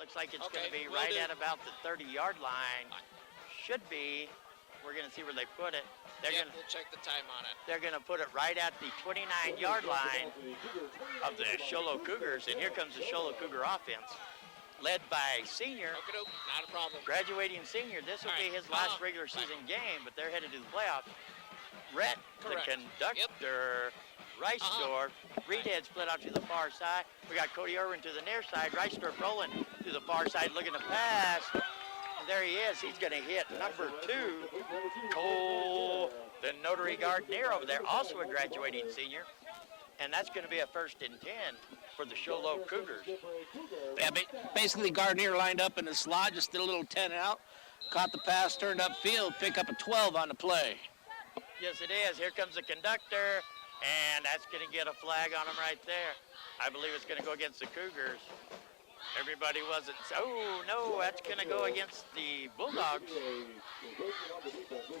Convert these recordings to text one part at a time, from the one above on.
Looks like it's going to be right at about the 30-yard line. Should be. We're going to see where they put it. We'll check the time on it. They're going to put it right at the 29-yard line of the Sholo Cougars, and here comes the Sholo Cougar offense, led by senior. Not a problem. Graduating senior. This will be his last regular season game, but they're headed to the playoffs. Rhett, the conductor, Reisdorf. Reedhead split out to the far side. We got Cody Irwin to the near side. Reisdorf rolling to the far side, looking to pass. And there he is. He's going to hit number 2, Cole, the Notary Gardner over there, also a graduating senior. And that's going to be a 1st and 10 for the Sholo Cougars. Yeah, basically Gardner lined up in the slot, just did a little 10 out, caught the pass, turned upfield, pick up a 12 on the play. Yes, it is. Here comes the conductor, and that's going to get a flag on him right there. I believe it's going to go against the Cougars. Everybody wasn't. Oh, no, that's going to go against the Bulldogs.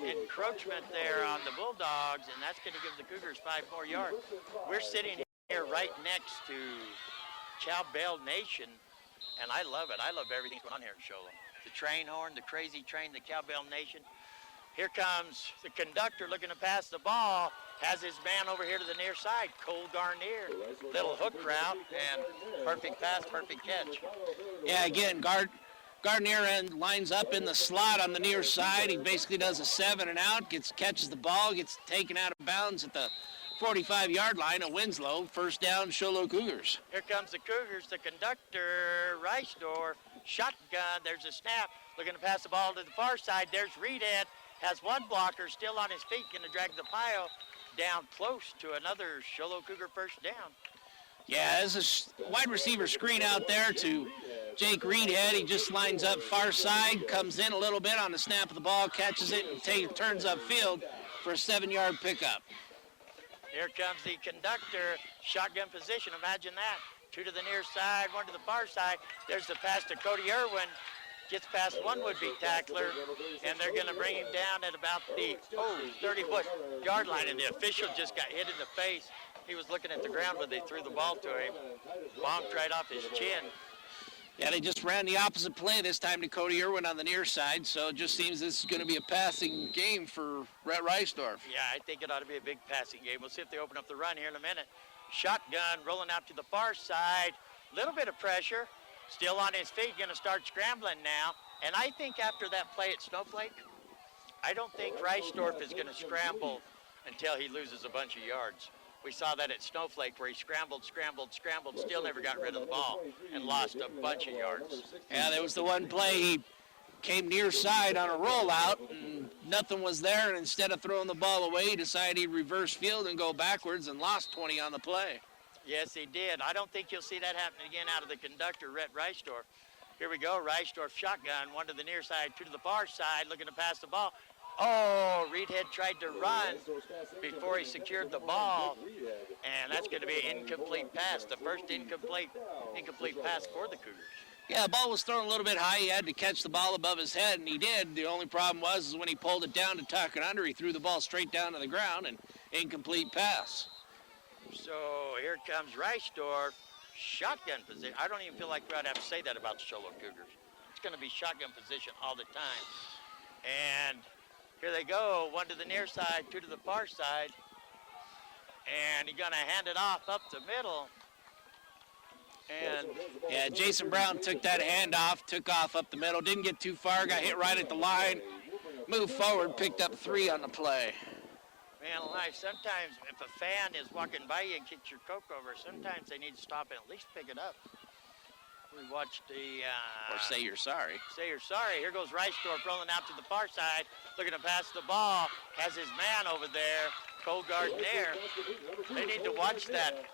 Encroachment there on the Bulldogs, and that's going to give the Cougars 5 more yards. We're sitting here right next to Cowbell Nation, and I love it. I love everything going on here in Sholo. The train horn, the crazy train, the Cowbell Nation. Here comes the conductor looking to pass the ball. Has his man over here to the near side, Cole Garnier. Little hook route and perfect pass, perfect catch. Yeah, again, Gardner lines up in the slot on the near side. He basically does a 7 and out, catches the ball, gets taken out of bounds at the 45-yard line of Winslow. 1st down, Sholo Cougars. Here comes the Cougars, the conductor, Reisdorf, shotgun. There's a snap, looking to pass the ball to the far side. There's Reedhead, has one blocker still on his feet, going to drag the pile down close to another Sholo Cougar 1st down. Yeah, there's a wide receiver screen out there to Jake Reedhead. He just lines up far side, comes in a little bit on the snap of the ball, catches it, and turns upfield for a 7-yard pickup. Here comes the conductor, shotgun position. Imagine that. 2 to the near side, 1 to the far side. There's the pass to Cody Irwin. Gets past one would-be tackler, and they're going to bring him down at about the 30-yard line, and the official just got hit in the face. He was looking at the ground when they threw the ball to him. Bonked right off his chin. Yeah, they just ran the opposite play this time to Cody Irwin on the near side, so it just seems this is going to be a passing game for Rhett Reisdorf. Yeah, I think it ought to be a big passing game. We'll see if they open up the run here in a minute. Shotgun rolling out to the far side. Little bit of pressure. Still on his feet, going to start scrambling now. And I think after that play at Snowflake, I don't think Reisdorf is going to scramble until he loses a bunch of yards. We saw that at Snowflake where he scrambled, still never got rid of the ball and lost a bunch of yards. Yeah, there was the one play he came near side on a rollout and nothing was there, and instead of throwing the ball away, he decided he'd reverse field and go backwards and lost 20 on the play. Yes, he did. I don't think you'll see that happen again out of the conductor, Rhett Reisdorf. Here we go. Reisdorf shotgun, 1 to the near side, 2 to the far side, looking to pass the ball. Oh, Reedhead tried to run before he secured the ball, and that's going to be an incomplete pass, the first incomplete pass for the Cougars. Yeah, the ball was thrown a little bit high. He had to catch the ball above his head, and he did. The only problem was when he pulled it down to tuck it under, he threw the ball straight down to the ground, and incomplete pass. So here comes Reisdorf, shotgun position. I don't even feel like I'd have to say that about the Sholo Cougars. It's going to be shotgun position all the time. And here they go, 1 to the near side, 2 to the far side. And he's going to hand it off up the middle. And yeah, Jason Brown took that handoff, took off up the middle, didn't get too far, got hit right at the line, moved forward, picked up 3 on the play. Man alive, sometimes if a fan is walking by you and kicks your Coke over, sometimes they need to stop and at least pick it up. We watched the... or say you're sorry. Say you're sorry. Here goes Reisdorf rolling out to the far side, looking to pass the ball, has his man over there, Cole Gardner. They need to watch that,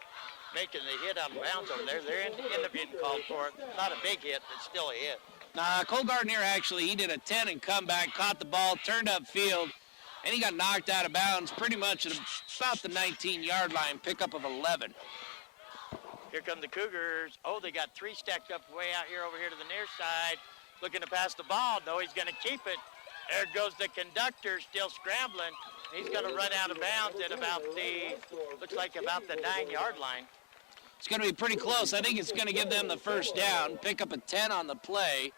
making the hit out of bounds over there. They're end up getting called for it. Not a big hit, but still a hit. Cole Gardner actually, he did a 10 and comeback, caught the ball, turned upfield, and he got knocked out of bounds pretty much at about the 19-yard line, pickup of 11. Here come the Cougars. Oh, they got 3 stacked up way out here over here to the near side, looking to pass the ball. No, he's going to keep it. There goes the conductor, still scrambling. He's going to run out of bounds at about the, looks like about the 9-yard line. It's going to be pretty close. I think it's going to give them the first down. Pick up a 10 on the play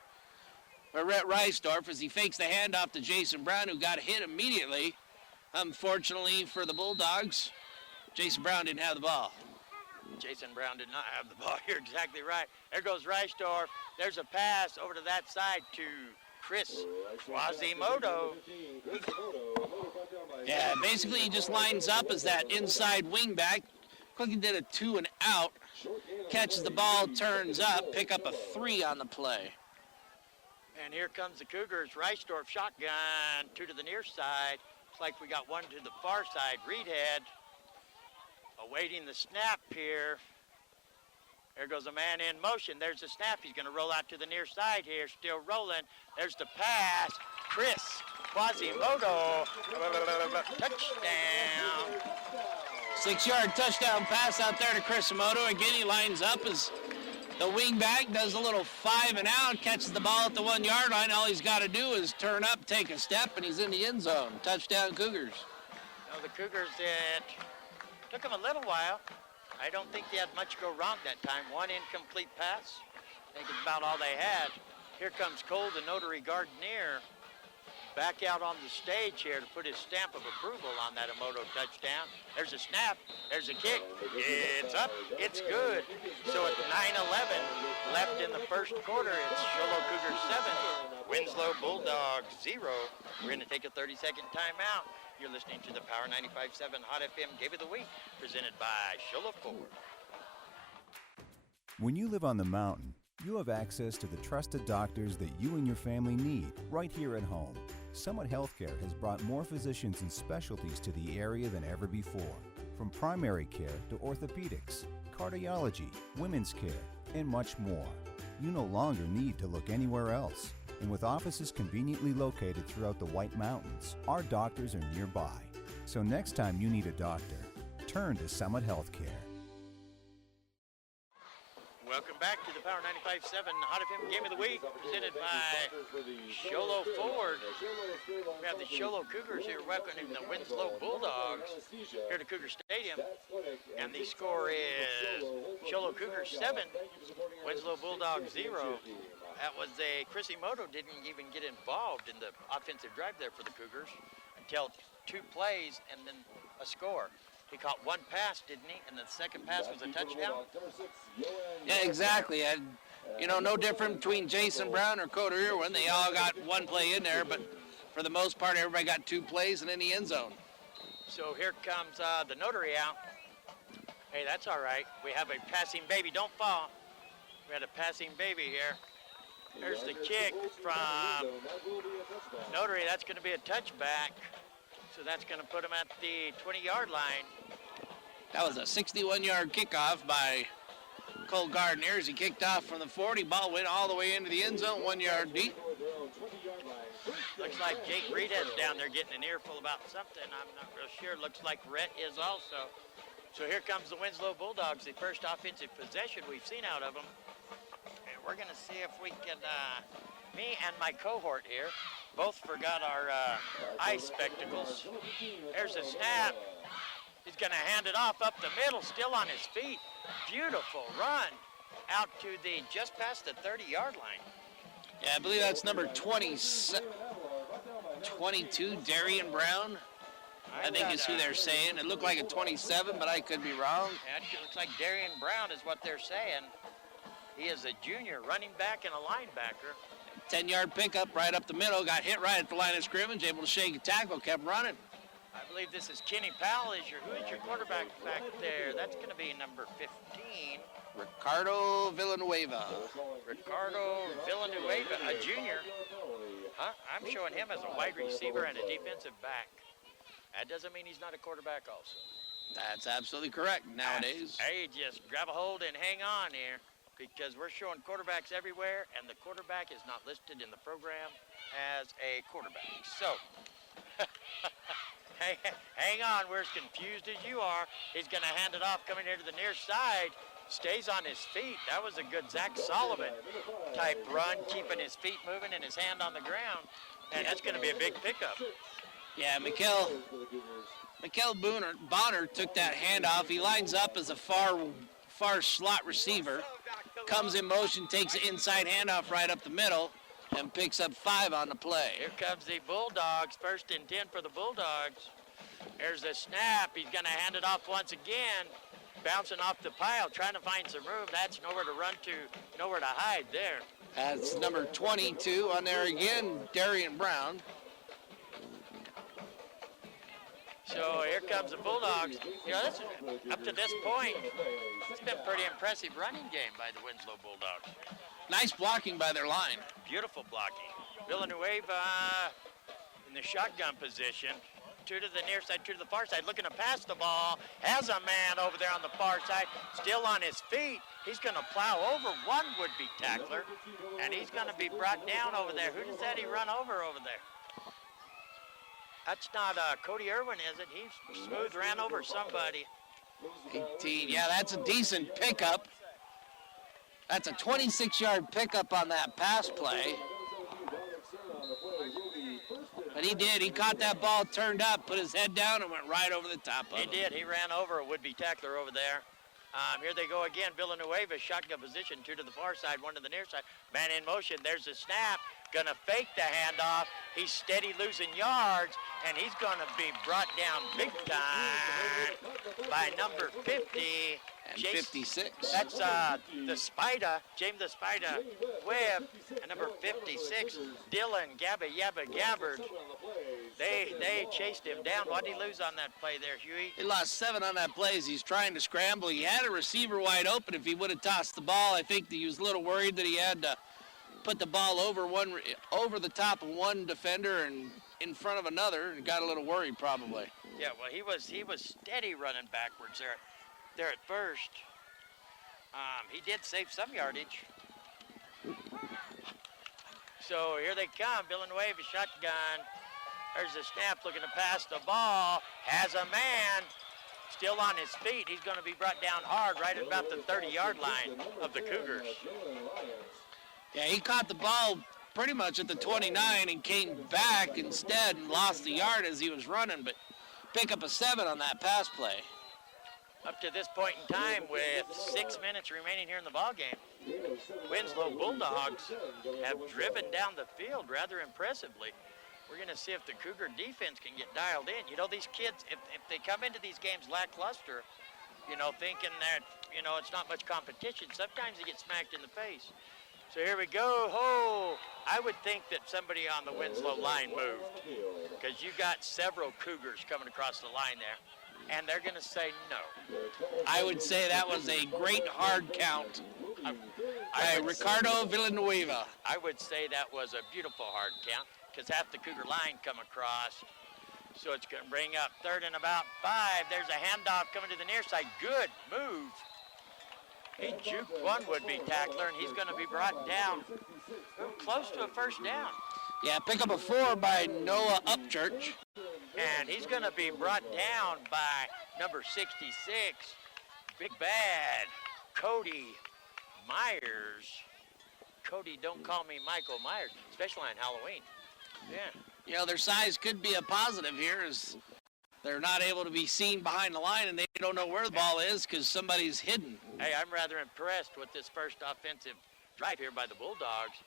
for Rhett Reisdorf as he fakes the handoff to Jason Brown, who got hit immediately. Unfortunately for the Bulldogs, Jason Brown didn't have the ball. Jason Brown did not have the ball. You're exactly right. There goes Reisdorf. There's a pass over to that side to Chris Quasimodo. Yeah, basically he just lines up as that inside wingback. Quickly did a 2 and out. Catches the ball, turns up, pick up a 3 on the play. And here comes the Cougars. Reisdorf shotgun, 2 to the near side. Looks like we got 1 to the far side. Reedhead awaiting the snap here. There goes a man in motion. There's the snap. He's going to roll out to the near side here. Still rolling. There's the pass. Chris Quasimodo. Touchdown. 6-yard touchdown pass out there to Quasimodo. Again, he lines up as the wingback, does a little 5 and out, catches the ball at the 1-yard line. All he's got to do is turn up, take a step, and he's in the end zone. Touchdown, Cougars. Now the Cougars, it took them a little while. I don't think they had much go wrong that time. 1 incomplete pass. I think it's about all they had. Here comes Cole, the notary Gardenier, back out on the stage here to put his stamp of approval on that Emoto touchdown. There's a snap. There's a kick. It's up. It's good. So at 9:11 left in the first quarter, it's Sholo Cougars 7, Winslow Bulldogs 0. We're going to take a 30-second timeout. You're listening to the Power 95.7 Hot FM Game of the Week, presented by Sholo Ford. When you live on the mountain, you have access to the trusted doctors that you and your family need right here at home. Summit Healthcare has brought more physicians and specialties to the area than ever before. From primary care to orthopedics, cardiology, women's care, and much more. You no longer need to look anywhere else. And with offices conveniently located throughout the White Mountains, our doctors are nearby. So next time you need a doctor, turn to Summit Healthcare. Welcome back to the Power 95.7 Hot FM Game of the Week, presented by Sholo Ford. We have the Sholo Cougars here welcoming the Winslow Bulldogs here to Cougar Stadium. And the score is Sholo Cougars 7, Winslow Bulldogs 0. That was Quasimodo didn't even get involved in the offensive drive there for the Cougars until 2 plays and then a score. He caught 1 pass, didn't he? And the second pass was a touchdown? Yeah, exactly. And, no different between Jason Brown or Coder Irwin. They all got 1 play in there, but for the most part, everybody got 2 plays and in the end zone. So here comes the notary out. Hey, that's all right. We have a passing baby. Don't fall. We had a passing baby here. There's the kick from Notary. That's going to be a touchback. So that's going to put him at the 20-yard line. That was a 61-yard kickoff by Cole Gardner as he kicked off from the 40. Ball went all the way into the end zone, 1 yard deep. Looks like Jake Reedhead's down there getting an earful about something. I'm not real sure. Looks like Rhett is also. So here comes the Winslow Bulldogs, the first offensive possession we've seen out of them. And we're going to see if we can, me and my cohort here, both forgot our eye spectacles. There's a snap. He's going to hand it off up the middle, still on his feet. Beautiful run out to the just past the 30-yard line. Yeah, I believe that's number 22, Darian Brown. I think is who they're saying. It looked like a 27, but I could be wrong. Yeah, it looks like Darian Brown is what they're saying. He is a junior running back and a linebacker. 10-yard pickup right up the middle, got hit right at the line of scrimmage, able to shake a tackle, kept running. I believe this is Kenny Powell. Who is your quarterback back there? That's going to be number 15. Ricardo Villanueva. Ricardo Villanueva, a junior. Huh? I'm showing him as a wide receiver and a defensive back. That doesn't mean he's not a quarterback also. That's absolutely correct nowadays. Hey, just grab a hold and hang on here, because we're showing quarterbacks everywhere, and the quarterback is not listed in the program as a quarterback. So, hang on. We're as confused as you are. He's going to hand it off coming here to the near side. Stays on his feet. That was a good Zach Solomon type run, keeping his feet moving and his hand on the ground. And that's going to be a big pickup. Yeah, Bonner took that handoff. He lines up as a far slot receiver. Comes in motion, takes an inside handoff right up the middle, and picks up 5 on the play. Here comes the Bulldogs. 1st and 10 for the Bulldogs. There's the snap. He's going to hand it off once again. Bouncing off the pile, trying to find some room. That's nowhere to run to, nowhere to hide there. That's number 22 on there again, Darian Brown. So here comes the Bulldogs. You know, this, up to this point, it's been a pretty impressive running game by the Winslow Bulldogs. Nice blocking by their line. Beautiful blocking. Villanueva in the shotgun position. 2 to the near side, 2 to the far side, looking to pass the ball. Has a man over there on the far side, still on his feet. He's going to plow over one would-be tackler, and he's going to be brought down over there. Who does that he run over there? That's not Cody Irwin, is it? He smooth ran over somebody. 18, yeah, that's a decent pickup. That's a 26-yard pickup on that pass play. But he did. He caught that ball, turned up, put his head down, and went right over the top of it. He did. He ran over a would-be tackler over there. Here they go again. Villanueva, shotgun position, 2 to the far side, 1 to the near side. Man in motion. There's a snap. Gonna fake the handoff. He's steady losing yards, and he's gonna be brought down big time by number 50. And 56. That's the Spider, James the Spider Webb, and number 56, Dylan Gabba Yabba Gabbard. They chased him down. What did he lose on that play there, Huey? He lost 7 on that play as he's trying to scramble. He had a receiver wide open. If he would have tossed the ball, I think he was a little worried that he had to put the ball over the top of one defender and in front of another, and got a little worried probably. Yeah, well, he was steady running backwards there at first. He did save some yardage. So here they come. Villanueva shotgun. There's a snap, looking to pass the ball. Has a man still on his feet. He's going to be brought down hard right at about the 30-yard line of the Cougars. Yeah, he caught the ball pretty much at the 29 and came back instead and lost the yard as he was running, but pick up a 7 on that pass play. Up to this point in time, with 6 minutes remaining here in the ballgame, Winslow Bulldogs have driven down the field rather impressively. We're going to see if the Cougar defense can get dialed in. You know, these kids, if they come into these games lackluster, you know, thinking that, you know, it's not much competition, sometimes they get smacked in the face. So here we go. Oh, I would think that somebody on the Winslow line moved, because you got several Cougars coming across the line there, and they're going to say no. I would say that was a great hard count by Ricardo Villanueva. I would say that was a beautiful hard count, because half the Cougar line come across. So it's going to bring up 3rd and about 5. There's a handoff coming to the near side. Good move. He juked one would-be tackler, and he's going to be brought down close to a first down. Yeah, pick up a 4 by Noah Upchurch. And he's going to be brought down by number 66, Big Bad, Cody Myers. Cody, don't call me Michael Myers, especially on Halloween. Yeah. You know, their size could be a positive here as they're not able to be seen behind the line and they don't know where the ball is because somebody's hidden. Hey, I'm rather impressed with this first offensive drive here by the Bulldogs.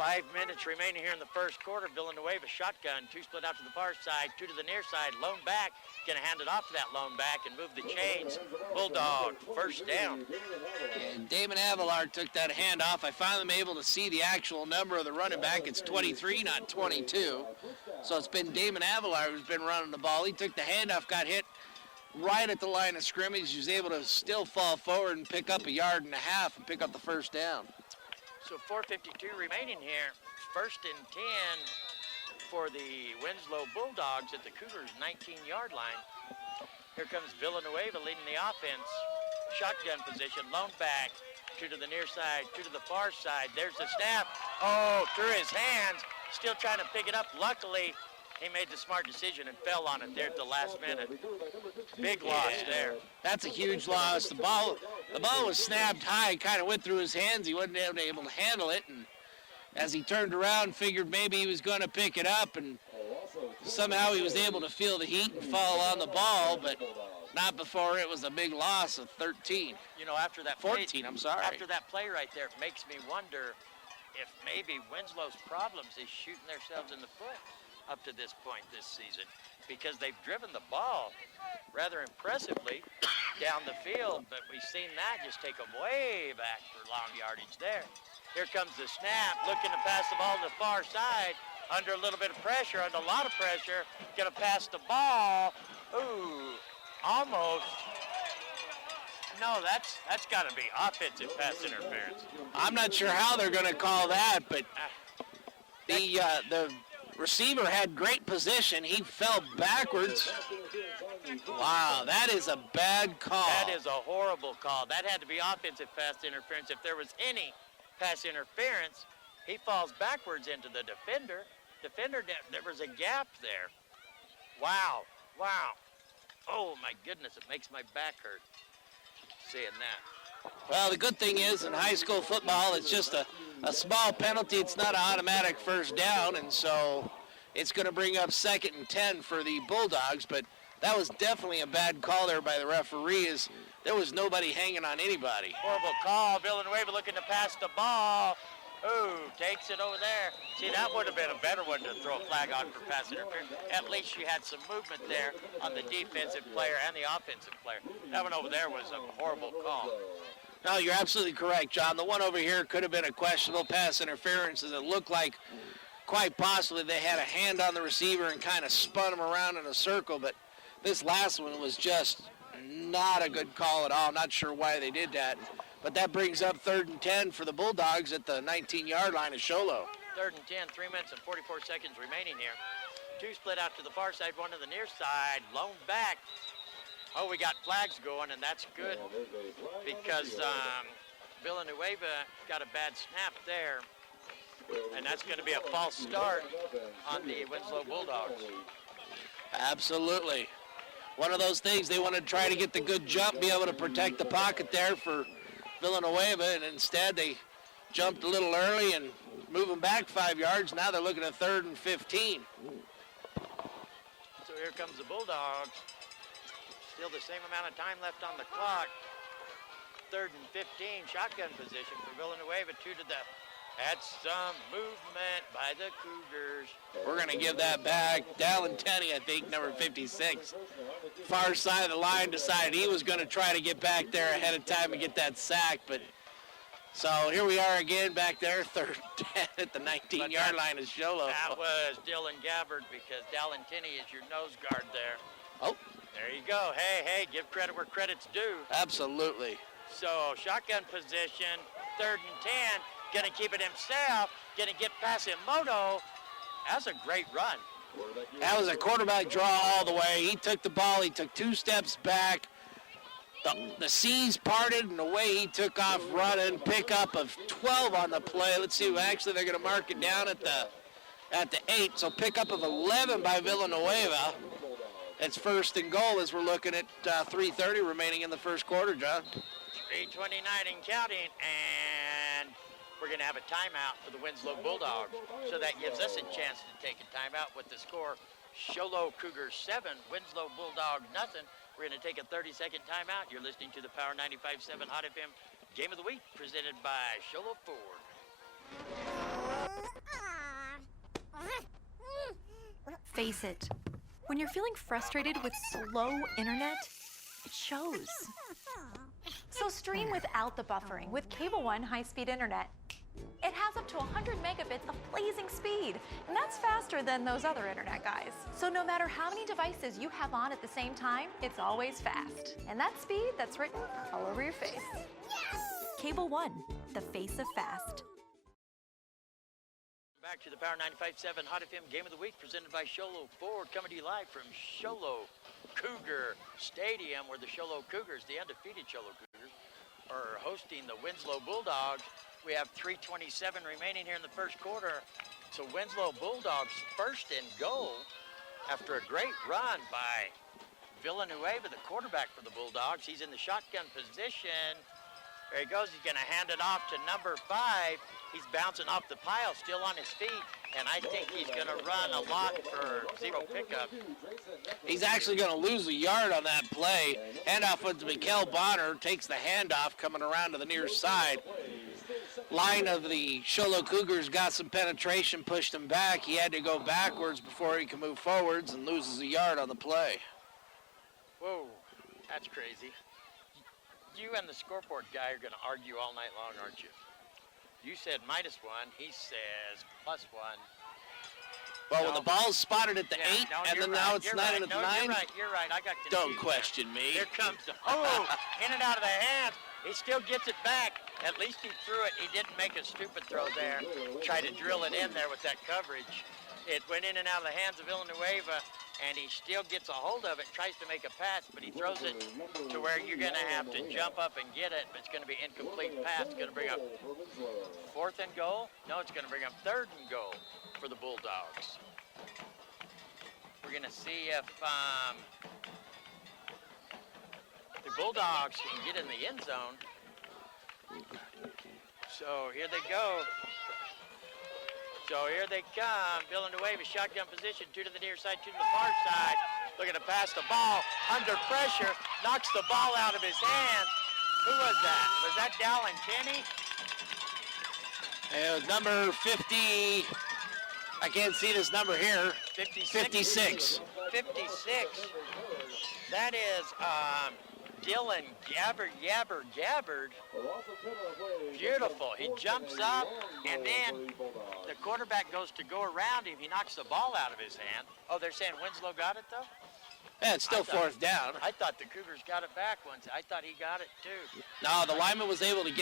5 minutes remaining here in the first quarter. Villanueva shotgun, 2 split out to the far side, 2 to the near side, lone back. Going to hand it off to that lone back and move the chains. Bulldog, first down. And Damon Avalar took that handoff. I finally am able to see the actual number of the running back. It's 23, not 22. So it's been Damon Avalar who's been running the ball. He took the handoff, got hit right at the line of scrimmage. He was able to still fall forward and pick up a 1.5 yards and pick up the first down. So 4:52 remaining here. 1st and 10 for the Winslow Bulldogs at the Cougars' 19-yard line. Here comes Villanueva leading the offense. Shotgun position, lone back, 2 to the near side, 2 to the far side. There's the snap. Oh, through his hands. Still trying to pick it up. Luckily, he made the smart decision and fell on it there at the last minute. Big loss there. That's a huge loss. The ball was snapped high, kind of went through his hands. He wasn't able to handle it, and as he turned around, figured maybe he was going to pick it up, and somehow he was able to feel the heat and fall on the ball, but Not before it was a big loss of 13. You know, after that 14, play, I'm sorry. After that play right there, it makes me wonder if maybe Winslow's problems is shooting themselves in the foot up to this point this season, because they've driven the ball rather impressively down the field, but we've seen that just take them way back for long yardage there. Here comes the snap, looking to pass the ball to the far side, under a little bit of pressure, under a lot of pressure, gonna pass the ball. Ooh, almost. No, that's got to be offensive pass interference. I'm not sure how they're going to call that, but the receiver had great position. He fell backwards. Wow, that is a bad call. That is a horrible call. That had to be offensive pass interference. If there was any pass interference, he falls backwards into the defender. There was a gap there. Wow, wow. Oh, my goodness, it makes my back hurt seeing that. Well, the good thing is in high school football, it's just a small penalty. It's not an automatic first down, and so it's going to bring up 2nd and 10 for the Bulldogs, but that was definitely a bad call there by the referees. There was nobody hanging on anybody. Horrible call. Villanueva looking to pass the ball. Ooh, takes it over there. See, that would have been a better one to throw a flag on for pass interference. At least you had some movement there on the defensive player and the offensive player. That one over there was a horrible call. No, you're absolutely correct, John. The one over here could have been a questionable pass interference, as it looked like quite possibly they had a hand on the receiver and kind of spun him around in a circle, but this last one was just not a good call at all. I'm not sure why they did that. But that brings up 3rd and 10 for the Bulldogs at the 19-yard line of Sholo. 3rd and 10, 3 minutes and 44 seconds remaining here. Two split out to the far side, one to the near side, lone back. Oh, we got flags going, and that's good because Villanueva got a bad snap there, and that's going to be a false start on the Winslow Bulldogs. Absolutely. One of those things, they want to try to get the good jump, be able to protect the pocket there for Villanueva, and instead they jumped a little early and moving back 5 yards. Now they're looking at 3rd and 15. So here comes the Bulldogs. Still the same amount of time left on the clock. 3rd and 15, shotgun position for Villanueva. That's some movement by the Cougars. We're going to give that back. Dallin Tenney, I think, number 56. Far side of the line, decided he was going to try to get back there ahead of time and get that sack. But so here we are again back there, 3rd and 10 at the 19-yard line of Sholo. That was Dylan Gabbard because Dallin Tenney is your nose guard there. Oh. There you go. Hey, give credit where credit's due. Absolutely. So shotgun position, 3rd and 10. Going to keep it himself, going to get past Emoto. That's a great run. That was a quarterback draw all the way. He took the ball, he took 2 steps back. The seas parted, and away he took off running. Pickup of 12 on the play. Let's see, actually they're going to mark it down at the 8. So pickup of 11 by Villanueva. It's 1st and goal as we're looking at 3:30 remaining in the first quarter, John. 3:29 and counting, and we're going to have a timeout for the Winslow Bulldogs. So that gives us a chance to take a timeout with the score. Sholo Cougars 7, Winslow Bulldogs nothing. We're going to take a 30-second timeout. You're listening to the Power 95.7 Hot FM Game of the Week presented by Sholo Ford. Face it, when you're feeling frustrated with slow internet, it shows. So stream without the buffering with Cable One high-speed internet. It has up to 100 megabits of blazing speed, and that's faster than those other internet guys. So no matter how many devices you have on at the same time, it's always fast. And that speed, that's written all over your face. Yes! Cable One, the face of fast. Back to the Power 95.7 Hot FM Game of the Week presented by Sholo Ford, coming to you live from Sholo Cougar Stadium, where the Sholo Cougars, the undefeated Sholo Cougars, are hosting the Winslow Bulldogs. We have 3:27 remaining here in the first quarter. So Winslow Bulldogs 1st and goal after a great run by Villanueva, the quarterback for the Bulldogs. He's in the shotgun position. There he goes. He's going to hand it off to number 5. He's bouncing off the pile, still on his feet. and I think he's going to run a lot for 0 pickup. He's actually going to lose a yard on that play. Handoff with Mikael Bonner, takes the handoff coming around to the near side. Line of the Sholo Cougars got some penetration, pushed him back. He had to go backwards before he could move forwards and loses a yard on the play. Whoa, that's crazy. You and the scoreboard guy are going to argue all night long, aren't you? You said -1, he says +1. Well, when the ball's spotted at the 8, and then now it's 9 at the 9. You're right. I got confused. Don't question me. Here comes the, in and out of the hands. He still gets it back. At least he threw it. He didn't make a stupid throw there. Tried to drill it in there with that coverage. It went in and out of the hands of Villanueva, and he still gets a hold of it, tries to make a pass, but he throws it to where you're going to have to jump up and get it, but it's going to be incomplete pass. It's going to bring up 4th and goal? No, it's going to bring up 3rd and goal for the Bulldogs. We're going to see if the Bulldogs can get in the end zone. So here they go. So here they come. Villanueva, shotgun position, 2 to the near side, 2 to the far side. Looking to pass the ball under pressure, knocks the ball out of his hands. Who was that? Was that Dallin Kenny? It was number 50. I can't see this number here. 56. 56. That is Dylan Gabbard. Beautiful. He jumps up, and then the quarterback goes to go around him. He knocks the ball out of his hand. Oh, they're saying Winslow got it, though? Yeah, it's still 4th down. I thought the Cougars got it back once. I thought he got it, too. No, the lineman was able to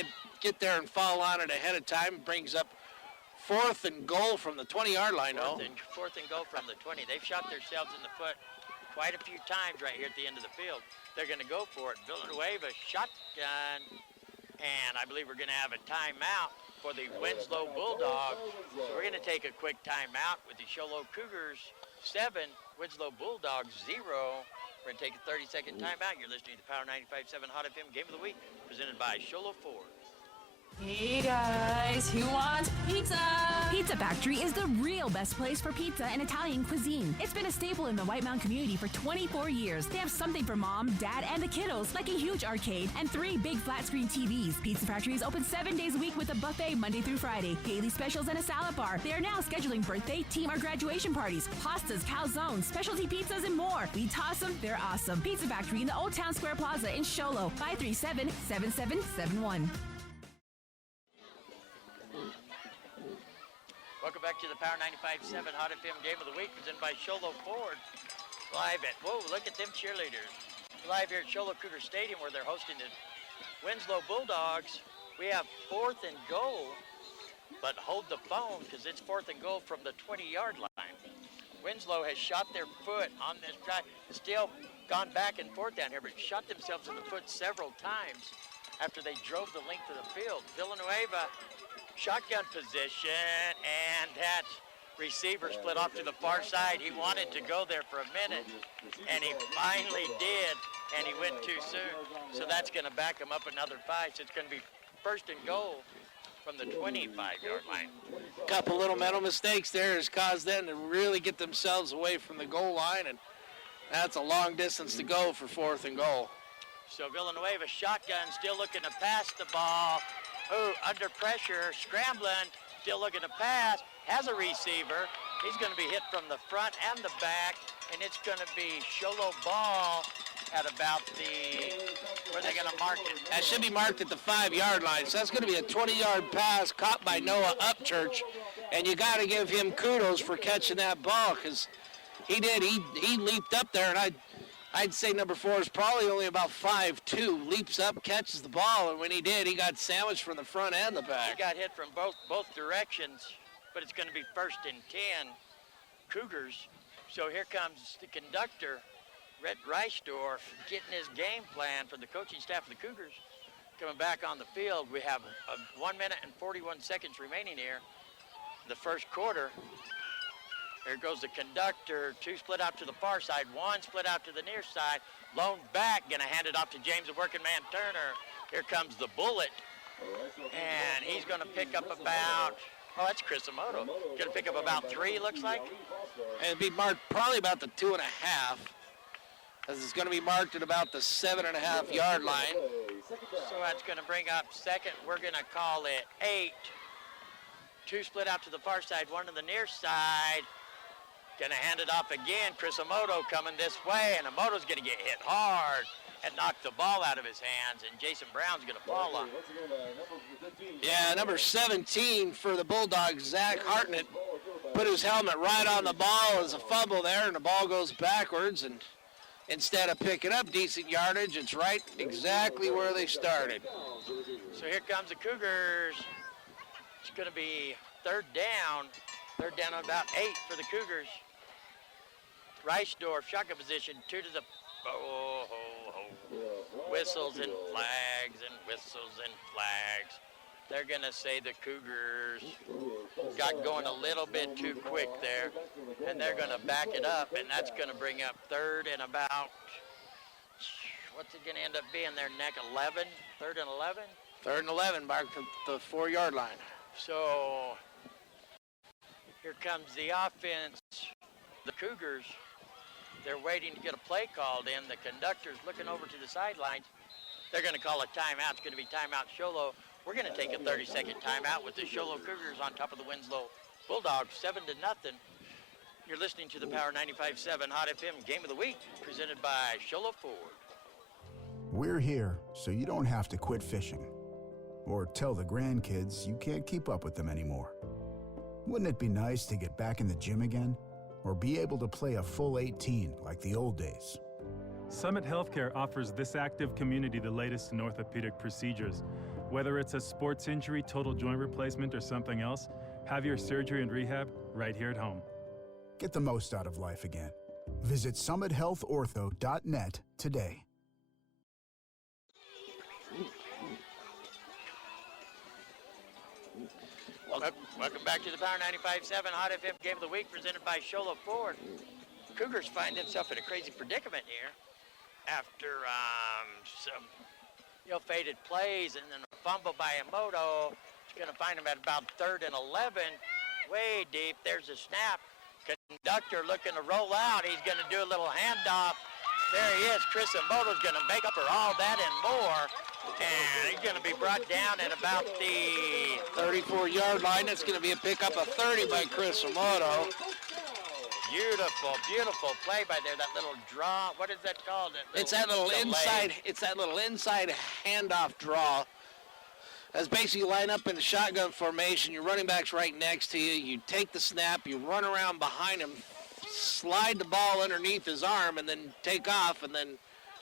get there and fall on it ahead of time. Brings up 4th and goal from the 20-yard line, though. 4th and goal from the 20. They've shot themselves in the foot quite a few times right here at the end of the field. They're going to go for it. Villanueva, shotgun, and I believe we're going to have a timeout for the Winslow Bulldogs. So we're going to take a quick timeout with the Sholo Cougars 7, Winslow Bulldogs 0. We're going to take a 30-second timeout. You're listening to the Power 95.7 Hot FM Game of the Week, presented by Sholo Ford. Hey guys, who wants pizza? Pizza Factory is the real best place for pizza and Italian cuisine. It's been a staple in the White Mountain community for 24 years. They have something for mom, dad, and the kiddos, like a huge arcade and 3 big flat screen TVs. Pizza Factory is open 7 days a week with a buffet Monday through Friday, daily specials, and a salad bar. They are now scheduling birthday, team, or graduation parties, pastas, calzones, specialty pizzas, and more. We toss them, they're awesome. Pizza Factory in the Old Town Square Plaza in Sholo, 537-7771. Welcome back to the Power 95.7 Hot FM Game of the Week, presented by Sholo Ford. Live at, whoa, look at them cheerleaders. Live here at Sholo Cougar Stadium where they're hosting the Winslow Bulldogs. We have 4th and goal, but hold the phone because it's 4th and goal from the 20-yard line. Winslow has shot their foot on this drive, still gone back and forth down here, but shot themselves in the foot several times after they drove the length of the field. Villanueva, shotgun position, and that receiver split off to the far side. He wanted to go there for a minute, and he finally did, and he went too soon. So that's going to back him up another 5. So it's going to be 1st and goal from the 25-yard line. A couple little mental mistakes there has caused them to really get themselves away from the goal line, and that's a long distance to go for 4th and goal. So Villanueva, shotgun, still looking to pass the ball. Ooh, under pressure, scrambling, still looking to pass, has a receiver. He's going to be hit from the front and the back, and it's going to be Sholo ball at about the, where are they going to mark it? That should be marked at the 5-yard line. So that's going to be a 20-yard pass caught by Noah Upchurch, and you got to give him kudos for catching that ball because he did. He leaped up there, and I'd say number 4 is probably only about 5'2", leaps up, catches the ball, and when he did, he got sandwiched from the front and the back. He got hit from both directions, but it's going to be 1st and 10, Cougars. So here comes the conductor, Rhett Reisdorf, getting his game plan for the coaching staff of the Cougars. Coming back on the field, we have 1 minute and 41 seconds remaining here, the first quarter. There goes the conductor, 2 split out to the far side, 1 split out to the near side. Lone back, gonna hand it off to James, the working man Turner. Here comes the bullet, and he's gonna pick up about Oh, that's Chris Emoto. Gonna pick up about 3, looks like. And it'd be marked probably about the 2.5, as it's going to be marked at about the 7.5-yard line. So that's gonna bring up second. We're gonna call it 8. 2 split out to the far side, 1 to the near side. Gonna hand it off again. Chris Emoto coming this way, and Emoto's gonna get hit hard and knock the ball out of his hands, and Jason Brown's gonna fall on him. Yeah, number 17 for the Bulldogs, Zach Hartnett, put his helmet right on the ball as a fumble there, and the ball goes backwards, and instead of picking up decent yardage, it's right exactly where they started. So here comes the Cougars. It's gonna be third down on about 8 for the Cougars. Reisdorf, shotgun position, 2 to the, whistles and flags and whistles and flags. They're gonna say the Cougars got going a little bit too quick there, and they're gonna back it up, and that's gonna bring up third and about, what's it gonna end up being there, Nick, 11? Third and 11? Third and 11, marked at the 4-yard line. So here comes the offense. The Cougars, they're waiting to get a play called in. The conductor's looking over to the sidelines. They're going to call a timeout. It's going to be timeout Sholo. We're going to take a 30-second timeout with the Sholo Cougars on top of the Winslow Bulldogs, 7-0. You're listening to the Power 95.7 Hot FM Game of the Week, presented by Sholo Ford. We're here so you don't have to quit fishing or tell the grandkids you can't keep up with them anymore. Wouldn't it be nice to get back in the gym again or be able to play a full 18 like the old days? Summit Healthcare offers this active community the latest in orthopedic procedures. Whether it's a sports injury, total joint replacement, or something else, have your surgery and rehab right here at home. Get the most out of life again. Visit summithealthortho.net today. Welcome back to the Power 95.7 Hot FM Game of the Week, presented by Sholo Ford. Cougars find themselves in a crazy predicament here after some faded plays and then a fumble by Emoto. It's going to find them at about 3rd and 11, way deep. There's a snap. Conductor looking to roll out. He's going to do a little handoff. There he is. Chris Emoto's going to make up for all that and more. And he's going to be brought down at about the 34-yard line. It's going to be a pickup of 30 by Chris Emoto. Beautiful, beautiful play by there. That little draw. What is that called? It's that little inside. It's that little inside handoff draw. That's basically you line up in the shotgun formation. Your running back's right next to you. You take the snap. You run around behind him, slide the ball underneath his arm, and then take off. And then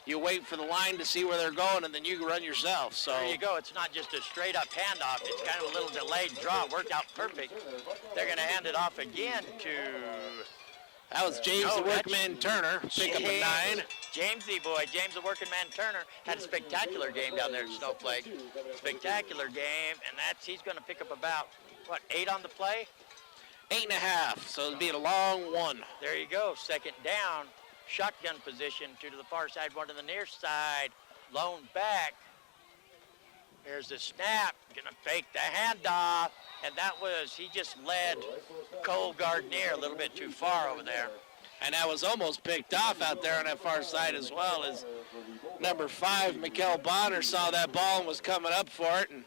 you wait for the line to see where they're going, and then you run yourself. So there you go. It's not just a straight-up handoff. It's kind of a little delayed draw. It worked out perfect. They're going to hand it off again to... That was James the Workman Turner, pick up a 9. Jamesy boy, James the Working Man Turner had a spectacular game down there at Snowflake. Spectacular game, and he's going to pick up about, 8 on the play? 8.5, so it'll be a long one. There you go, second down. Shotgun position, 2 to the far side, 1 to the near side. Lone back. There's the snap. Gonna fake the handoff. And he just led Cole Gardner a little bit too far over there. And that was almost picked off out there on that far side as well, as number 5, Mikael Bonner, saw that ball and was coming up for it. And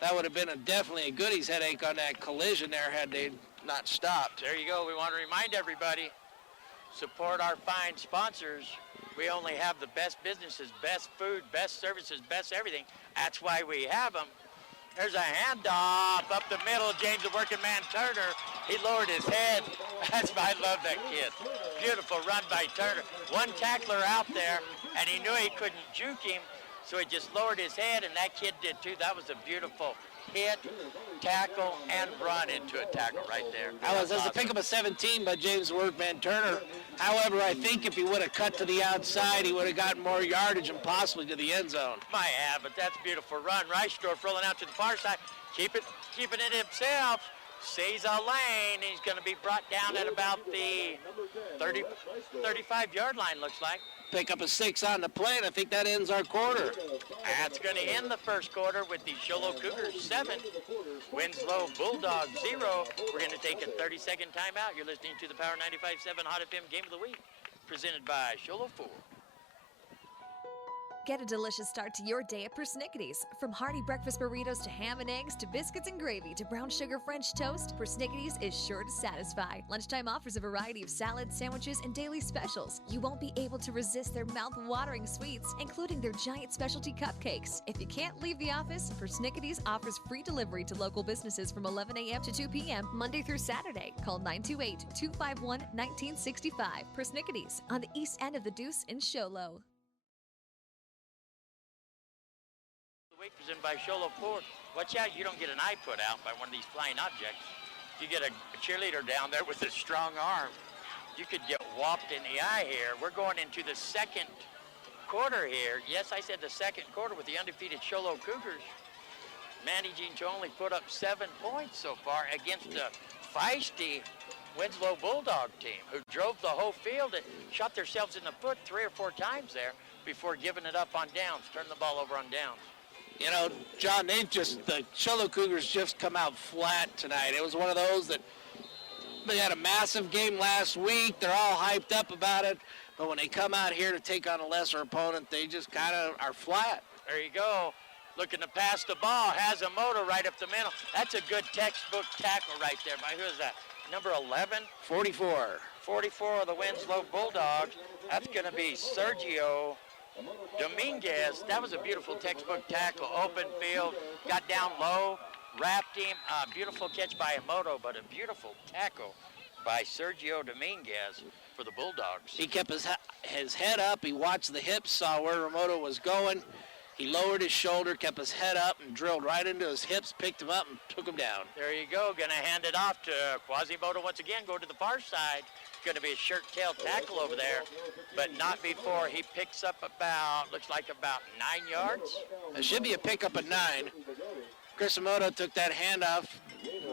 that would have been definitely a goodies headache on that collision there had they not stopped. There you go. We want to remind everybody, support our fine sponsors. We only have the best businesses, best food, best services, best everything. That's why we have them. There's a handoff up the middle. James the Working Man Turner. He lowered his head. I love that kid. Beautiful run by Turner. One tackler out there, and he knew he couldn't juke him, so he just lowered his head, and that kid did too. That was a beautiful hit, tackle, and run into a tackle right there. That was a pickup of 17 by James the Workman Turner. However, I think if he would have cut to the outside, he would have gotten more yardage and possibly to the end zone. Might have, but that's a beautiful run. Reisdorf rolling out to the far side, keeping it himself. sees a lane. He's going to be brought down at about the 35-yard line, looks like. Pick up a 6 on the play, and I think that ends our quarter. That's going to end the first quarter with the Show Low Cougars 7, Winslow Bulldogs 0. We're going to take a 30-second timeout. You're listening to the Power 95.7 Hot FM Game of the Week, presented by Show Low 4. Get a delicious start to your day at Persnickity's. From hearty breakfast burritos to ham and eggs to biscuits and gravy to brown sugar French toast, Persnickity's is sure to satisfy. Lunchtime offers a variety of salads, sandwiches, and daily specials. You won't be able to resist their mouth-watering sweets, including their giant specialty cupcakes. If you can't leave the office, Persnickity's offers free delivery to local businesses from 11 a.m. to 2 p.m. Monday through Saturday. Call 928-251-1965. Persnickity's on the east end of the Deuce in Show Low. Presented by Show Low 4. Watch out, you don't get an eye put out by one of these flying objects. You get a cheerleader down there with a strong arm, you could get whopped in the eye here. We're going into the second quarter here. Yes, I said the second quarter with the undefeated Show Low Cougars managing to only put up 7 points so far against a feisty Winslow Bulldog team who drove the whole field and shot themselves in the foot 3 or 4 times there before giving it up on downs, turning the ball over on downs. You know, John, the Show Low Cougars just come out flat tonight. It was one of those that they had a massive game last week. They're all hyped up about it. But when they come out here to take on a lesser opponent, they just kind of are flat. There you go. Looking to pass the ball. Has a motor right up the middle. That's a good textbook tackle right there. By who is that? Number 11? 44. 44 of the Winslow Bulldogs. That's going to be Sergio Dominguez. That was a beautiful textbook tackle. Open field, got down low, wrapped him. Beautiful catch by Emoto, but a beautiful tackle by Sergio Dominguez for the Bulldogs. He kept his head up. He watched the hips, saw where Emoto was going. He lowered his shoulder, kept his head up, and drilled right into his hips, picked him up, and took him down. There you go. Going to hand it off to Quasimodo once again. Go to the far side. Going to be a shirt-tail tackle over there, but not before he picks up about 9 yards. It should be a pickup at 9. Chris Emoto took that handoff,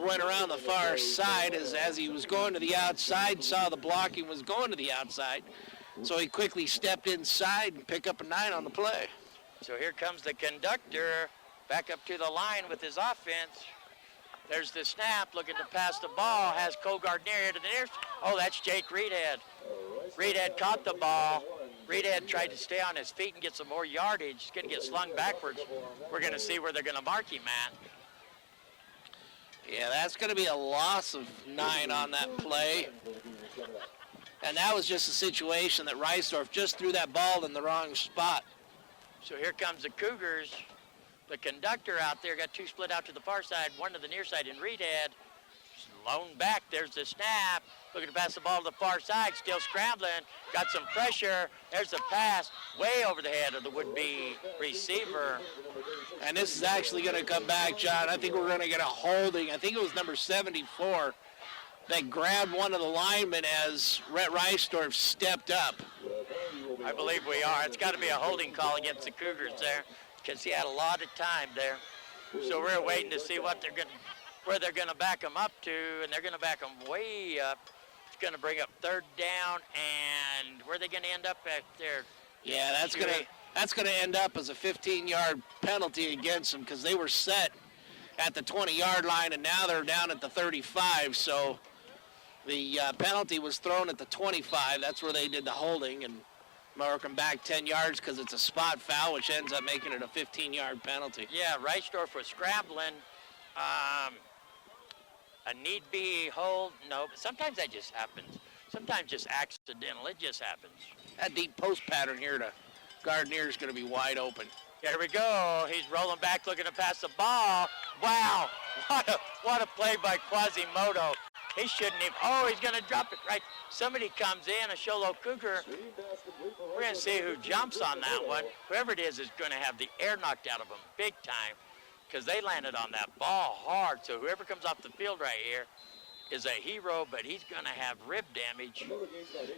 went around the far side as he was going to the outside, saw the blocking was going to the outside, so he quickly stepped inside and picked up a 9 on the play. So here comes the conductor back up to the line with his offense. There's the snap, looking to pass the ball, has Cougars near to the nearest. Oh, that's Jake Reedhead. Reedhead caught the ball. Reedhead tried to stay on his feet and get some more yardage. He's going to get slung backwards. We're going to see where they're going to mark him at. Yeah, that's going to be a loss of 9 on that play. And that was just a situation that Reisdorf just threw that ball in the wrong spot. So here comes the Cougars. The conductor out there got 2 split out to the far side, 1 to the near side in Reedhead. Lone back, there's the snap. Looking to pass the ball to the far side, still scrambling. Got some pressure. There's the pass way over the head of the would-be receiver. And this is actually going to come back, John. I think we're going to get a holding. I think it was number 74 that grabbed one of the linemen as Rhett Reisdorf stepped up. I believe we are. It's got to be a holding call against the Cougars there, because he had a lot of time there. So we're waiting to see where they're going to back him up to, and they're going to back him way up. It's going to bring up 3rd down, and where are they going to end up at there? Yeah, that's going to end up as a 15-yard penalty against them, because they were set at the 20-yard line, and now they're down at the 35. So the penalty was thrown at the 25. That's where they did the holding, and mark them back 10 yards because it's a spot foul, which ends up making it a 15-yard penalty. Yeah, Reisdorf was scrambling. A need-be hold, no, but sometimes that just happens. Sometimes just accidental, it just happens. That deep post pattern here to Gardner is going to be wide open. Here we go. He's rolling back, looking to pass the ball. Wow, what a play by Quasimodo. He shouldn't have. Oh, he's going to drop it right. Somebody comes in, a Show Low Cougar. We're going to see who jumps on that one. Whoever it is going to have the air knocked out of them big time, because they landed on that ball hard. So whoever comes off the field right here is a hero, but he's going to have rib damage.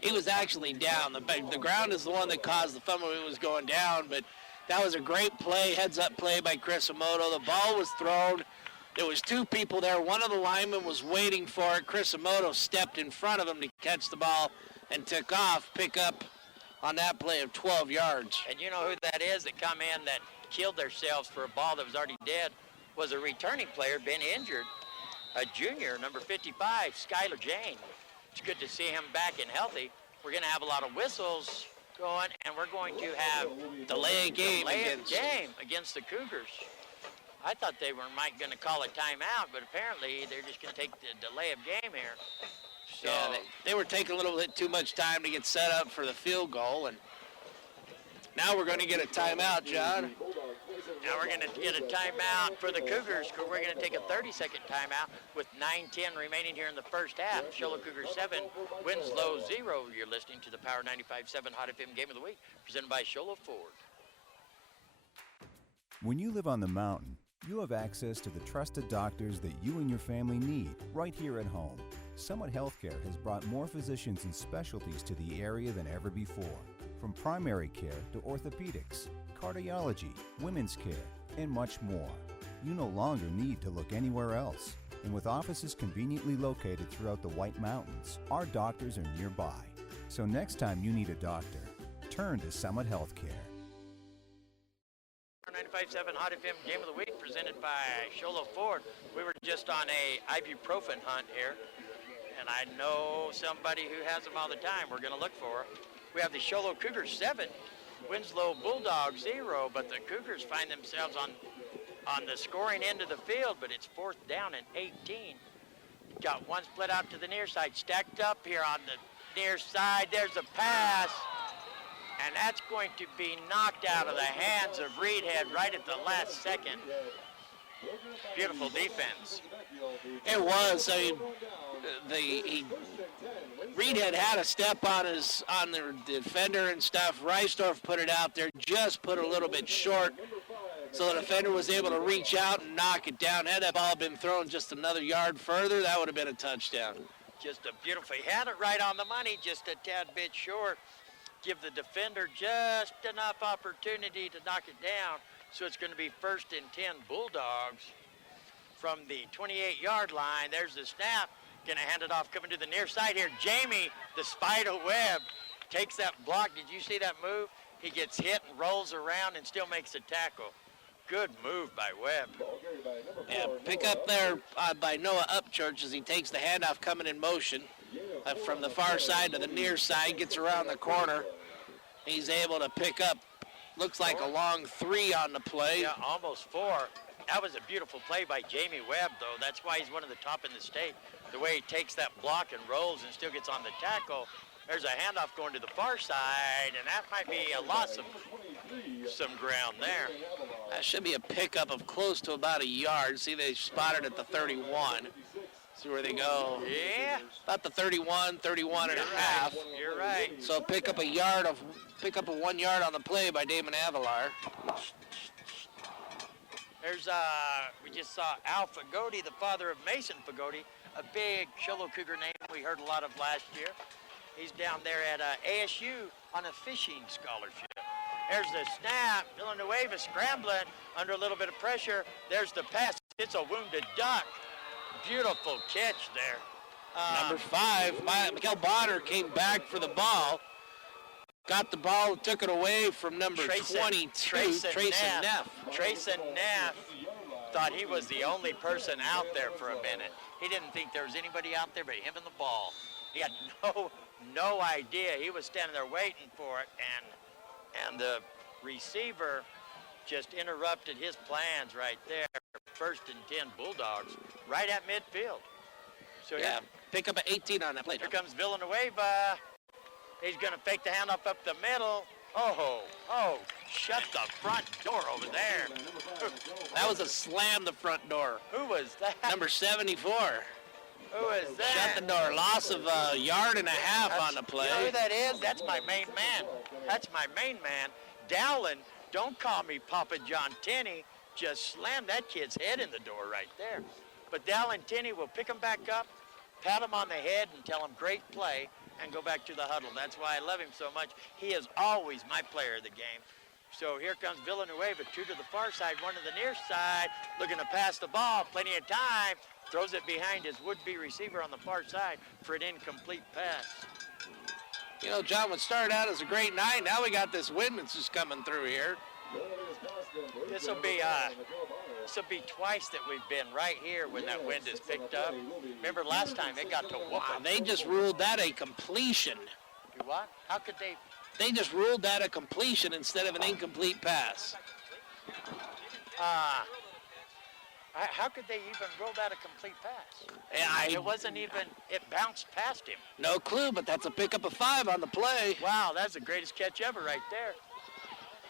He was actually down. The ground is the one that caused the fumble. It was going down, but that was a great play, heads-up play by Chris Emoto. The ball was thrown. There was two people there. One of the linemen was waiting for it. Chris Emoto stepped in front of him to catch the ball and took off, pick up on that play of 12 yards. And you know who that is that come in that killed themselves for a ball that was already dead? Was a returning player, been injured, a junior, number 55, Skylar Jane. It's good to see him back and healthy. We're going to have a lot of whistles going, and we're going to have delay game against the Cougars. I thought they might going to call a timeout, but apparently they're just going to take the delay of game here. So yeah, they were taking a little bit too much time to get set up for the field goal, and now we're going to get a timeout, John. Now we're going to get a timeout for the Cougars. We're going to take a 30-second timeout with 9:10 remaining here in the first half. Shola Cougars 7, Winslow 0. You're listening to the Power 95.7 Hot FM Game of the Week, presented by Shola Ford. When you live on the mountain, you have access to the trusted doctors that you and your family need right here at home. Summit Healthcare has brought more physicians and specialties to the area than ever before. From primary care to orthopedics, cardiology, women's care, and much more. You no longer need to look anywhere else. And with offices conveniently located throughout the White Mountains, our doctors are nearby. So next time you need a doctor, turn to Summit Healthcare. 95.7 Hot FM Game of the Week presented by Shola Ford. We were just on a ibuprofen hunt here, and I know somebody who has them all the time. We're going to look for her. We have the Shola Cougars 7, Winslow Bulldogs 0, but the Cougars find themselves on the scoring end of the field, but it's 4th down and 18. Got one split out to the near side, stacked up here on the near side. There's a pass. And that's going to be knocked out of the hands of Reedhead right at the last second. Beautiful defense. It was. I mean, Reedhead had a step on the defender and stuff. Reisdorf put it out there, just put a little bit short, so the defender was able to reach out and knock it down. Had that ball been thrown just another yard further, that would have been a touchdown. Just a beautiful. He had it right on the money, just a tad bit short. Give the defender just enough opportunity to knock it down. So it's going to be 1st and 10 Bulldogs from the 28-yard line. There's the snap. Going to hand it off coming to the near side here. Jamie, the spider web, takes that block. Did you see that move? He gets hit and rolls around and still makes a tackle. Good move by Webb. Yeah, pick up there by Noah Upchurch as he takes the handoff coming in motion. From the far side to the near side, gets around the corner. He's able to pick up, looks like a long 3 on the play. Yeah, almost 4. That was a beautiful play by Jamie Webb, though. That's why he's one of the top in the state. The way he takes that block and rolls and still gets on the tackle. There's a handoff going to the far side, and that might be a loss of some ground there. That should be a pickup of close to about a yard. See, they spotted at the 31. See where they go. Yeah. About the 31 and a half. You're right. So pick up a 1 yard on the play by Damon Avalar. There's, we just saw Al Fagoti, the father of Mason Fagoti, a big Shola Cougar name we heard a lot of last year. He's down there at ASU on a fishing scholarship. There's the snap. Villanueva scrambling under a little bit of pressure. There's the pass. It's a wounded duck. Beautiful catch there. Number 5, Miguel Bonner came back for the ball. Got the ball, took it away from number 22, Trayson Neff. Trayson Neff thought he was the only person out there for a minute. He didn't think there was anybody out there but him and the ball. He had no idea. He was standing there waiting for it, and the receiver just interrupted his plans right there. 1st and 10 Bulldogs right at midfield. So yeah, pick up an 18 on that play. Here comes Villanueva. He's going to fake the handoff up the middle. Oh, shut the front door over there. That was a slam the front door. Who was that? Number 74. Who is that? Shut the door. Loss of a yard and a half on the play. You know who that is? That's my main man. That's my main man. Dowling, don't call me Papa John Tenney. Just slam that kid's head in the door right there. But Dowling Tenney will pick him back up, pat him on the head, and tell him great play, and go back to the huddle. That's why I love him so much. He is always my player of the game. So here comes Villanueva, 2 to the far side, 1 to the near side, looking to pass the ball, plenty of time, throws it behind his would-be receiver on the far side for an incomplete pass. You know, John, what started out as a great night, now we got this wind that's just coming through here. This will be twice that we've been right here when that wind is picked up. Remember last time it got to whooping. They just ruled that a completion. Do what? How could they? They just ruled that a completion instead of an incomplete pass. How could they even roll that a complete pass? It wasn't even, it bounced past him. No clue, but that's a pickup of 5 on the play. Wow, that's the greatest catch ever right there.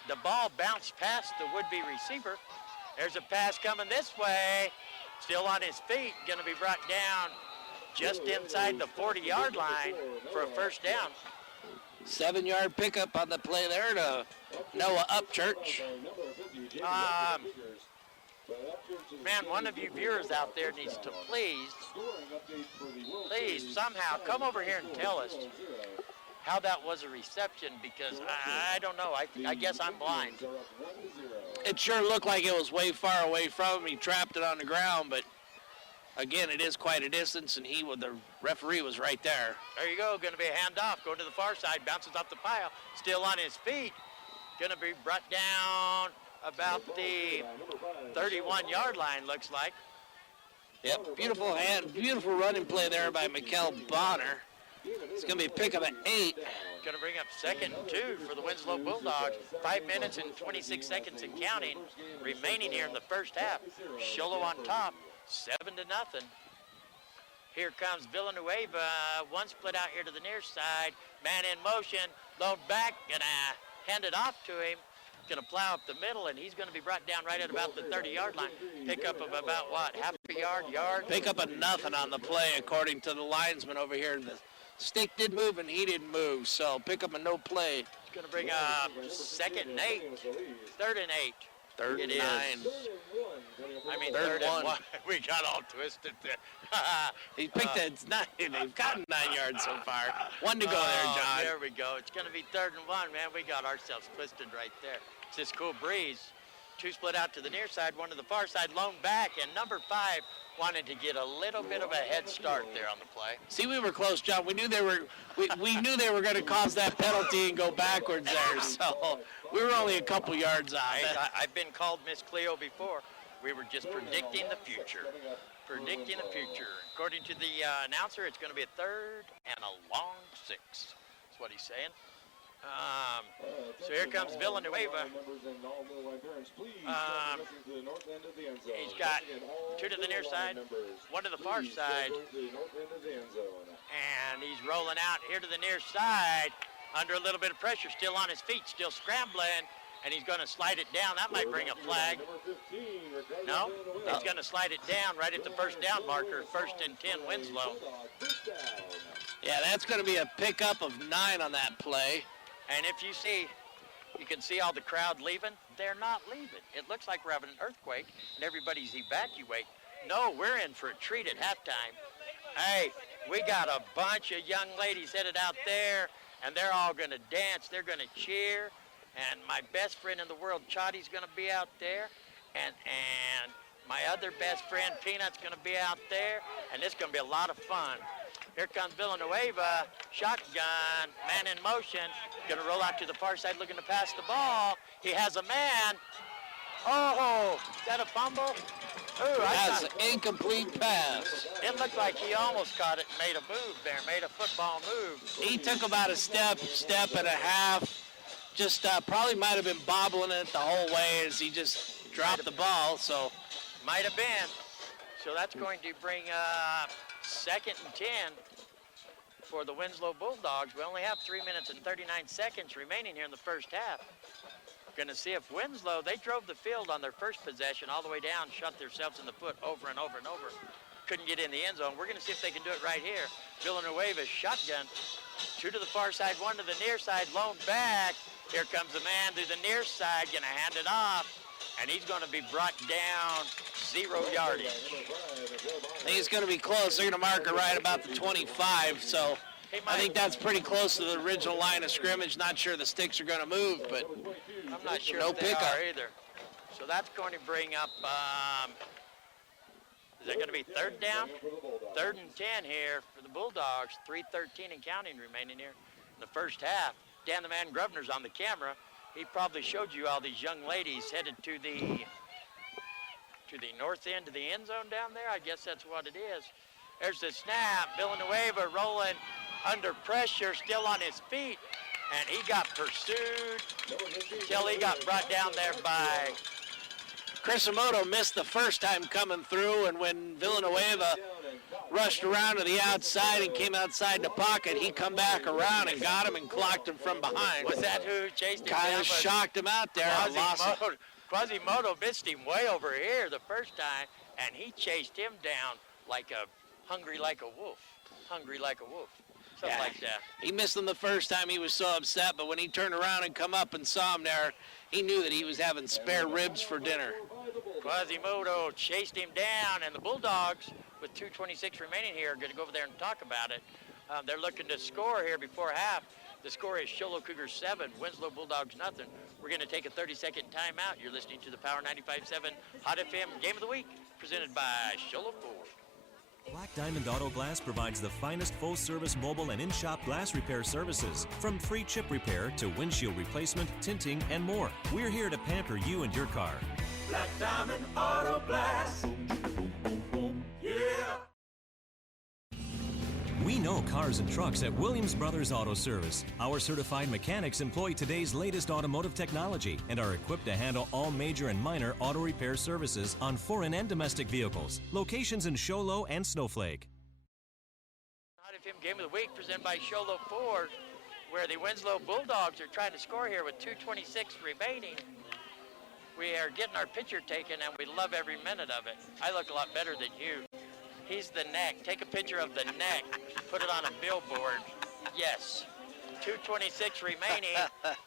The ball bounced past the would-be receiver. There's a pass coming this way. Still on his feet, going to be brought down just inside the 40-yard line for a first down. 7-yard pickup on the play there to Noah Upchurch. Man, one of you viewers out there needs to please somehow come over here and tell us how that was a reception, because I don't know. I guess I'm blind. It sure looked like it was way far away from him. He trapped it on the ground, but again, it is quite a distance, and the referee was right there. There you go. Going to be a handoff. Going to the far side. Bounces off the pile. Still on his feet. Going to be brought down about the 31-yard line, looks like. Yep, beautiful running play there by Mikkel Bonner. It's going to be a pickup at 8. Going to bring up 2nd and 2 for the Winslow Bulldogs. 5 minutes and 26 seconds and counting remaining here in the first half. Sholo on top, 7-0. Here comes Villanueva. One split out here to the near side. Man in motion, load back, gonna hand it off to him. Going to plow up the middle, and he's going to be brought down right at about the 30-yard line. Pickup of about, what, half a yard? Pickup of nothing on the play, according to the linesman over here. The stick did move, and he didn't move, so pickup of no play. It's going to bring up 2nd and 8. 3rd and 8. 3rd and 9. I mean, 3rd and 1. We got all twisted there. He picked it. It's 9. They've gotten 9 yards so far. 1 to go there, John. There we go. It's going to be 3rd and 1, man. We got ourselves twisted right there. It's this cool breeze. 2 split out to the near side, 1 to the far side, lone back, and number 5 wanted to get a little bit of a head start there on the play. See, we were close, John. We knew they were going to cause that penalty and go backwards there. So we were only a couple yards out. I've been called Miss Cleo before. We were just predicting the future. Predicting the future. According to the announcer, it's going to be a 3rd and a long 6. That's what he's saying. So here comes Villanueva. He's got 2 to the near side, 1 to the far side, and he's rolling out here to the near side under a little bit of pressure, still on his feet, still scrambling, and he's going to slide it down. That might bring a flag. No, he's going to slide it down right at the first down marker, 1st and 10 Winslow. Yeah, that's going to be a pickup of 9 on that play. And if you can see all the crowd leaving. They're not leaving. It looks like we're having an earthquake and everybody's evacuating. No, we're in for a treat at halftime. Hey, we got a bunch of young ladies headed out there, and they're all going to dance. They're going to cheer. And my best friend in the world, Chotty's going to be out there. And my other best friend, Peanut's going to be out there. And it's going to be a lot of fun. Here comes Villanueva, shotgun, man in motion, going to roll out to the far side looking to pass the ball. He has a man. Oh, is that a fumble? Ooh, that's an incomplete pass. It looked like he almost caught it and made a move there, made a football move. He took about a step and a half. Just probably might have been bobbling it the whole way as he just dropped the ball, so. Might have been. So that's going to bring 2nd and 10 for the Winslow Bulldogs. We only have 3 minutes and 39 seconds remaining here in the first half. Going to see if Winslow, they drove the field on their first possession all the way down, shot themselves in the foot over and over and over. Couldn't get in the end zone. We're going to see if they can do it right here. Villanueva shotgun. 2 to the far side, 1 to the near side, lone back. Here comes the man to the near side, going to hand it off. And he's going to be brought down 0 yardage. I think it's going to be close. They're going to mark it right about the 25. So I think that's pretty close to the original line of scrimmage. Not sure the sticks are going to move, but I'm not sure no if they pickup are either. So that's going to bring up, is it going to be third down? 3rd and 10 here for the Bulldogs. 3:13 and counting remaining here in the first half. Dan the Man Grubner's on the camera. He probably showed you all these young ladies headed to the north end of the end zone down there. I guess that's what it is. There's the snap. Villanueva rolling under pressure, still on his feet, and he got pursued until he got brought down there by Crisamoto missed the first time coming through, and when Villanueva rushed around to the outside and came outside the pocket, he come back around and got him and clocked him from behind. Was that who chased him Kind down? of shocked him out there. Quasimodo missed him way over here the first time, and he chased him down like a hungry like a wolf. Something like that. He missed him the first time. He was so upset, but when he turned around and come up and saw him there, he knew that he was having spare ribs for dinner. Quasimodo chased him down, and the Bulldogs, with 2:26 remaining here, are going to go over there and talk about it. They're looking to score here before half. The score is Sholo Cougars 7, Winslow Bulldogs nothing. We're going to take a 30-second timeout. You're listening to the Power 95.7 Hot FM Game of the Week, presented by Sholo Ford. Black Diamond Auto Glass provides the finest full-service mobile and in-shop glass repair services. From free chip repair to windshield replacement, tinting, and more. We're here to pamper you and your car. Black Diamond Auto Glass. Yeah! We know cars and trucks at Williams Brothers Auto Service. Our certified mechanics employ today's latest automotive technology and are equipped to handle all major and minor auto repair services on foreign and domestic vehicles. Locations in Sholo and Snowflake. Hot FM Game of the Week presented by Sholo Ford, where the Winslow Bulldogs are trying to score here with 2:26 remaining. We are getting our picture taken, and we love every minute of it. I look a lot better than you. He's the neck. Take a picture of the neck. Put it on a billboard. Yes. 2:26 remaining,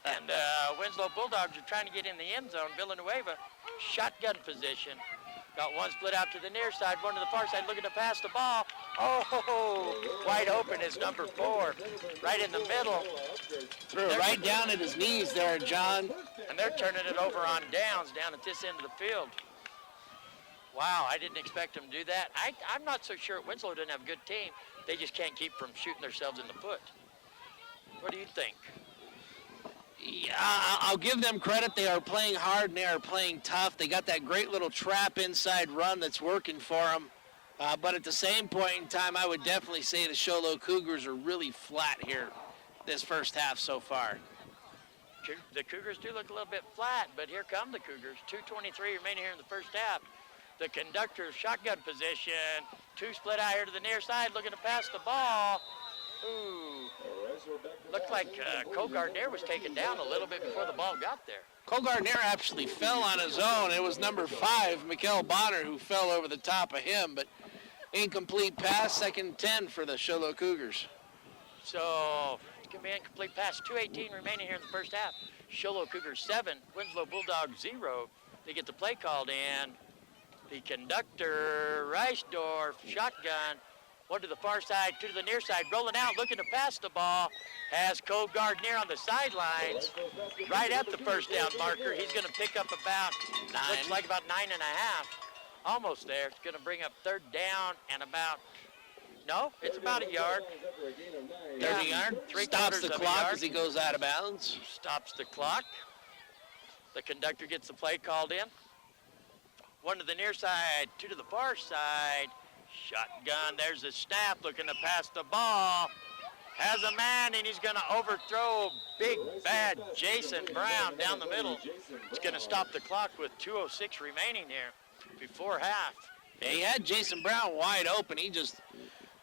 and Winslow Bulldogs are trying to get in the end zone. Villanueva, shotgun position. Got one split out to the near side, one to the far side, looking to pass the ball. Oh, wide open is number 4, right in the middle. Threw it right down at his knees there, John. And they're turning it over on downs down at this end of the field. Wow, I didn't expect them to do that. I'm not so sure Winslow doesn't have a good team. They just can't keep from shooting themselves in the foot. What do you think? Yeah, I'll give them credit. They are playing hard and they are playing tough. They got that great little trap inside run that's working for them. But at the same point in time, I would definitely say the Sholo Cougars are really flat here this first half so far. The Cougars do look a little bit flat, but here come the Cougars. 2:23 remaining here in the first half. The conductor shotgun position. 2 split out here to the near side, looking to pass the ball. Ooh. Looked like Cole Gardner was taken down a little bit before the ball got there. Cole Gardner actually fell on his own. It was number 5, Mikael Bonner, who fell over the top of him, but incomplete pass, 2nd and 10 for the Sholo Cougars. So it's going to be incomplete pass. 2:18 remaining here in the first half. Sholo Cougars 7, Winslow Bulldogs 0. They get the play called in. The conductor, Reisdorf, shotgun, one to the far side, 2 to the near side, rolling out, looking to pass the ball, has Cole Gardner on the sidelines, right at the first down marker. He's going to pick up about, looks like about 9.5, almost there. It's going to bring up 3rd down and about, no, it's about a yard. 30 yard, stops the clock as he goes out of bounds. Stops the clock. The conductor gets the play called in. 1 to the near side, 2 to the far side. Shotgun, there's a snap, looking to pass the ball. Has a man, and he's going to overthrow big, bad Jason Brown down the middle. It's going to stop the clock with 2:06 remaining here before half. Yeah, he had Jason Brown wide open. He just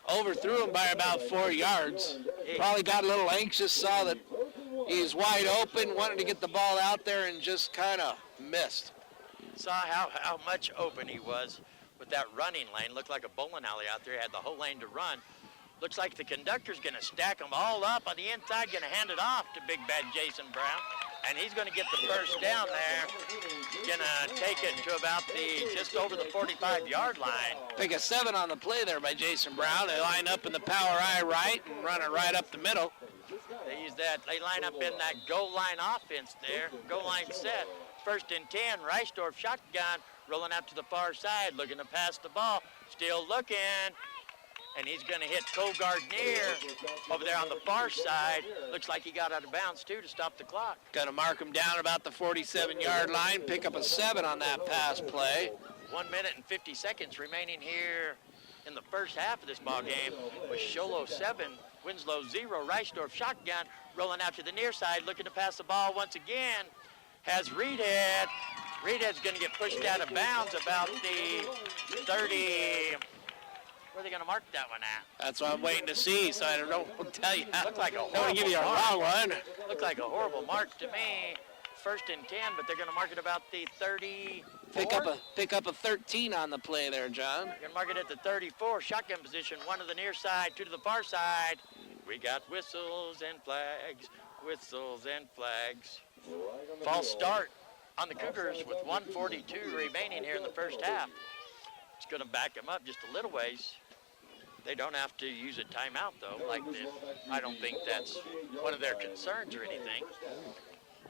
overthrew him by about 4 yards. Probably got a little anxious, saw that he's wide open, wanted to get the ball out there, and just kind of missed. Saw how much open he was with that running lane. Looked like a bowling alley out there. Had the whole lane to run. Looks like the conductor's going to stack them all up on the inside, going to hand it off to big bad Jason Brown. And he's going to get the first down there. Going to take it to about just over the 45-yard line. Pick a 7 on the play there by Jason Brown. They line up in the power I right and run it right up the middle. They use that. They line up in that goal line offense there. Goal line set. 1st and 10. Reisdorf shotgun rolling out to the far side, looking to pass the ball. Still looking. And he's going to hit Cole Gardner over there on the far side. Looks like he got out of bounds, too, to stop the clock. Going to mark him down about the 47-yard line, pick up a 7 on that pass play. 1 minute and 50 seconds remaining here in the first half of this ball game with Sholo 7, Winslow 0. Reisdorf shotgun rolling out to the near side, looking to pass the ball once again. Has Reedhead. Reedhead's going to get pushed out of bounds about the 30. Where are they going to mark that one at? That's what I'm waiting to see, so I don't know what to tell you. Looks like a I don't want to give you a wrong one. Looks like a horrible mark to me. 1st and 10, but they're going to mark it about the 30. Pick up a 13 on the play there, John. You're going to mark it at the 34. Shotgun position. 1 to the near side, 2 to the far side. We got whistles and flags. Whistles and flags. False start on the Cougars with 1:42 remaining here in the first half. It's going to back them up just a little ways. They don't have to use a timeout, though, like this. I don't think that's one of their concerns or anything.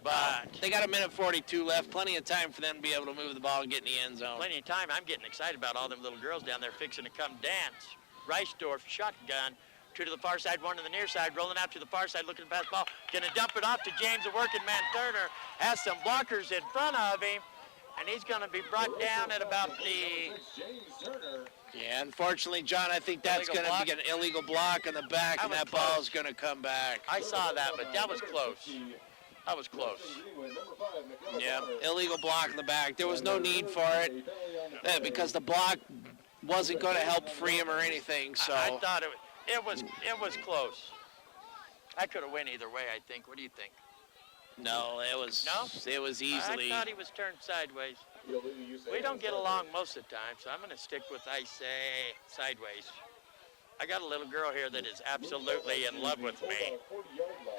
But they got 1:42 left. Plenty of time for them to be able to move the ball and get in the end zone. Plenty of time. I'm getting excited about all them little girls down there fixing to come dance. Reisdorf shotgun. 2 to the far side, 1 to the near side, rolling out to the far side, looking to pass the ball. Gonna dump it off to James, the working man Turner. Has some blockers in front of him, and he's gonna be brought down at about the... Yeah, unfortunately, John, I think that's going to be an illegal block in the back, and that ball's going to come back. I saw that, but that was close. That was close. Yeah, illegal block in the back. There was no need for it because the block wasn't going to help free him or anything. So I thought it was close. I could have went either way, I think. What do you think? No, it was easily. I thought he was turned sideways. We don't get along most of the time, so I'm going to stick with, I say, sideways. I got a little girl here that is absolutely in love with me,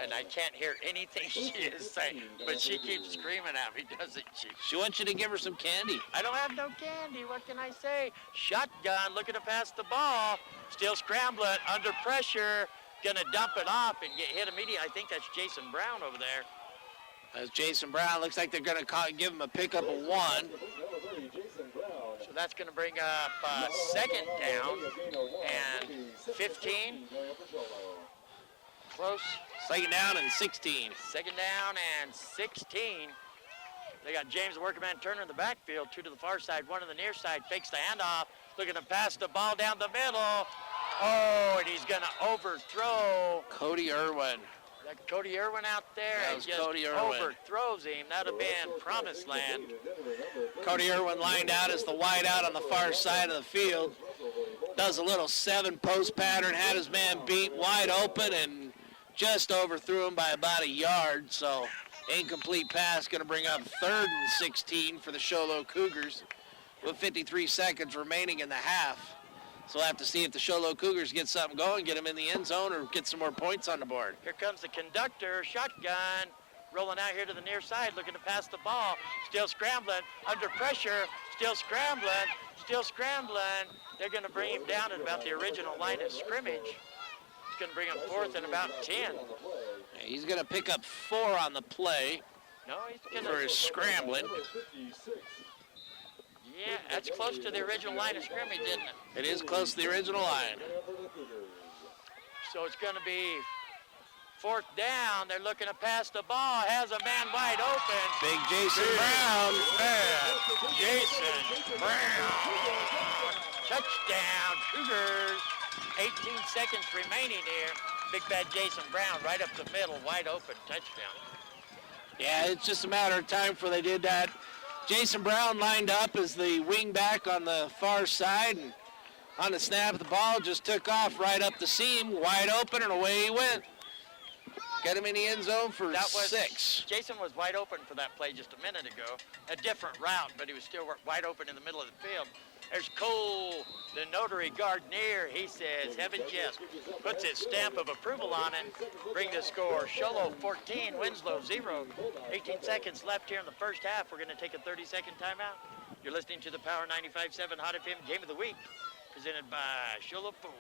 and I can't hear anything she is saying, but she keeps screaming at me, doesn't she? She wants you to give her some candy. I don't have no candy. What can I say? Shotgun, looking to pass the ball, still scrambling, under pressure, going to dump it off and get hit immediately. I think that's Jason Brown over there. As Jason Brown, looks like they're going to give him a pickup of 1. So that's going to bring up 2nd down and 15. Close. 2nd down and 16. 2nd down and 16. They got James, the working man Turner in the backfield. 2 to the far side, 1 to the near side. Fakes the handoff. Looking to pass the ball down the middle. Oh, and he's going to overthrow. Cody Irwin. Cody Irwin out there. That was just Cody Irwin. Overthrows him. That would have been promised land. Cody Irwin lined out as the wide out on the far side of the field. Does a little 7 post pattern, had his man beat wide open and just overthrew him by about a yard. So incomplete pass going to bring up 3rd and 16 for the Sholo Cougars with 53 seconds remaining in the half. So we'll have to see if the Sholo Cougars get something going, get them in the end zone, or get some more points on the board. Here comes the conductor, shotgun, rolling out here to the near side, looking to pass the ball. Still scrambling, under pressure, still scrambling, still scrambling. They're going to bring him down at about the original line of scrimmage. It's going to bring him 4th and about 10. He's going to pick up 4 on the play. No, he's going to... For his scrambling. Yeah, that's close to the original line of scrimmage, isn't it? It is close to the original line. So it's going to be 4th down. They're looking to pass the ball. Has a man wide open. Big Jason Brown. Jason Brown. Touchdown, Cougars. 18 seconds remaining here. Big bad Jason Brown right up the middle, wide open touchdown. Yeah, it's just a matter of time before they did that. Jason Brown lined up as the wing back on the far side, and on the snap, the ball just took off right up the seam, wide open, and away he went. Got him in the end zone for 6. Jason was wide open for that play just a minute ago. A different route, but he was still wide open in the middle of the field. There's Cole, the notary Gardner. He says, heaven yes, puts his stamp of approval on it. Bring the score, Sholo 14, Winslow 0. 18 seconds left here in the first half. We're going to take a 30-second timeout. You're listening to the Power 95.7 Hot FM Game of the Week, presented by Sholo Ford.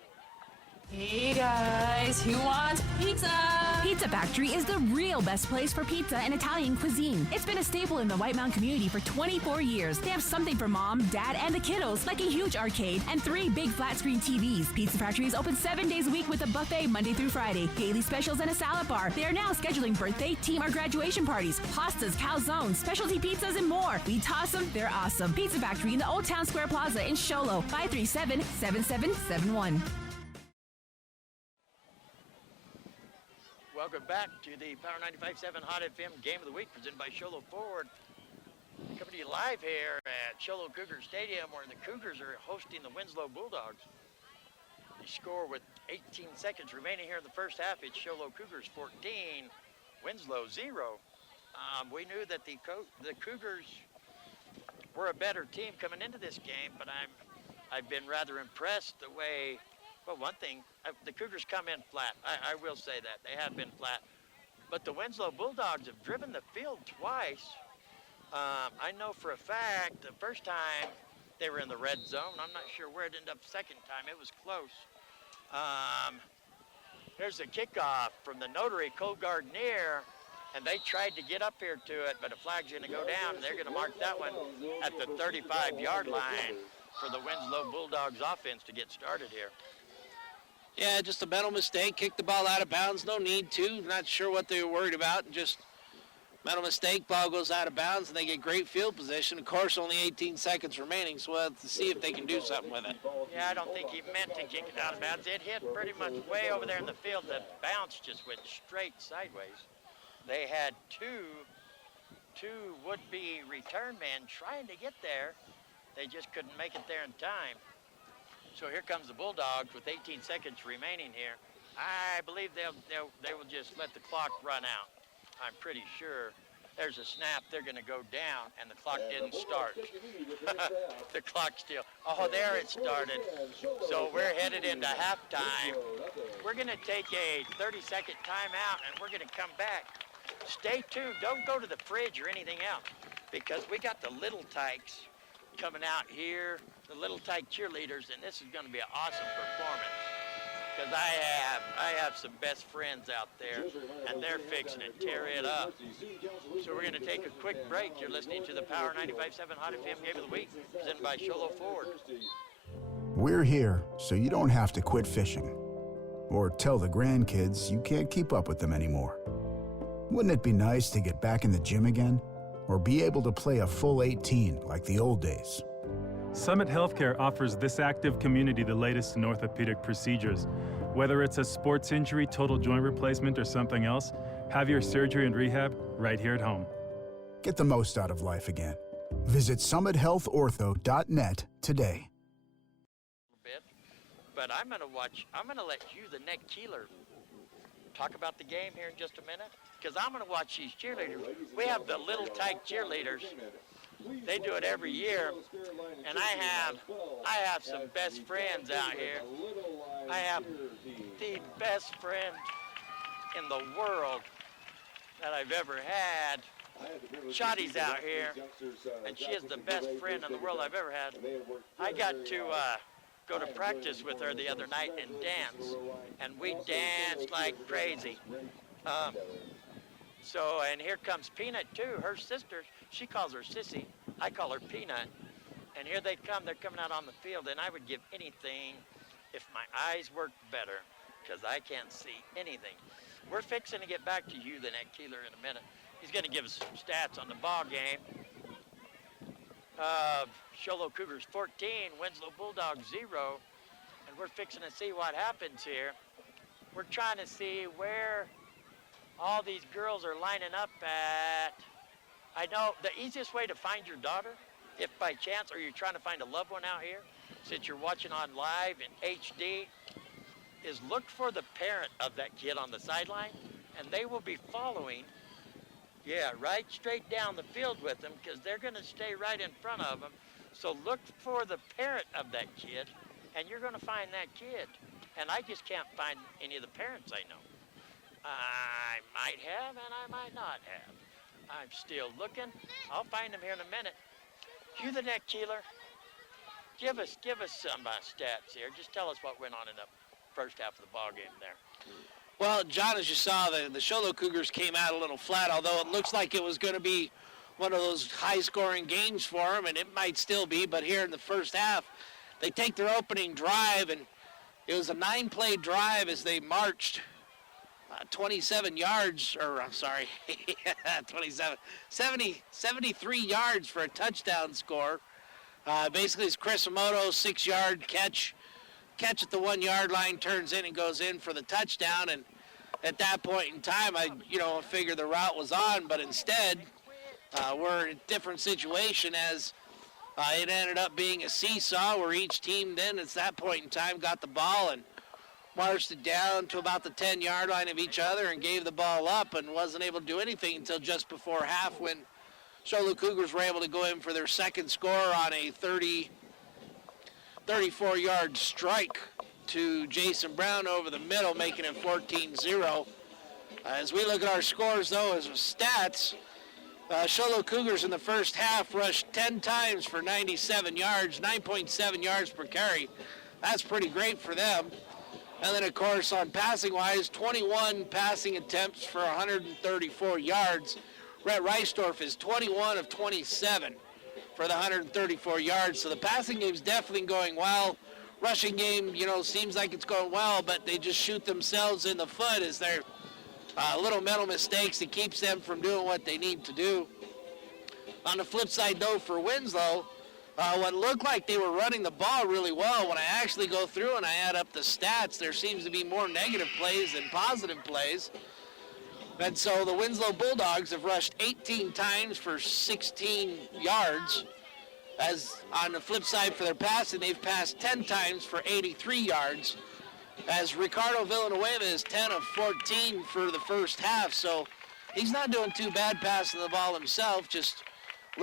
Hey guys, who wants pizza? Pizza Factory is the real best place for pizza and Italian cuisine. It's been a staple in the White Mountain community for 24 years. They have something for mom, dad, and the kiddos, like a huge arcade and 3 big flat screen TVs. Pizza Factory is open 7 days a week with a buffet Monday through Friday, daily specials, and a salad bar. They are now scheduling birthday, team, or graduation parties, pastas, calzones, specialty pizzas, and more. We toss them, they're awesome. Pizza Factory in the Old Town Square Plaza in Sholo, 537-7771. Welcome back to the Power 95.7 Hot FM Game of the Week, presented by Sholo Ford. Coming to you live here at Sholo Cougar Stadium, where the Cougars are hosting the Winslow Bulldogs. The score with 18 seconds remaining here in the first half, it's Sholo Cougars 14, Winslow 0. We knew that the Cougars were a better team coming into this game, but I've been rather impressed the way. Well, one thing, the Cougars come in flat. I will say that. They have been flat. But the Winslow Bulldogs have driven the field twice. I know for a fact the first time they were in the red zone. I'm not sure where it ended up second time. It was close. Here's a kickoff from the notary, Cole Gardner. And they tried to get up here to it, but a flag's going to go down. They're going to mark that one at the 35-yard line for the Winslow Bulldogs offense to get started here. Yeah, just a mental mistake. Kicked the ball out of bounds. No need to. Not sure what they were worried about. Just mental mistake. Ball goes out of bounds, and they get great field position. Of course, only 18 seconds remaining, so we'll have to see if they can do something with it. Yeah, I don't think he meant to kick it out of bounds. It hit pretty much way over there in the field. The bounce just went straight sideways. They had two would-be return men trying to get there. They just couldn't make it there in time. So here comes the Bulldogs with 18 seconds remaining here. I believe they will just let the clock run out. I'm pretty sure. There's a snap. They're going to go down, and the clock didn't start. The clock still. Oh, there it started. So we're headed into halftime. We're going to take a 30-second timeout, and we're going to come back. Stay tuned. Don't go to the fridge or anything else, because we got the Little Tykes coming out here, the Little Tyke cheerleaders, and this is going to be an awesome performance, because I have some best friends out there, and they're fixing to tear it up. So we're going to take a quick break. You're listening to the Power 95.7 Hot FM Game of the Week, presented by Sholo Ford. We're here so you don't have to quit fishing or tell the grandkids you can't keep up with them anymore. Wouldn't it be nice to get back in the gym again? Or be able to play a full 18 like the old days? Summit Healthcare offers this active community the latest in orthopedic procedures. Whether it's a sports injury, total joint replacement, or something else, have your surgery and rehab right here at home. Get the most out of life again. Visit summithealthortho.net today. But I'm going to let you, the Nick Keeler, talk about the game here in just a minute, because I'm going to watch these cheerleaders. We have the Little Tyke cheerleaders. They do it every year, and I have some best friends out here. I have the best friend in the world that I've ever had. Shotty's out here, and she is the best friend in the world I've ever had. I got to go to practice with her the other night and dance, and we danced like crazy. And here comes Peanut too, her sister. She calls her Sissy, I call her Peanut. And here they come, they're coming out on the field, and I would give anything if my eyes worked better, because I can't see anything. We're fixing to get back to you, the Nick Keeler, in a minute. He's going to give us some stats on the ball game. Sholo Cougars 14, Winslow Bulldogs 0, and we're fixing to see what happens here. We're trying to see where all these girls are lining up at. I know the easiest way to find your daughter, if by chance, or you're trying to find a loved one out here, since you're watching on live in HD, is look for the parent of that kid on the sideline, and they will be following, right straight down the field with them, because they're going to stay right in front of them. So look for the parent of that kid, and you're going to find that kid. And I just can't find any of the parents I know. I might have, and I might not have. I'm still looking. I'll find them here in a minute. You the net keeler? Give us some stats here. Just tell us what went on in the first half of the ball game there. Well, John, as you saw, the Show Low Cougars came out a little flat, although it looks like it was going to be one of those high-scoring games for them, and it might still be, but here in the first half, they take their opening drive, and it was a 9-play drive as they marched 27 yards, or I'm sorry, 73 yards for a touchdown score. Basically, it's Chris Emoto's 6-yard catch at the 1-yard line, turns in and goes in for the touchdown. And at that point in time, I figured the route was on, but instead, we're in a different situation as it ended up being a seesaw where each team then at that point in time got the ball and marched it down to about the 10-yard line of each other and gave the ball up and wasn't able to do anything until just before half when Show Low Cougars were able to go in for their second score on a 34-yard strike to Jason Brown over the middle, making it 14-0. As we look at our scores, though, as stats, Show Low Cougars in the first half rushed 10 times for 97 yards, 9.7 yards per carry. That's pretty great for them. And then, of course, on passing-wise, 21 passing attempts for 134 yards. Rhett Reisdorf is 21 of 27 for the 134 yards. So the passing game's definitely going well. Rushing game, seems like it's going well, but they just shoot themselves in the foot as they're little mental mistakes that keeps them from doing what they need to do. On the flip side, though, for Winslow, what looked like they were running the ball really well, when I actually go through and I add up the stats, there seems to be more negative plays than positive plays. And so the Winslow Bulldogs have rushed 18 times for 16 yards. As on the flip side for their passing, they've passed 10 times for 83 yards. As Ricardo Villanueva is 10 of 14 for the first half, so he's not doing too bad passing the ball himself, just a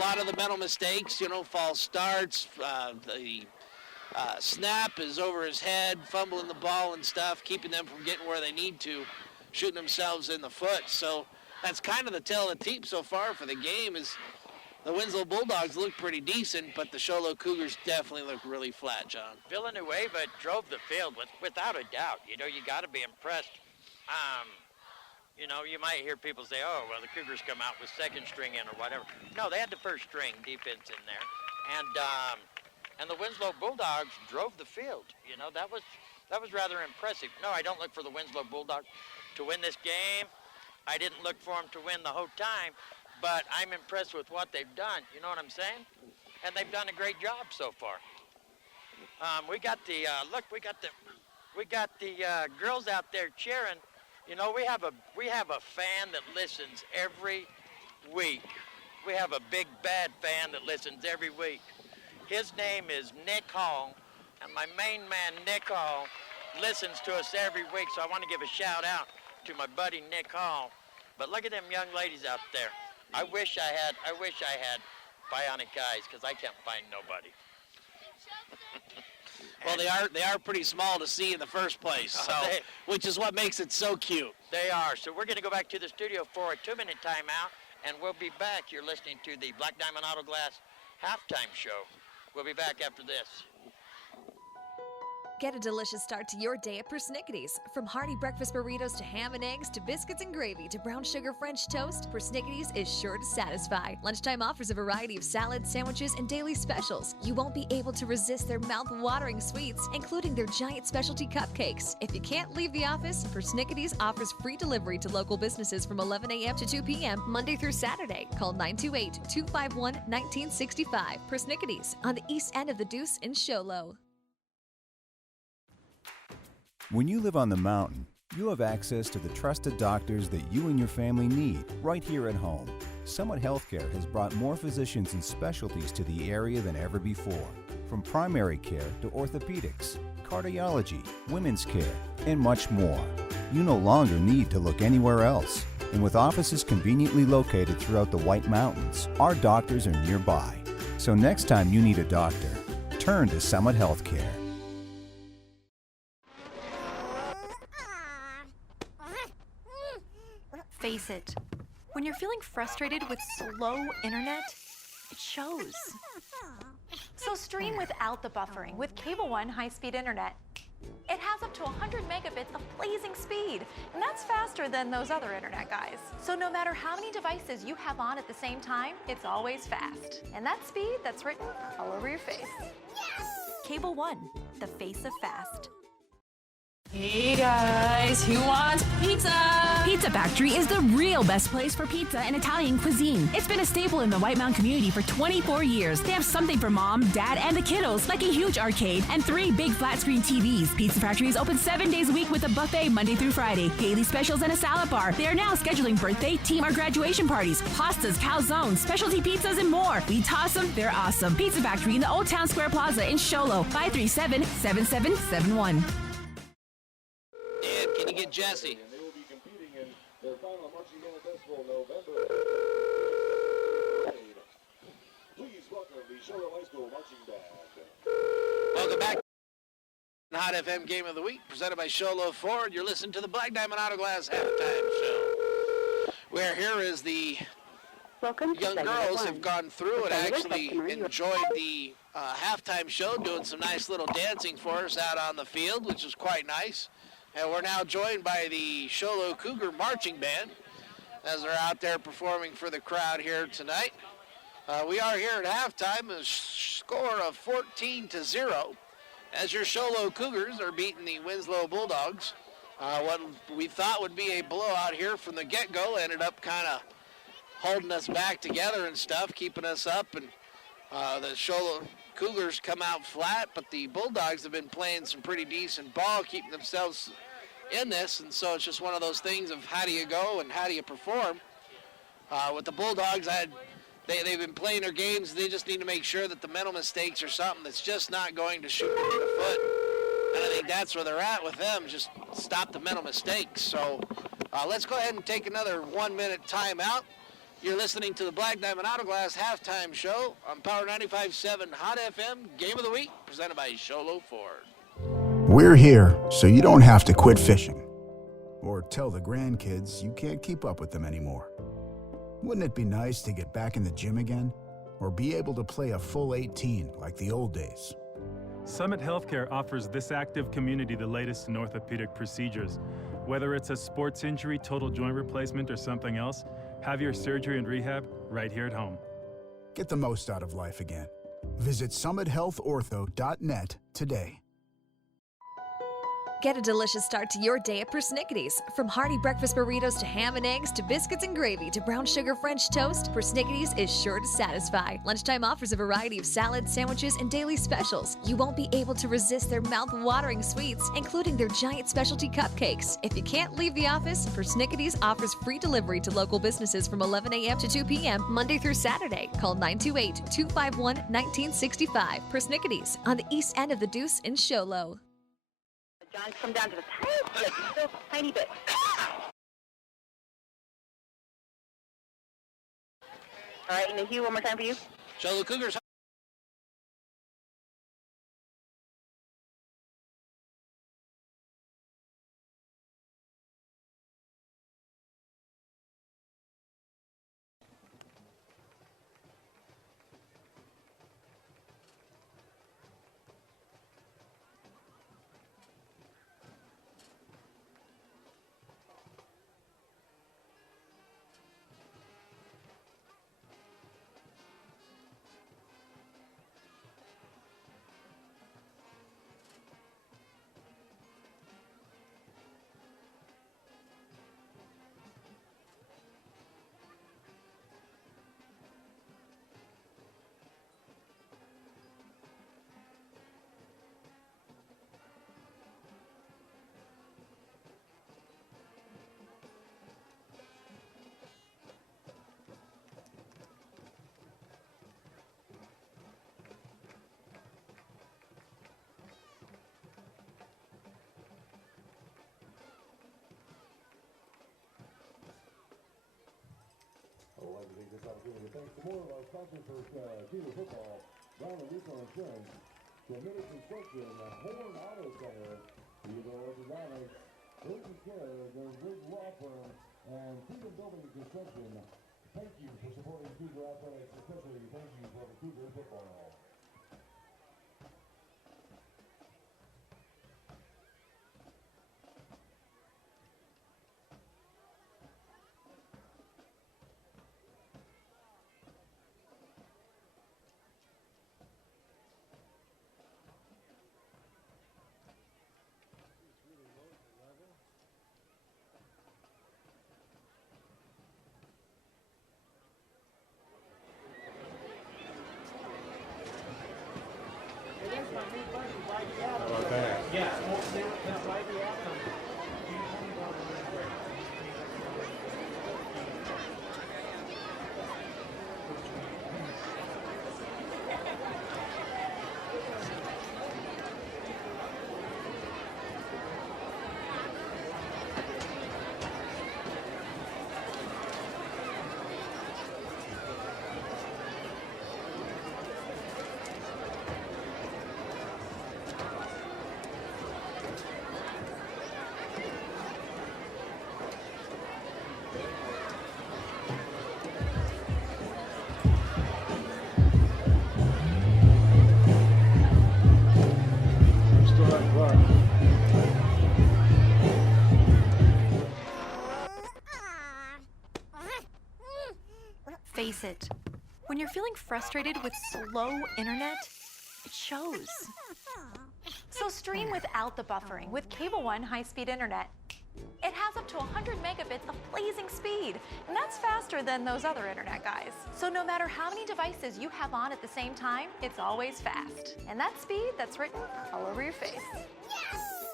lot of the mental mistakes, false starts, the snap is over his head, fumbling the ball and stuff, keeping them from getting where they need to, shooting themselves in the foot. So that's kind of the tale of the tape so far for the game is the Winslow Bulldogs look pretty decent, but the Show Low Cougars definitely look really flat, John. Villanueva drove the field without a doubt. You got to be impressed. You might hear people say, oh, well, the Cougars come out with second string in or whatever. No, they had the first string defense in there. And the Winslow Bulldogs drove the field. That was rather impressive. No, I don't look for the Winslow Bulldogs to win this game. I didn't look for them to win the whole time, but I'm impressed with what they've done. You know what I'm saying? And they've done a great job so far. We got the girls out there cheering. We have a fan that listens every week. We have a big bad fan that listens every week. His name is Nick Hall, and my main man Nick Hall listens to us every week. So I want to give a shout out to my buddy Nick Hall. But look at them young ladies out there. I wish I had bionic eyes because I can't find nobody. Well, they are pretty small to see in the first place, so which is what makes it so cute. They are. So we're going to go back to the studio for a 2-minute timeout, and we'll be back. You're listening to the Black Diamond Auto Glass halftime show. We'll be back after this. Get a delicious start to your day at Persnickity's. From hearty breakfast burritos to ham and eggs to biscuits and gravy to brown sugar French toast, Persnickity's is sure to satisfy. Lunchtime offers a variety of salads, sandwiches, and daily specials. You won't be able to resist their mouth-watering sweets, including their giant specialty cupcakes. If you can't leave the office, Persnickity's offers free delivery to local businesses from 11 a.m. to 2 p.m. Monday through Saturday. Call 928-251-1965. Persnickity's on the east end of the Deuce in Show Low. When you live on the mountain, you have access to the trusted doctors that you and your family need right here at home. Summit Healthcare has brought more physicians and specialties to the area than ever before. From primary care to orthopedics, cardiology, women's care, and much more. You no longer need to look anywhere else. And with offices conveniently located throughout the White Mountains, our doctors are nearby. So next time you need a doctor, turn to Summit Healthcare. Face it, when you're feeling frustrated with slow internet, it shows. So stream without the buffering with Cable One high-speed internet. It has up to 100 megabits of blazing speed, and that's faster than those other internet guys. So no matter how many devices you have on at the same time, it's always fast. And that speed, that's written all over your face. Cable One, the face of fast. Hey guys, who wants pizza? Pizza Factory is the real best place for pizza and Italian cuisine. It's been a staple in the White Mountain community for 24 years. They have something for mom, dad, and the kiddos, like a huge arcade and 3 big flat screen TVs. Pizza Factory is open 7 days a week with a buffet Monday through Friday, daily specials, and a salad bar. They are now scheduling birthday, team, or graduation parties, pastas, calzones, specialty pizzas, and more. We toss them, they're awesome. Pizza Factory in the Old Town Square Plaza in Show Low, 537-7771. And can you get Jesse? They will be competing in their final Marching Band Festival November. Please welcome the Show High School Marching Band. Welcome back to the Hot FM Game of the Week, presented by Sholo Ford. You're listening to the Black Diamond Auto Glass halftime show, where here is the young girls have gone through and actually enjoyed the halftime show, doing some nice little dancing for us out on the field, which is quite nice. And we're now joined by the Sholo Cougar Marching Band as they're out there performing for the crowd here tonight. We are here at halftime, a score of 14-0, as your Sholo Cougars are beating the Winslow Bulldogs. What we thought would be a blowout here from the get-go ended up kind of holding us back together and stuff, keeping us up, and the Sholo Cougars come out flat, but the Bulldogs have been playing some pretty decent ball, keeping themselves in this, and so it's just one of those things of how do you go and how do you perform. With the Bulldogs, they've been playing their games. They just need to make sure that the mental mistakes are something that's just not going to shoot them in the foot, and I think that's where they're at with them, just stop the mental mistakes. So let's go ahead and take another 1-minute timeout. You're listening to the Black Diamond Auto Glass halftime show on Power 95.7 Hot FM Game of the Week, presented by Sholo Ford. We're here so you don't have to quit fishing or tell the grandkids you can't keep up with them anymore. Wouldn't it be nice to get back in the gym again or be able to play a full 18 like the old days? Summit Healthcare offers this active community the latest in orthopedic procedures. Whether it's a sports injury, total joint replacement, or something else, have your surgery and rehab right here at home. Get the most out of life again. Visit summithealthortho.net today. Get a delicious start to your day at Persnickity's. From hearty breakfast burritos to ham and eggs to biscuits and gravy to brown sugar French toast, Persnickity's is sure to satisfy. Lunchtime offers a variety of salads, sandwiches, and daily specials. You won't be able to resist their mouth-watering sweets, including their giant specialty cupcakes. If you can't leave the office, Persnickity's offers free delivery to local businesses from 11 a.m. to 2 p.m. Monday through Saturday. Call 928-251-1965. Persnickity's on the east end of the Deuce in Show Low. John, come down to the tiny bit. All right, and Hugh, one more time for you. So the Cougars. this opportunity to thank some more of our sponsors for Cougar football, Brown and Rico Insurance, Committed Construction, Horn Auto Center, Theodore Orthodontics, Urgent Care, the Big Law Firm, and Freedom Building Construction. Thank you for supporting Cougar Athletics, especially thank you for the Cougar football. How about that? Yeah, that's why we have them. Face it, when you're feeling frustrated with slow internet, it shows. So stream without the buffering with Cable One high-speed internet. It has up to 100 megabits of blazing speed, and that's faster than those other internet guys. So no matter how many devices you have on at the same time, it's always fast. And that speed, that's written all over your face.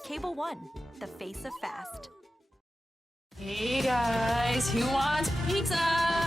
Cable One, the face of fast. Hey guys, who wants pizza?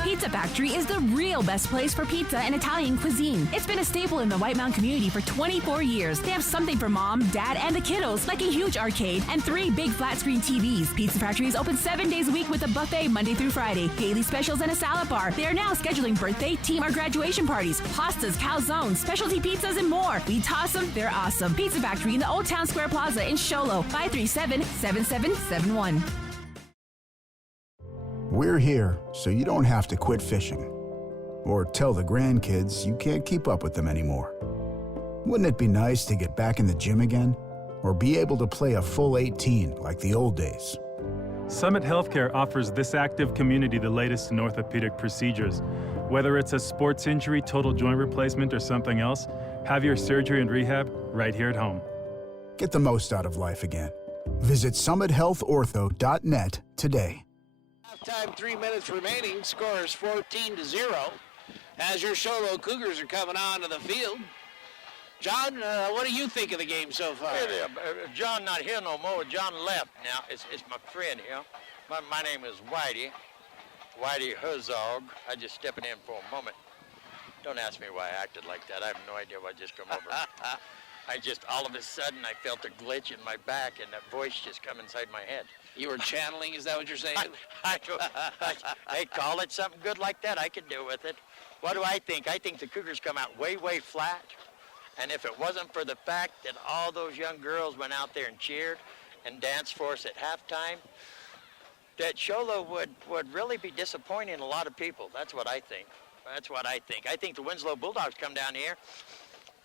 Pizza Factory is the real best place for pizza and Italian cuisine. It's been a staple in the White Mountain community for 24 years. They have something for mom, dad, and the kiddos, like a huge arcade and 3 big flat screen TVs. Pizza Factory is open 7 days a week with a buffet Monday through Friday, daily specials, and a salad bar. They are now scheduling birthday, team, or graduation parties, pastas, calzones, specialty pizzas, and more. We toss them, they're awesome. Pizza Factory in the Old Town Square Plaza in Sholo, 537-7771. We're here so you don't have to quit fishing or tell the grandkids you can't keep up with them anymore. Wouldn't it be nice to get back in the gym again or be able to play a full 18 like the old days? Summit Healthcare offers this active community the latest in orthopedic procedures. Whether it's a sports injury, total joint replacement, or something else, have your surgery and rehab right here at home. Get the most out of life again. Visit summithealthortho.net today. Time 3 minutes remaining. Score is 14-0. As your Sholo Cougars are coming onto the field. John, what do you think of the game so far? Hey, John not here no more. John left. Now, it's my friend here. My name is Whitey Herzog. I just stepping in for a moment. Don't ask me why I acted like that. I have no idea what just come over me. I just, all of a sudden, I felt a glitch in my back, and that voice just come inside my head. You were channeling, is that what you're saying? I call it something good like that. I can deal with it. What do I think? I think the Cougars come out way, way flat. And if it wasn't for the fact that all those young girls went out there and cheered and danced for us at halftime, that Sholo would really be disappointing a lot of people. That's what I think. I think the Winslow Bulldogs come down here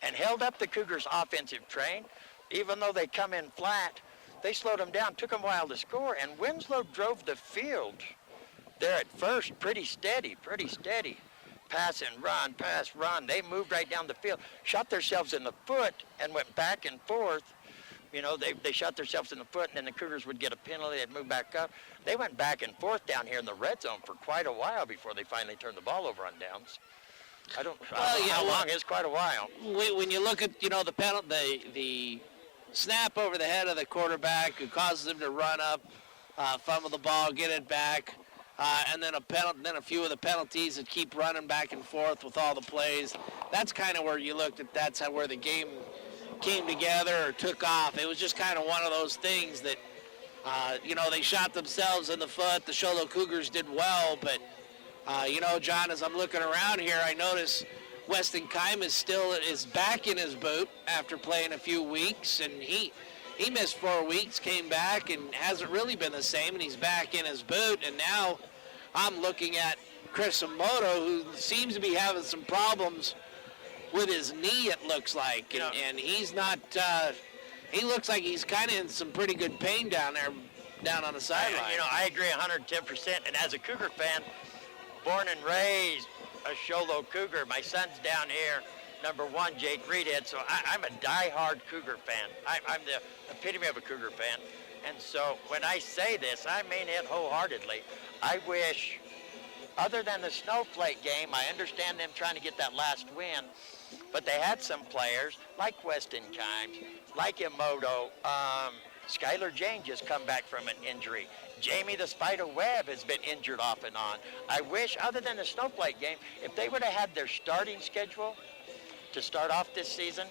and held up the Cougars' offensive train. Even though they come in flat, they slowed them down, took them a while to score, and Winslow drove the field there at first pretty steady. Pass and run, pass, run. They moved right down the field, shot themselves in the foot, and went back and forth. You know, they shot themselves in the foot, and then the Cougars would get a penalty. They'd move back up. They went back and forth down here in the red zone for quite a while before they finally turned the ball over on downs. I don't know how long. It's quite a while. When you look at, the penalty, the snap over the head of the quarterback who causes him to run up, fumble the ball, get it back, and then a few of the penalties that keep running back and forth with all the plays. That's kind of where you looked at. That's where the game came together or took off. It was just kind of one of those things that, they shot themselves in the foot. The Sholo Cougars did well, but You know, John, as I'm looking around here, I notice Weston Kime is back in his boot after playing a few weeks, and he missed 4 weeks, came back, and hasn't really been the same, and he's back in his boot. And now I'm looking at Chris Emoto, who seems to be having some problems with his knee, it looks like, and he's not. He looks like he's kind of in some pretty good pain down on the sideline. I agree 110%. And as a Cougar fan, born and raised a Sholo Cougar, my son's down here, number 1, Jake Reedhead, so I'm a diehard Cougar fan. I'm the epitome of a Cougar fan. And so when I say this, I mean it wholeheartedly. I wish, other than the Snowflake game, I understand them trying to get that last win, but they had some players like Weston Kimes, like Emoto. Skylar Jane just come back from an injury. Jamie the Spider Webb has been injured off and on. I wish, other than the Snowflake game, if they would have had their starting schedule to start off this season